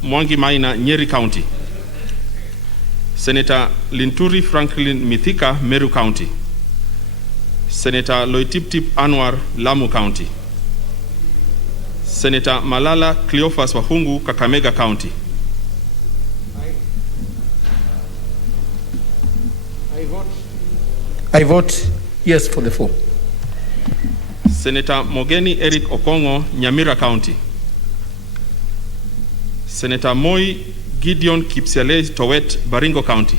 Mwangi Maina, Nyeri County. Senator Linturi Franklin Mithika, Meru County. Senator Loitiptip Anwar, Lamu County. Senator Malala Cleophas Wahungu, Kakamega County. I vote yes for the 4. Senator Mogeni Eric Okongo, Nyamira County. Senator Moi Gideon Kipsiale Towet, Baringo County.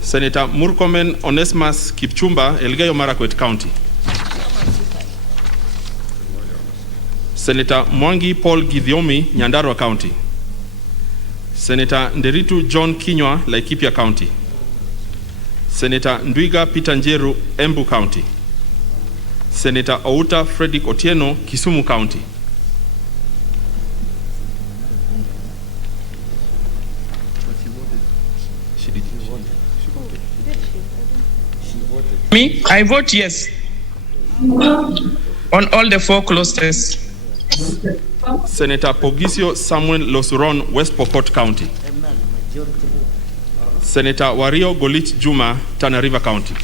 Senator Murkomen Onesmus Kipchumba, Elgeyo Marakwet County. Senator Mwangi Paul Githiomi, Nyandarua County. Senator Nderitu John Kinywa, Laikipia County. Senator Ndwiga Peter Njeru, Embu County. Senator Outa Frederick Otieno, Kisumu County. Me, I vote yes on all the 4 clauses. Senator Pogisio Samuel Losuron, West Pokot County. Senator Wario Golich Juma, Tana River County.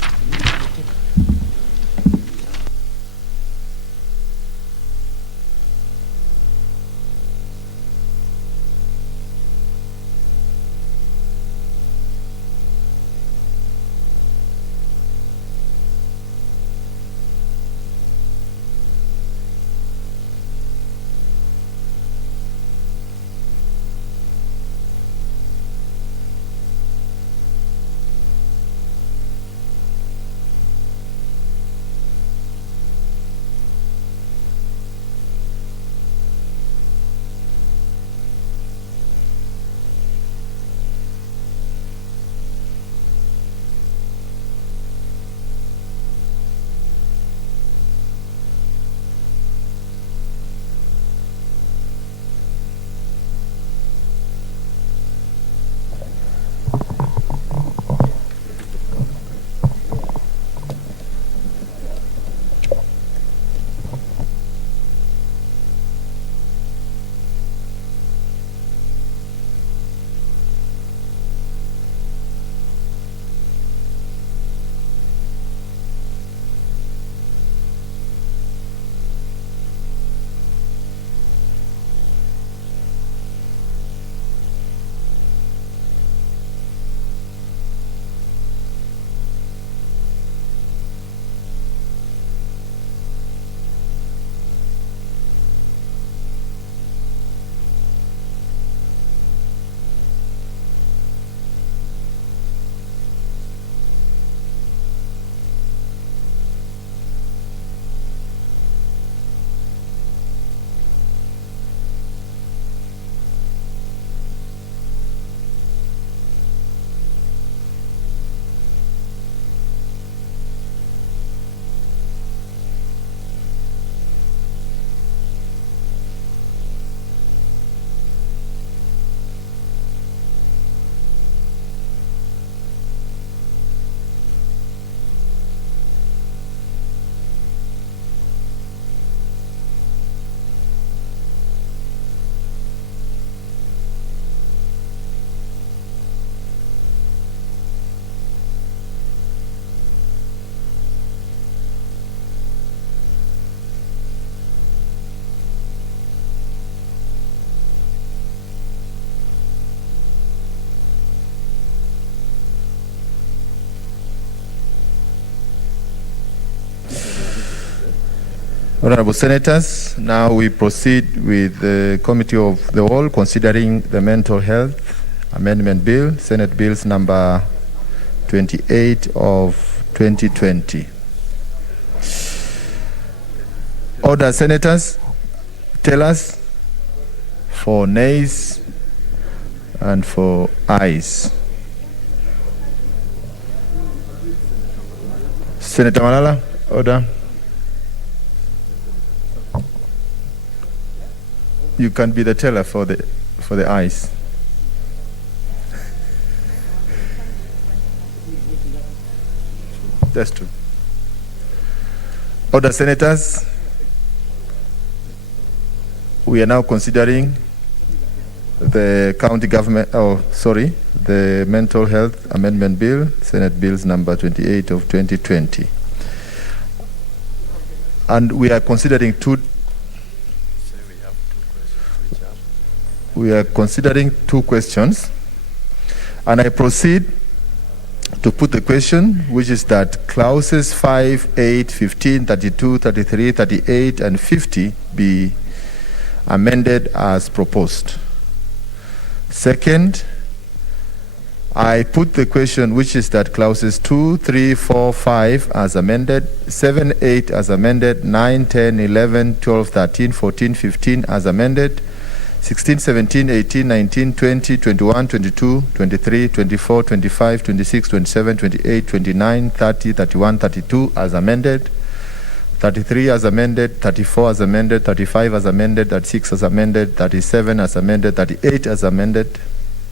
Honorable Senators, now we proceed with the Committee of the Whole considering the Mental Health Amendment Bill, Senate Bills number 28 of 2020. Order, Senators, tell us for nays and for ayes. Senator Malala, order. You can be the teller for the ayes. That's true. Order, Senators. We are now considering the the Mental Health Amendment Bill, Senate Bills number 28 of 2020. And we are considering two questions. And I proceed to put the question, which is that clauses 5, 8, 15, 32, 33, 38, and 50 be amended as proposed. Second, I put the question, which is that clauses 2, 3, 4, 5 as amended, 7, 8 as amended, 9, 10, 11, 12, 13, 14, 15 as amended, 16, 17, 18, 19, 20, 21, 22, 23, 24, 25, 26, 27, 28, 29, 30, 31, 32 as amended, 33 as amended, 34 as amended, 35 as amended, 36 as amended, 37 as amended, 38 as amended,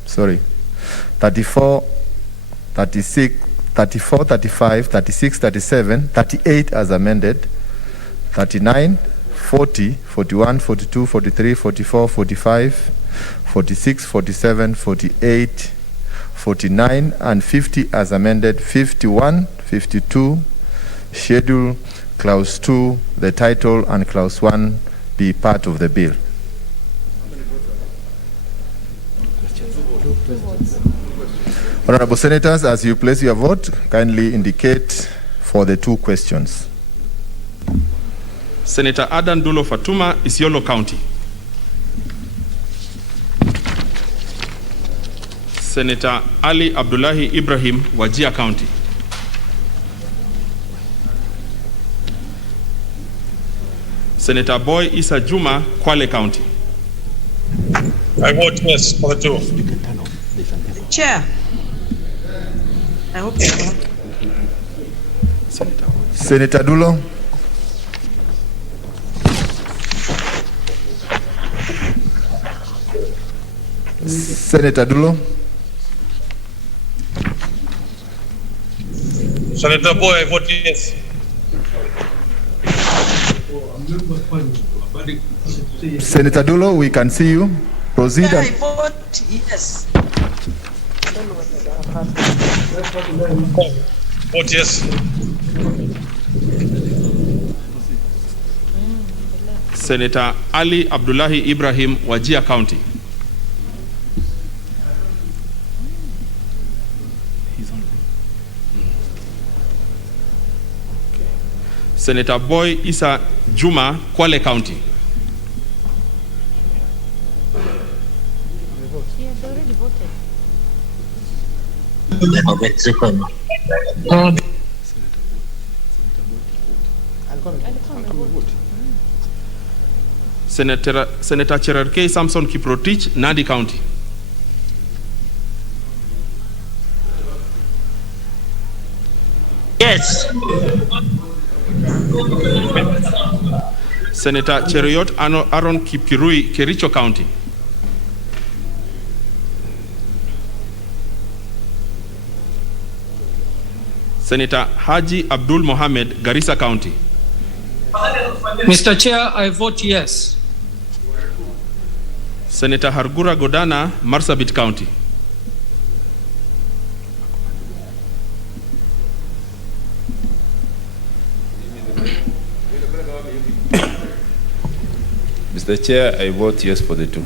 34, 36, 34, 35, 36, 37, 38 as amended, 39, 40, 41, 42, 43, 44, 45, 46, 47, 48, 49, and 50 as amended, 51, 52, schedule clause 2, the title, and clause 1 be part of the bill. Honorable Senators, as you place your vote, kindly indicate for the two questions. Senator Adan Dulo Fatuma, Isiolo County. Senator Ali Abdullahi Ibrahim, Wajir County. Senator Boy Issa Juma, Kwale County. I vote yes for the two. Chair, I hope you will. Senator Dulo. Senator Dulo. Senator Boy, I vote yes. Senator Dulo, we can see you. Proceed. I vote yes. Vote yes. Senator Ali Abdullahi Ibrahim, Wajir County. Senator Boy Issa Juma, Kwale County. Senator Cherarkei Samson Kiprotich, Nandi County. Yes. Senator Cheruiyot Aaron Kipkirui, Kericho County. Senator Haji Abdul Mohammed, Garissa County. Mr. Chair, I vote yes. Senator Hargura Godana, Marsabit County. Mr. Chair, I vote yes for the two.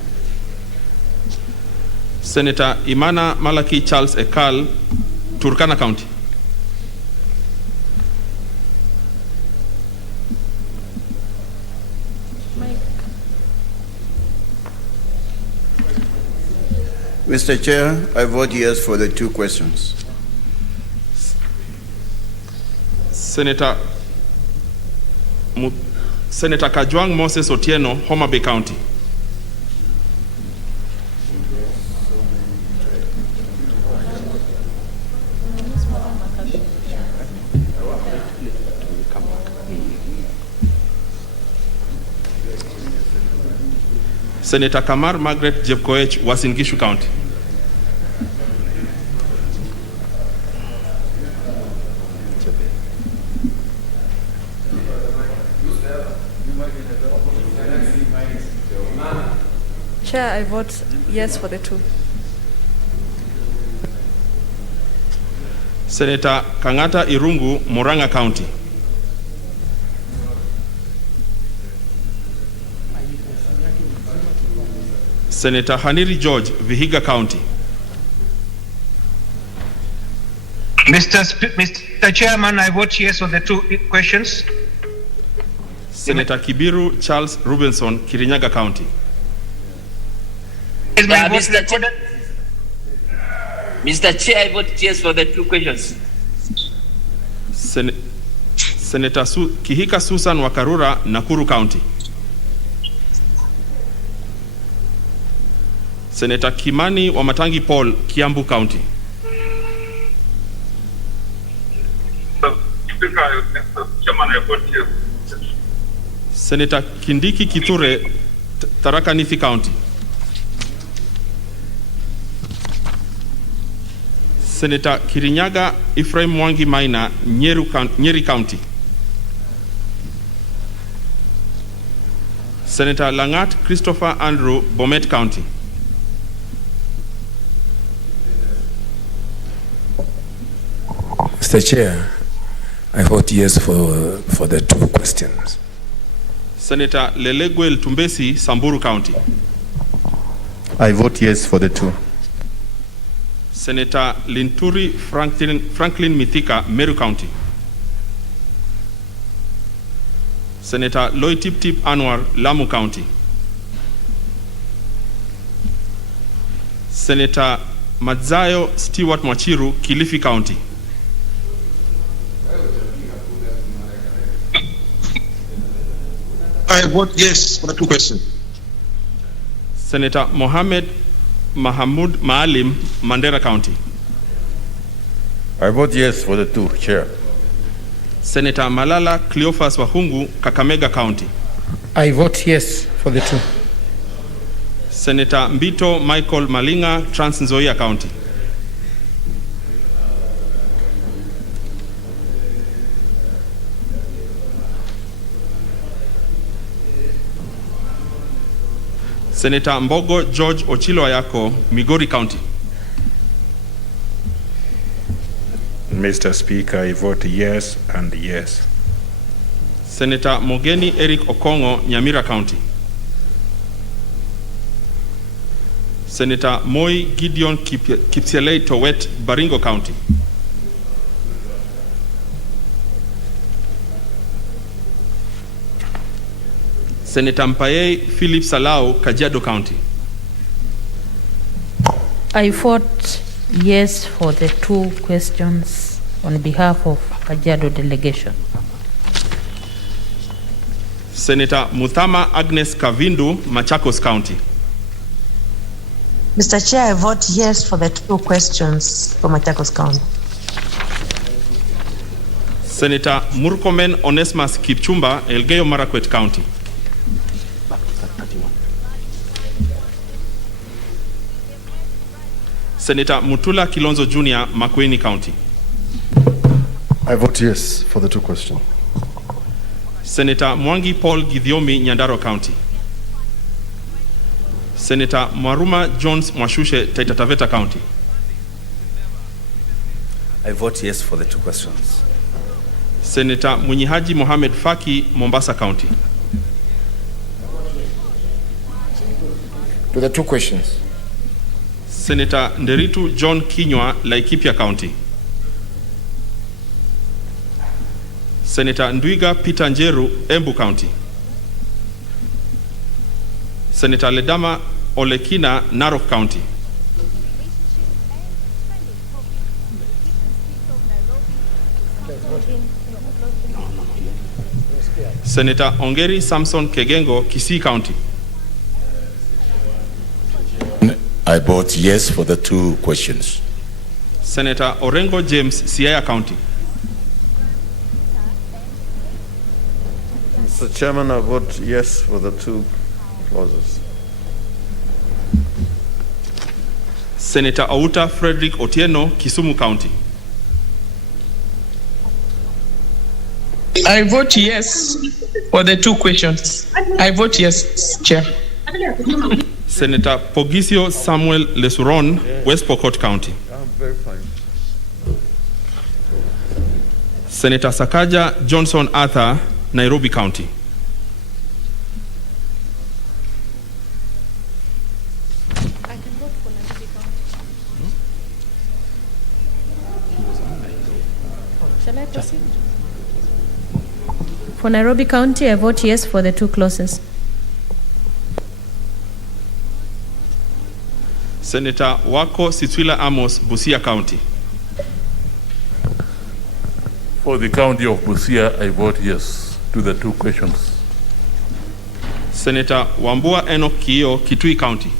Senator Imana Malaki Charles Ekal, Turkana County. Mr. Chair, I vote yes for the 2 questions. Senator Kajwang Moses Otieno, Homa Bay County. Senator Kamar Margaret Jepkoech, Uasin Gishu County. Chair, I vote yes for the 2. Senator Kangata Irungu, Murang'a County. Senator Haniri George, Vihiga County. Mr. Chairman, I vote yes on the 2 questions. Senator Kibiru Charles Rubenson, Kirinyaga County. Is my vote Mr. recorded? Mr. Chair, I vote yes for the 2 questions. Senator Kihika Susan Wakarura, Nakuru County. Senator Kimani Wamatangi Paul, Kiambu County. Chairman, I vote yes. Senator Kindiki Kithure, Tharaka Nithi County. Senator Kirinyaga Ephraim Mwangi Maina, Nyeri County. Senator Langat Christopher Andrew, Bomet County. Mr. Chair, I vote yes for the 2 questions. Senator Leleguel Tumbesi, Samburu County. I vote yes for the 2. Senator Linturi Franklin Mithika, Meru County. Senator Loitip Tip Anwar, Lamu County. Senator Madzayo Stewart Mwachiru, Kilifi County. I vote yes for the 2 questions. Senator Mohammed Mahamud Maalim, Mandera County. I vote yes for the 2, Chair. Senator Malala Cleophas Wahungu, Kakamega County. I vote yes for the 2. Senator Mbito Michael Malinga, Trans Nzoia County. Senator Mbogo George Ochilo Ayako, Migori County. Mr. Speaker, I vote yes and yes. Senator Mogeni Eric Okongo, Nyamira County. Senator Moi Gideon Kipsielei Towet, Baringo County. Senator Mpaye Philip Salau, Kajiado County. I vote yes for the 2 questions on behalf of Kajiado delegation. Senator Muthama Agnes Kavindu, Machakos County. Mr. Chair, I vote yes for the 2 questions for Machakos County. Senator Murkomen Onesmus Kipchumba, Elgeyo Marakwet County. Senator Mutula Kilonzo Jr., Makueni County. I vote yes for the 2 questions. Senator Mwangi Paul Githiomi, Nyandarua County. Senator Mwaruma Jones Mwashushe, Taita Taveta County. I vote yes for the 2 questions. Senator Munyihaji Mohamed Faki, Mombasa County. To the 2 questions. Senator Nderitu John Kinywa, Laikipia County. Senator Ndwiga Peter Njeru, Embu County. Senator Ledama Olekina, Narok County. Senator Ongeri Samson Kegengo, Kisii County. I vote yes for the 2 questions. Senator Orengo James, Siaya County. Mr. Chairman, I vote yes for the 2 clauses. Senator Outa Frederick Otieno, Kisumu County. I vote yes for the 2 questions. I vote yes, Chair. Senator Pogisio Samuel Lesuron, West Pokot County. Very fine. Senator Sakaja Johnson Arthur, Nairobi County. Shall I proceed? For Nairobi County, I vote yes for the 2 clauses. Senator Wako Sitwila Amos, Busia County. For the county of Busia, I vote yes to the 2 questions. Senator Wambua Enoch Kio, Kitui County.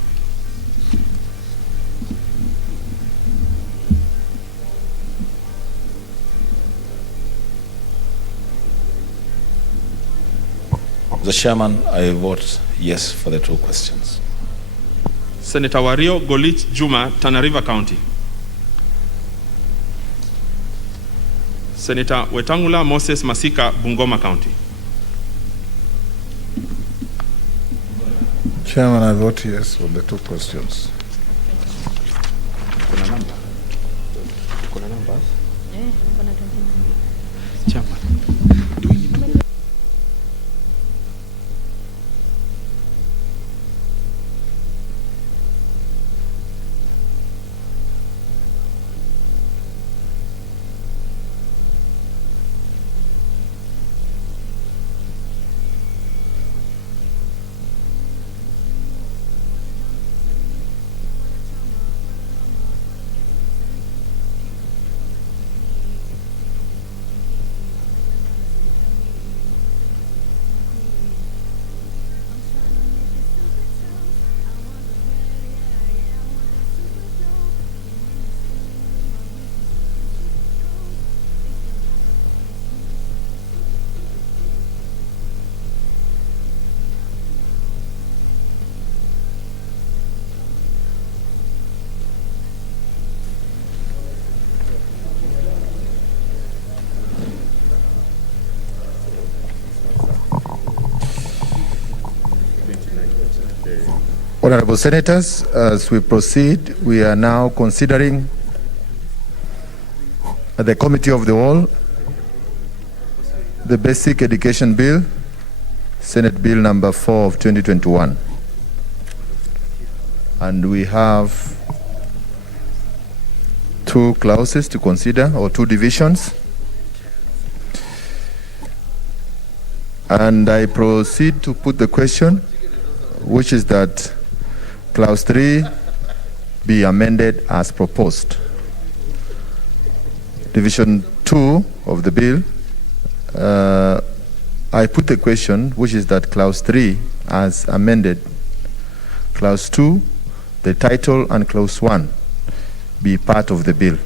Mr. Chairman, I vote yes for the 2 questions. Senator Wario Golich Juma, Tana River County. Senator Wetangula Moses Masika, Bungoma County. Chairman, I vote yes on the 2 questions. Kuna namba? Kuna numbers? Chairman. Honorable Senators, as we proceed, we are now considering the Committee of the Whole, the Basic Education Bill, Senate Bill number 4 of 2021. And we have 2 clauses to consider, or 2 divisions. And I proceed to put the question, which is that Clause 3 be amended as proposed. Division 2 of the bill, I put the question, which is that Clause 3 as amended, Clause 2, the title, and Clause 1 be part of the bill.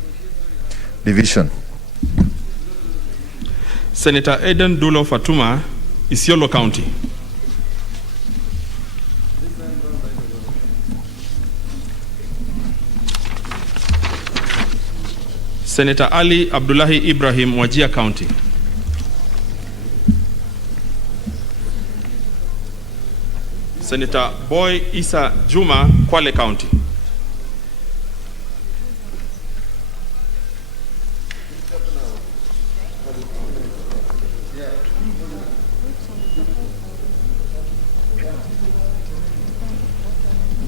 Division. Senator Eden Dulo Fatuma, Isiolo County. Senator Ali Abdullahi Ibrahim, Wajir County. Senator Boy Isa Juma, Kwale County.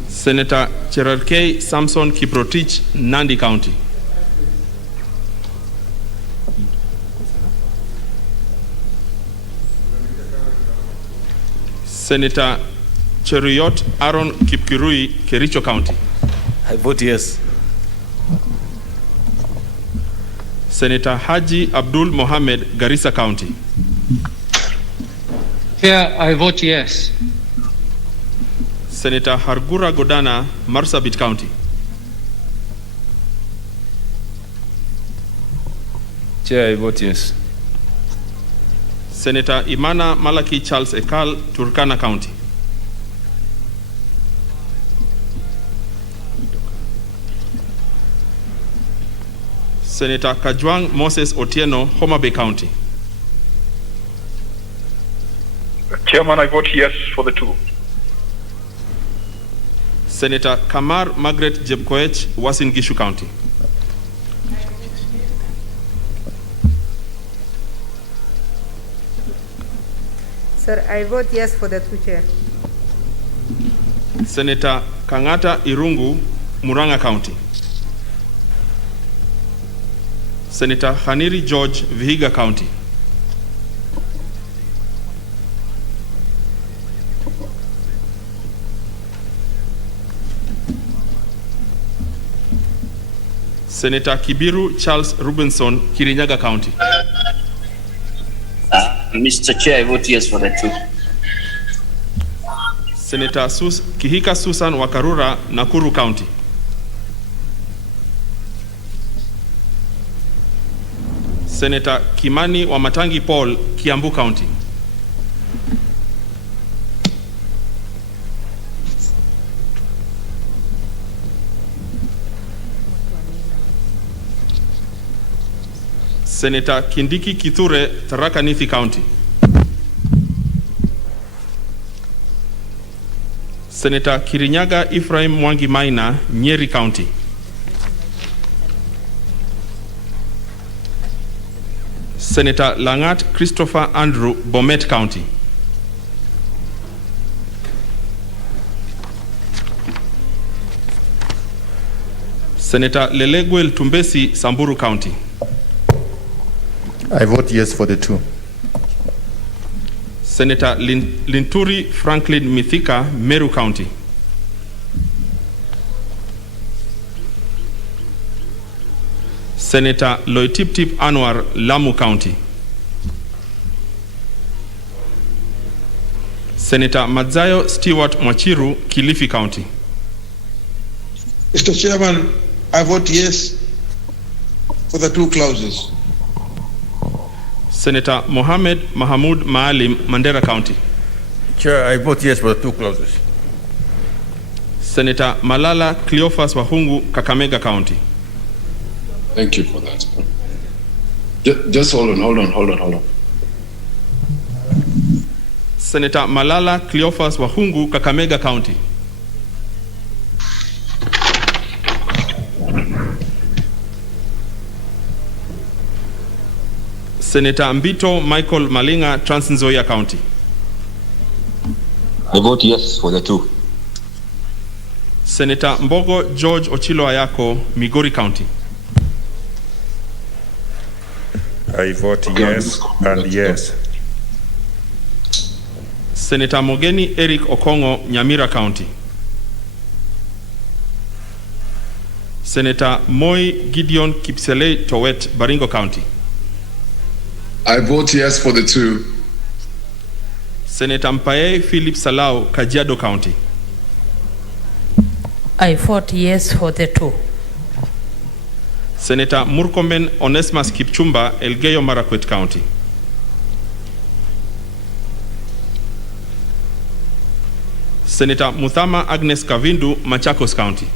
Senator Cherarkei Samson Kiprotich, Nandi County. Senator Cheruyot Aaron Kipkirui, Kericho County. I vote yes. Senator Haji Abdul Mohammed, Garissa County. Chair, I vote yes. Senator Hargura Godana, Marsabit County. Chair, I vote yes. Senator Imana Malaki Charles Ekal, Turkana County. Senator Kajwang Moses Otieno, Homa Bay County. Chairman, I vote yes for the 2. Senator Kamar Margaret Jebkoech, Uasin Gishu County. Sir, I vote yes for the 2, Chair. Senator Kangata Irungu, Muranga County. Senator Haniri George, Vihiga County. Senator Kibiru Charles Rubenson, Kirinyaga County. Mr. Chair, I vote yes for the 2. Senator Kihika Susan Wakarura, Nakuru County. Senator Kimani Wamatangi Paul, Kiambu County. Senator Kindiki Kithure, Tharaka Nithi County. Senator Kirinyaga Ephraim Mwangi Maina, Nyeri County. Senator Langat Christopher Andrew, Bomet County. Senator Leleguel Tumbesi, Samburu County. I vote yes for the 2. Senator Linturi Franklin Mithika, Meru County. Senator Loitiptip Anwar, Lamu County. Senator Madzayo Stewart Mwachiru, Kilifi County. Mr. Chairman, I vote yes for the 2 clauses. Senator Mohammed Mahamud Maalim, Mandera County. Chair, I vote yes for the 2 clauses. Senator Malala Cleophas Wahungu, Kakamega County. Thank you for that. Just hold on. Senator Malala Cleophas Wahungu, Kakamega County. Senator Mbito Michael Malinga, Trans Nzoia County. I vote yes for the 2. Senator Mbogo George Ochilo Ayako, Migori County. I vote yes and yes. Senator Mogeni Eric Okongo, Nyamira County. Senator Moi Gideon Kipselei Towet, Baringo County. I vote yes for the 2. Senator Mpaye Philip Salau, Kajiado County. I vote yes for the 2. Senator Murkomen Onesmus Kipchumba, Elgeyo Marakwet County. Senator Muthama Agnes Kavindu, Machakos County.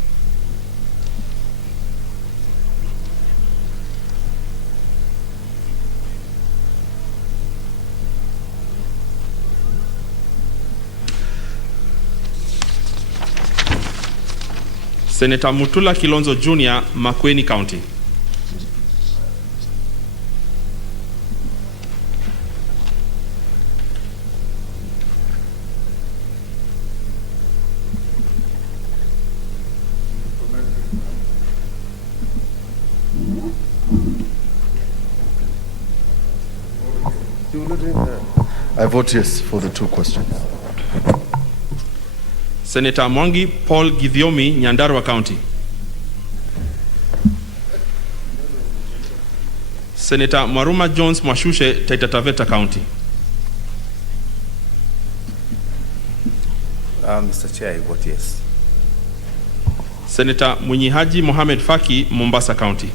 Senator Mutula Kilonzo Jr., Makueni County. I vote yes for the 2 questions. Senator Mwangi Paul Githiomi, Nyandarua County. Senator Maruma Jones Mwashushe, Taita Taveta County. Mr. Chair, I vote yes. Senator Munyihaji Mohamed Faki, Mombasa County.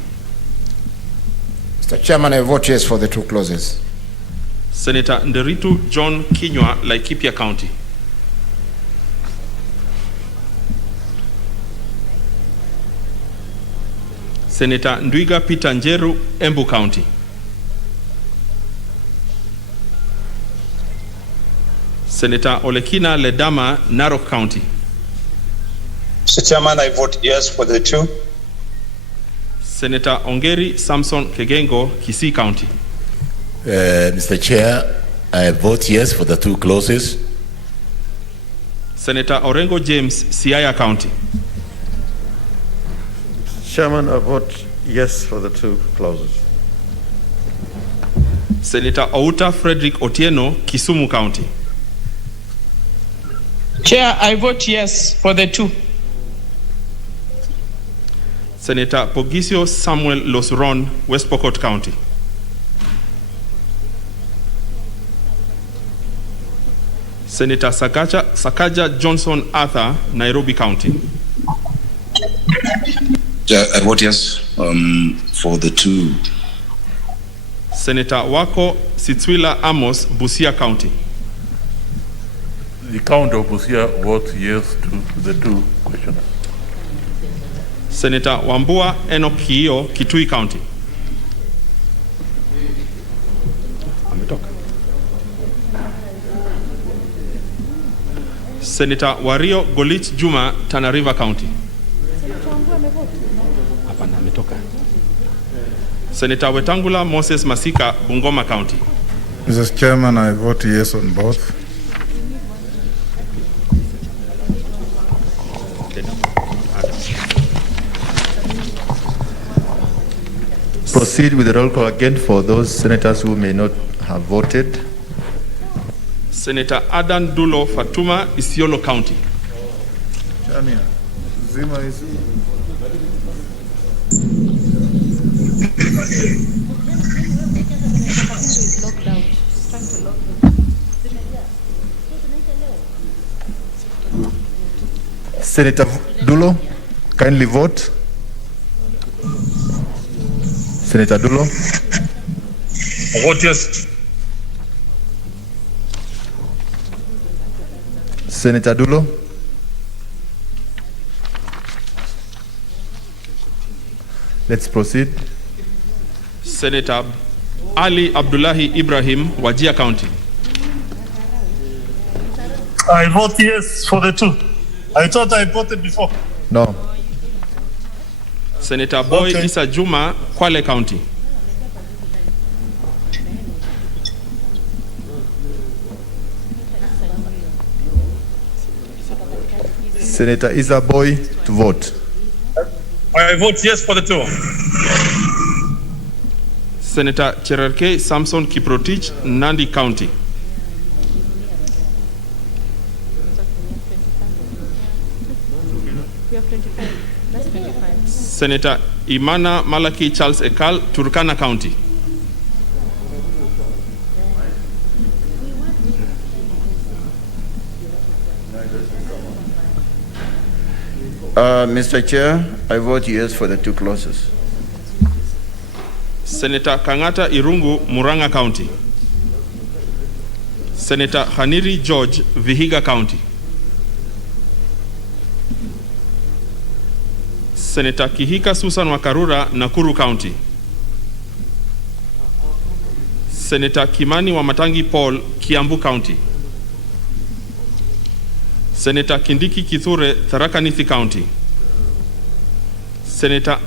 Mr. Chairman, I vote yes for the two clauses. Senator Nderitu John Kinywa, Laikipia County. Senator Ndwiga Peter Njeru, Embu County. Senator Olekina Ledama, Narok County. Mr. Chairman, I vote yes for the two. Senator Ongeri Samson Kegengo, Kisii County. Mr. Chair, I vote yes for the two clauses. Senator Orengo James, Siaya County. Chairman, I vote yes for the two clauses. Senator Outa Frederick Otieno, Kisumu County. Chair, I vote yes for the two. Senator Pogisio Samuel Losuron, West Pokot County. Senator Sakaja Johnson Arthur, Nairobi County. I vote yes for the two. Senator Wako Sitwila Amos, Busia County. The count of Busia votes yes to the two questions. Senator Wambua Enoch Kiyo, Kitui County. Senator Wario Golit Juma, Tana River County. Senator Wetangula Moses Masika, Bungoma County. Mr. Chairman, I vote yes on both. Proceed with the roll call again for those senators who may not have voted. Senator Adan Dulo Fatuma, Isiolo County. Senator Dulo, kindly vote. Senator Dulo. I vote yes. Senator Dulo. Let's proceed. Senator Ali Abdullahi Ibrahim, Wajir County. I vote yes for the two. I thought I voted before. No. Senator Boy Isa Juma, Kwale County. Senator Isa Boy to vote. I vote yes for the two. Senator Cherarke Samson Kiprotich, Nandi County. Senator Imana Malaki Charles Ekal, Turkana County. Mr. Chair, I vote yes for the two clauses. Senator Kangata Irungu, Muranga County. Senator Haniri George, Vihiga County. Senator Kihika Susan Wakarura, Nakuru County. Senator Kimani Wamatangi Paul, Kiambu County. Senator Kindiki Kithure, Tharaka Nithi County. Senator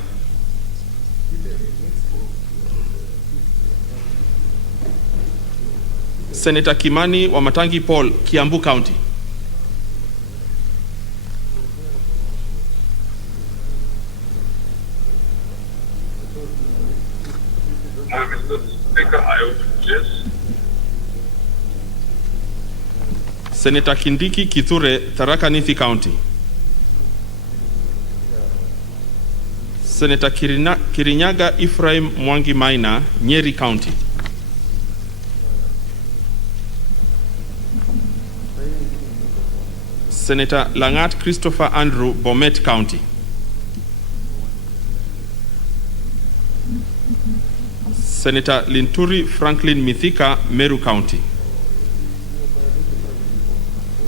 Kimani Wamatangi Paul, Kiambu County. Mr. Speaker, I vote yes. Senator Kindiki Kithure, Tharaka Nithi County. Senator Kirinyaga Ephraim Mwangi Maina, Nyeri County. Senator Langat Christopher Andrew, Bomet County. Senator Linturi Franklin Mithika, Meru County.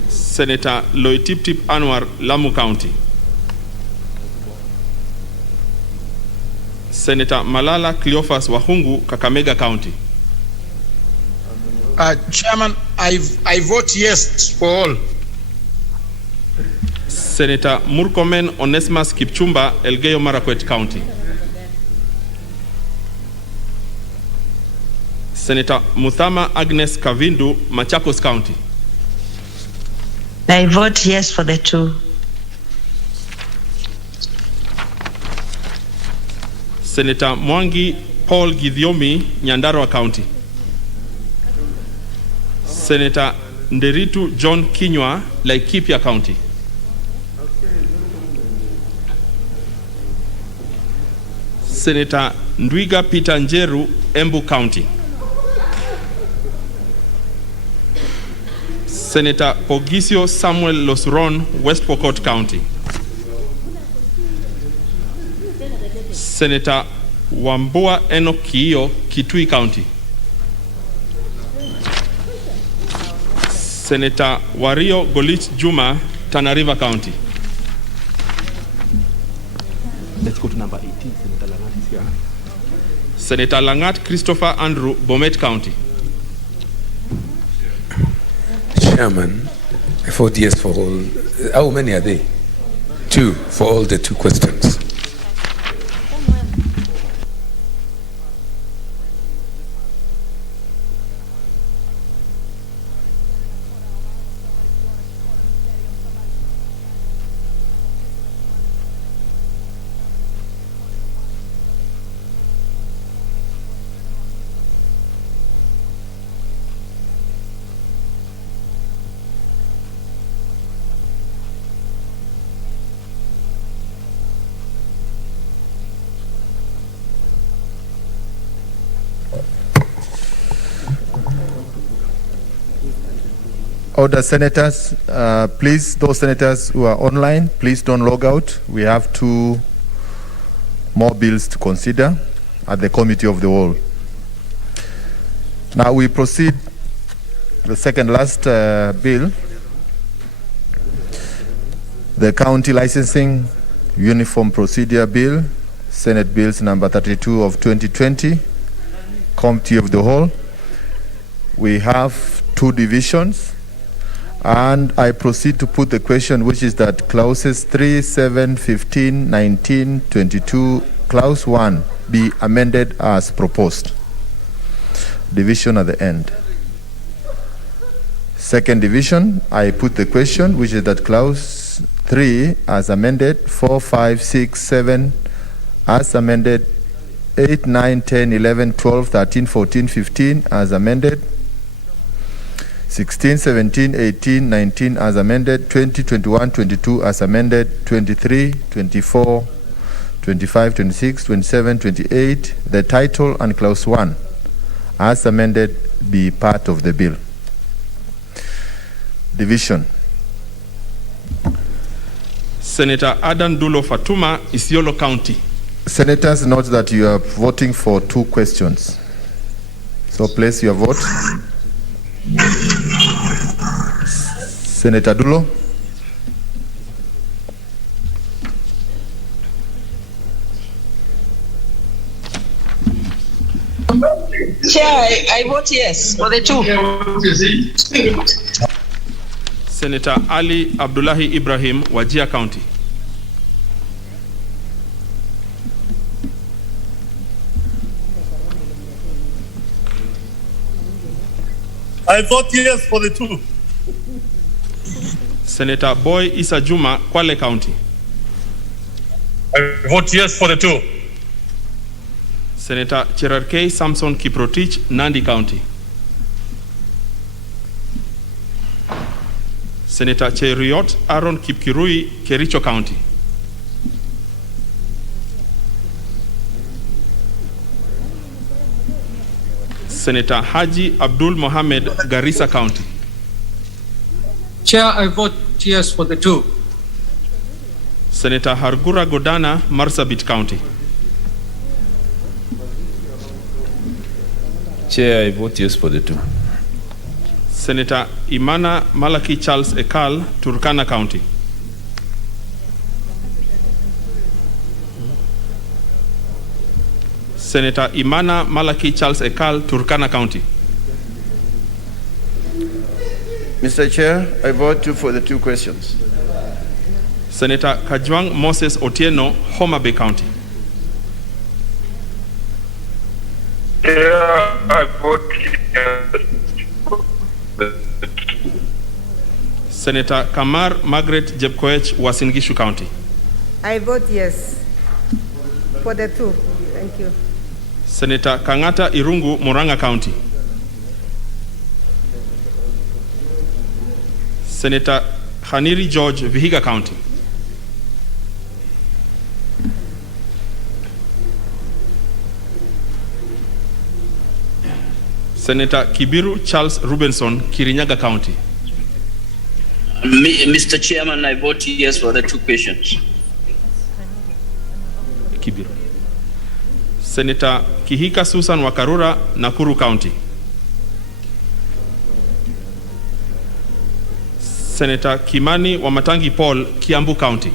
Senator Loitiptip Anwar, Lamu County. Senator Malala Cleophas Wahungu, Kakamega County. Chairman, I vote yes for all. Senator Murkomen Onesmus Kipchumba, Elgeyo Marakwet County. Senator Muthama Agnes Kavindu, Machakos County. I vote yes for the 2. Senator Mwangi Paul Githiomi, Nyandarua County. Senator Nderitu John Kinywa, Laikipia County. Senator Ndwiga Peter Njeru, Embu County. Senator Pogisio Samuel Losron, West Pokot County. Senator Wambua Enoch Kiyo, Kitui County. Senator Wario Golich Juma, Tana River County. Let's go to number 18. Senator Langat is here. Senator Langat Christopher Andrew, Bomet County. Chairman, I vote yes for all. How many are they? 2 for all the 2 questions. Order senators, please, those senators who are online, please don't log out. We have 2 more bills to consider at the Committee of the Whole. Now we proceed the second last bill, the County Licensing Uniform Procedure Bill, Senate Bills number 32 of 2020, Committee of the Whole. We have 2 divisions. And I proceed to put the question, which is that clauses 3, 7, 15, 19, 22, clause 1 be amended as proposed. Division at the end. Second division, I put the question, which is that clause 3 as amended, 4, 5, 6, 7 as amended, 8, 9, 10, 11, 12, 13, 14, 15 as amended, 16, 17, 18, 19 as amended, 20, 21, 22 as amended, 23, 24, 25, 26, 27, 28, the title and clause 1 as amended be part of the bill. Division. Senator Adan Dulo Fatuma, Isiolo County. Senators, note that you are voting for 2 questions. So place your vote. Senator Dulo. Chair, I vote yes for the 2. Senator Ali Abdullahi Ibrahim, Wajir County. I vote yes for the 2. Senator Boy Issa Juma, Kwale County. I vote yes for the 2. Senator Cherarkei Samson Kiprotich, Nandi County. Senator Cheriot Aaron Kipkirui, Kericho County. Senator Haji Abdul Mohammed, Garissa County. Chair, I vote yes for the 2. Senator Hargura Godana, Marsabit County. Chair, I vote yes for the 2. Senator Imana Malaki Charles Ekal, Turkana County. Senator Imana Malaki Charles Ekal, Turkana County. Mr. Chair, I vote 2 for the 2 questions. Senator Kajwang Moses Otieno, Homa Bay County. Chair, I vote yes. Senator Kamar Margaret Jebkoech, Uasin Gishu County. I vote yes for the 2. Thank you. Senator Kangata Irungu, Murang'a County. Senator Haniri George, Vihiga County. Senator Kibiru Charles Rubenson, Kirinyaga County. Mr. Chairman, I vote yes for the 2 questions. Kibiru. Senator Kihika Susan Wakarura, Nakuru County. Senator Kimani Wamatangi Paul, Kiambu County.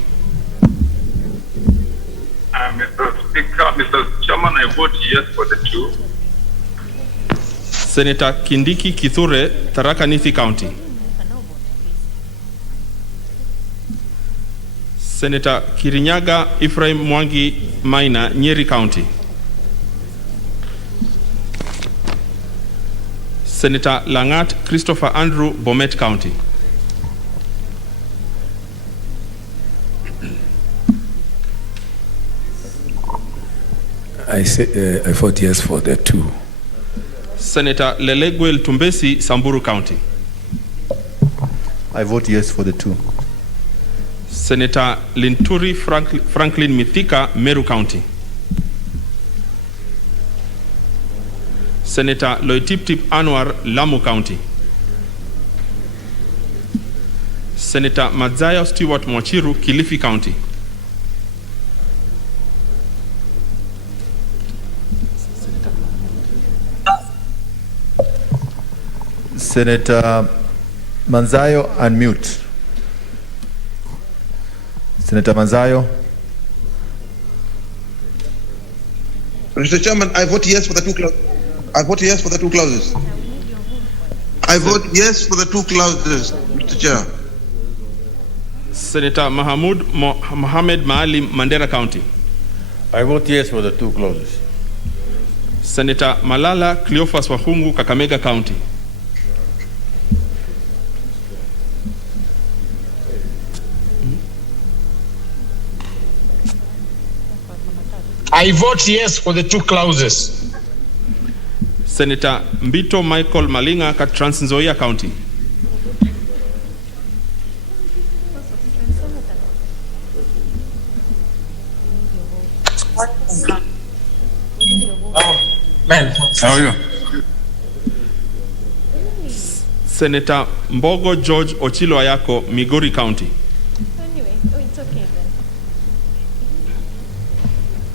Mr. Speaker, Mr. Chairman, I vote yes for the 2. Senator Kindiki Kithure, Tharaka Nithi County. Senator Kirinyaga Ephraim Mwangi Maina, Nyeri County. Senator Langat Christopher Andrew, Bomet County. I vote yes for the 2. Senator Lelegwel Tumbesi, Samburu County. I vote yes for the 2. Senator Linturi Franklin Mithika, Meru County. Senator Loitiptip Anwar, Lamu County. Senator Madzayo Stewart Mwachiru, Kilifi County. Senator Manzayo, unmute. Senator Manzayo. Mr. Chairman, I vote yes for the 2 clauses. I vote yes for the 2 clauses. I vote yes for the 2 clauses, Mr. Chair. Senator Mohamed Maalim, Mandera County. I vote yes for the 2 clauses. Senator Malala Cleophas Wahungu, Kakamega County. I vote yes for the 2 clauses. Senator Mbito Michael Malinga, Trans Nzoia County. How are you? Senator Mbogo George Ochilo Ayako, Migori County. It's okay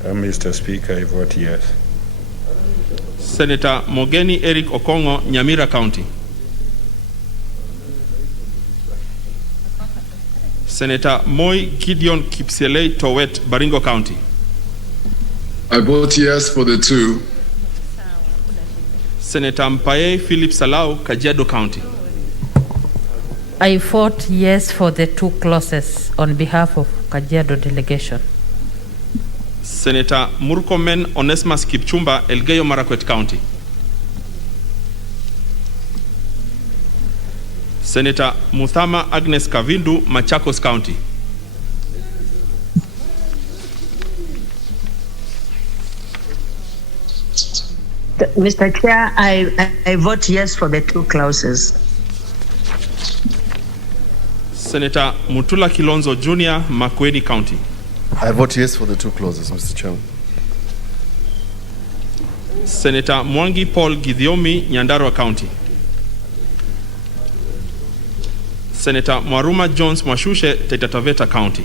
then. Mr. Speaker, I vote yes. Senator Mogeni Eric Okongo, Nyamira County. Senator Moi Gideon Kipselei Towet, Baringo County. I vote yes for the 2. Senator Mpaye Philip Salau, Kajiado County. I vote yes for the 2 clauses on behalf of Kajiado delegation. Senator Murkomen Onesmus Kipchumba, Elgeyo Marakwet County. Senator Muthama Agnes Kavindu, Machakos County. Mr. Chair, I vote yes for the 2 clauses. Senator Mutula Kilonzo Jr., Makueni County. I vote yes for the 2 clauses, Mr. Chairman. Senator Mwangi Paul Githiomi, Nyandarua County. Senator Mwaruma Jones Mwashushe, Taita Taveta County.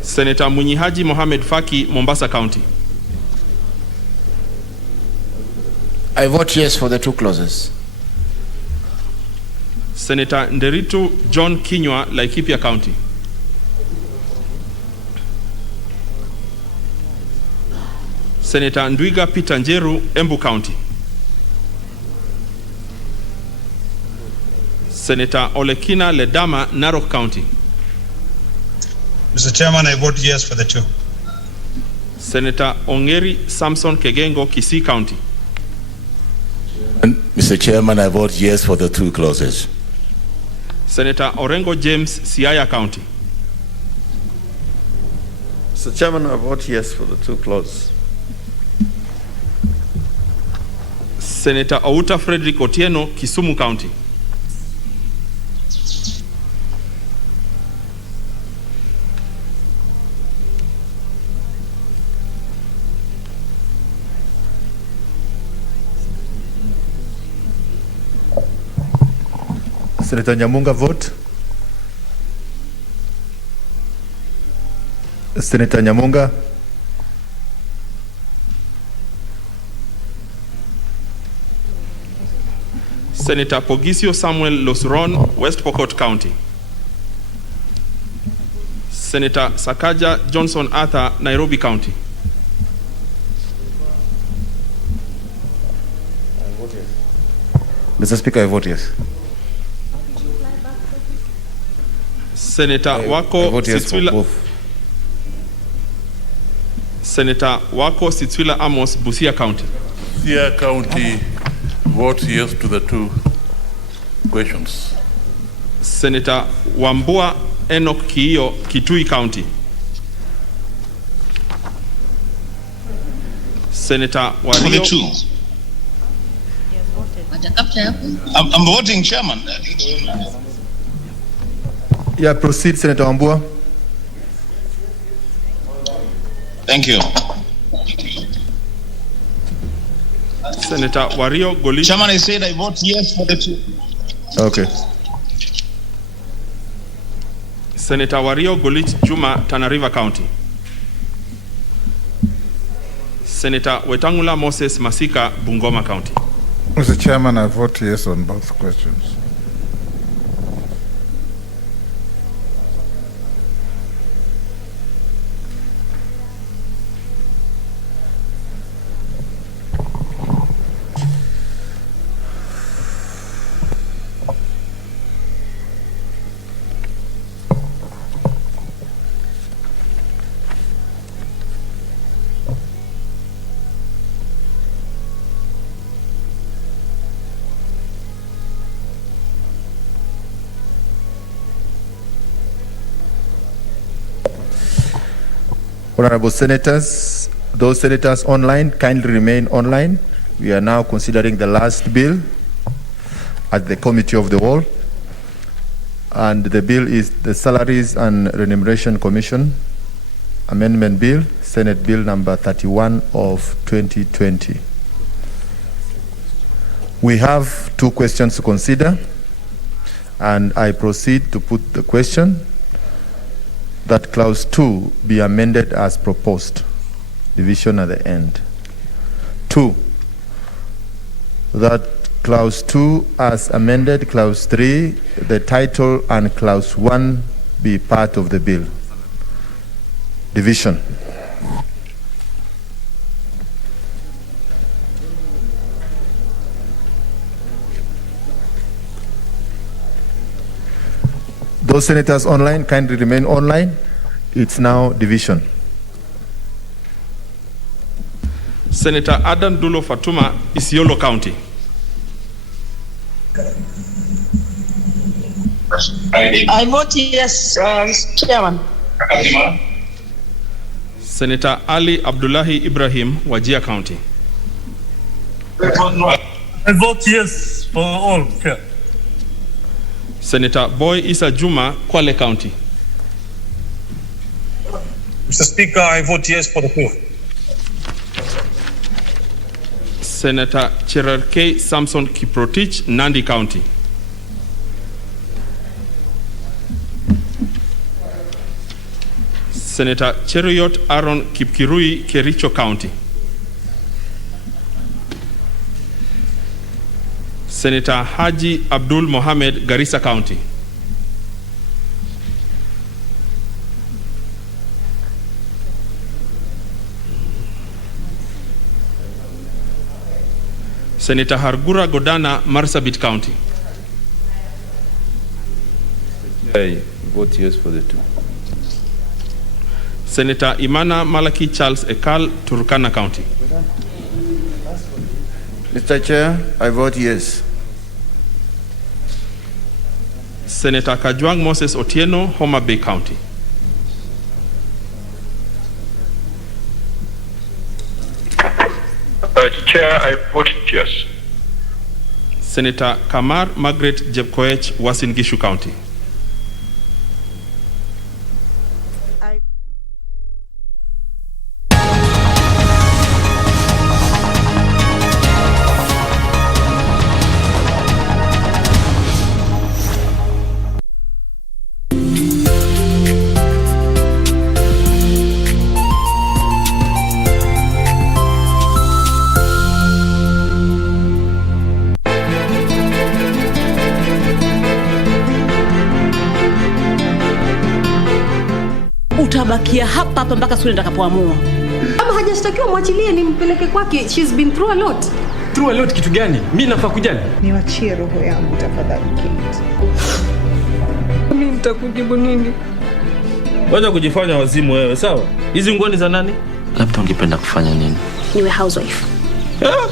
Senator Munyihaji Mohamed Faki, Mombasa County. I vote yes for the two clauses. Senator Nderitu John Kinywa, Laikipia County. Senator Ndwiga Peter Njeru, Embu County. Senator Olekina Ledama, Narok County. Mr. Chairman, I vote yes for the two. Senator Ongeri Samson Kegengo, Kisii County. Mr. Chairman, I vote yes for the two clauses. Senator Orengo James, Siaya County. Mr. Chairman, I vote yes for the two clauses. Senator Outa Frederick Otieno, Kisumu County. Senator Nyamunga, vote. Senator Nyamunga. Senator Pogisio Samuel Losron, West Pokot County. Senator Sakaja Johnson Arthur, Nairobi County. Mr. Speaker, I vote yes. Senator Wako vote yes for Sitwila. both. Senator Wako Sitwila Amos, Busia County. Busia County votes yes to the two questions. Senator Wambua Enoch Kiio, Kitui County. Senator Wario. I'm voting, Chairman. Yeah, proceed, Senator Wambua. Thank you. Senator Wario Golich. Chairman, I said I vote yes for the two. Okay. Senator Wario Golich Juma, Tana River County. Senator Wetangula Moses Masika, Bungoma County. Mr. Chairman, I vote yes on both questions. Honorable Senators, those senators online, kindly remain online. We are now considering the last bill at the Committee of the Whole. And the bill is the Salaries and Remuneration Commission Amendment Bill, Senate Bill number 31 of 2020. We have two questions to consider, and I proceed to put the question that clause 2 be amended as proposed. Division at the end. 2, that clause 2 as amended, clause 3, the title and clause 1 be part of the bill. Division. Those senators online, kindly remain online. It's now division. Senator Adan Dulo Fatuma, Isiolo County. I vote yes, Chairman. Senator Ali Abdullahi Ibrahim, Wajir County. I vote yes for all. Yeah. Senator Boy Isa Juma, Kwale County. Mr. Speaker, I vote yes for the two. Senator Cherarkei Samson Kiprotich, Nandi County. Senator Cheruiyot Aaron Kipkirui, Kericho County. Senator Haji Abdul Mohamed, Garissa County. Senator Hargura Godana, Marsabit County. I vote yes for the 2. Senator Imana Malaki Charles Ekal, Turkana County. Mr. Chair, I vote yes. Senator Kajwang Moses Otieno, Homa Bay County. Chair, I vote yes. Senator Kamar Margaret Jepkoech, Uasin Gishu County. Utabakia hapa hapa mpaka siku nitakapoamua. Kama hajashtakiwa mwachilie nimpeleke kwake. She's been through a lot. Through a lot kitu gani? Mimi nafaa kujali. Niwachie roho yangu tafadhali Kate. Mimi nitakujibu nini? Wacha kujifanya wazimu wewe, sawa? Hizi nguo ni za nani? Labda ungependa kufanya nini? Niwe housewife. Yeah.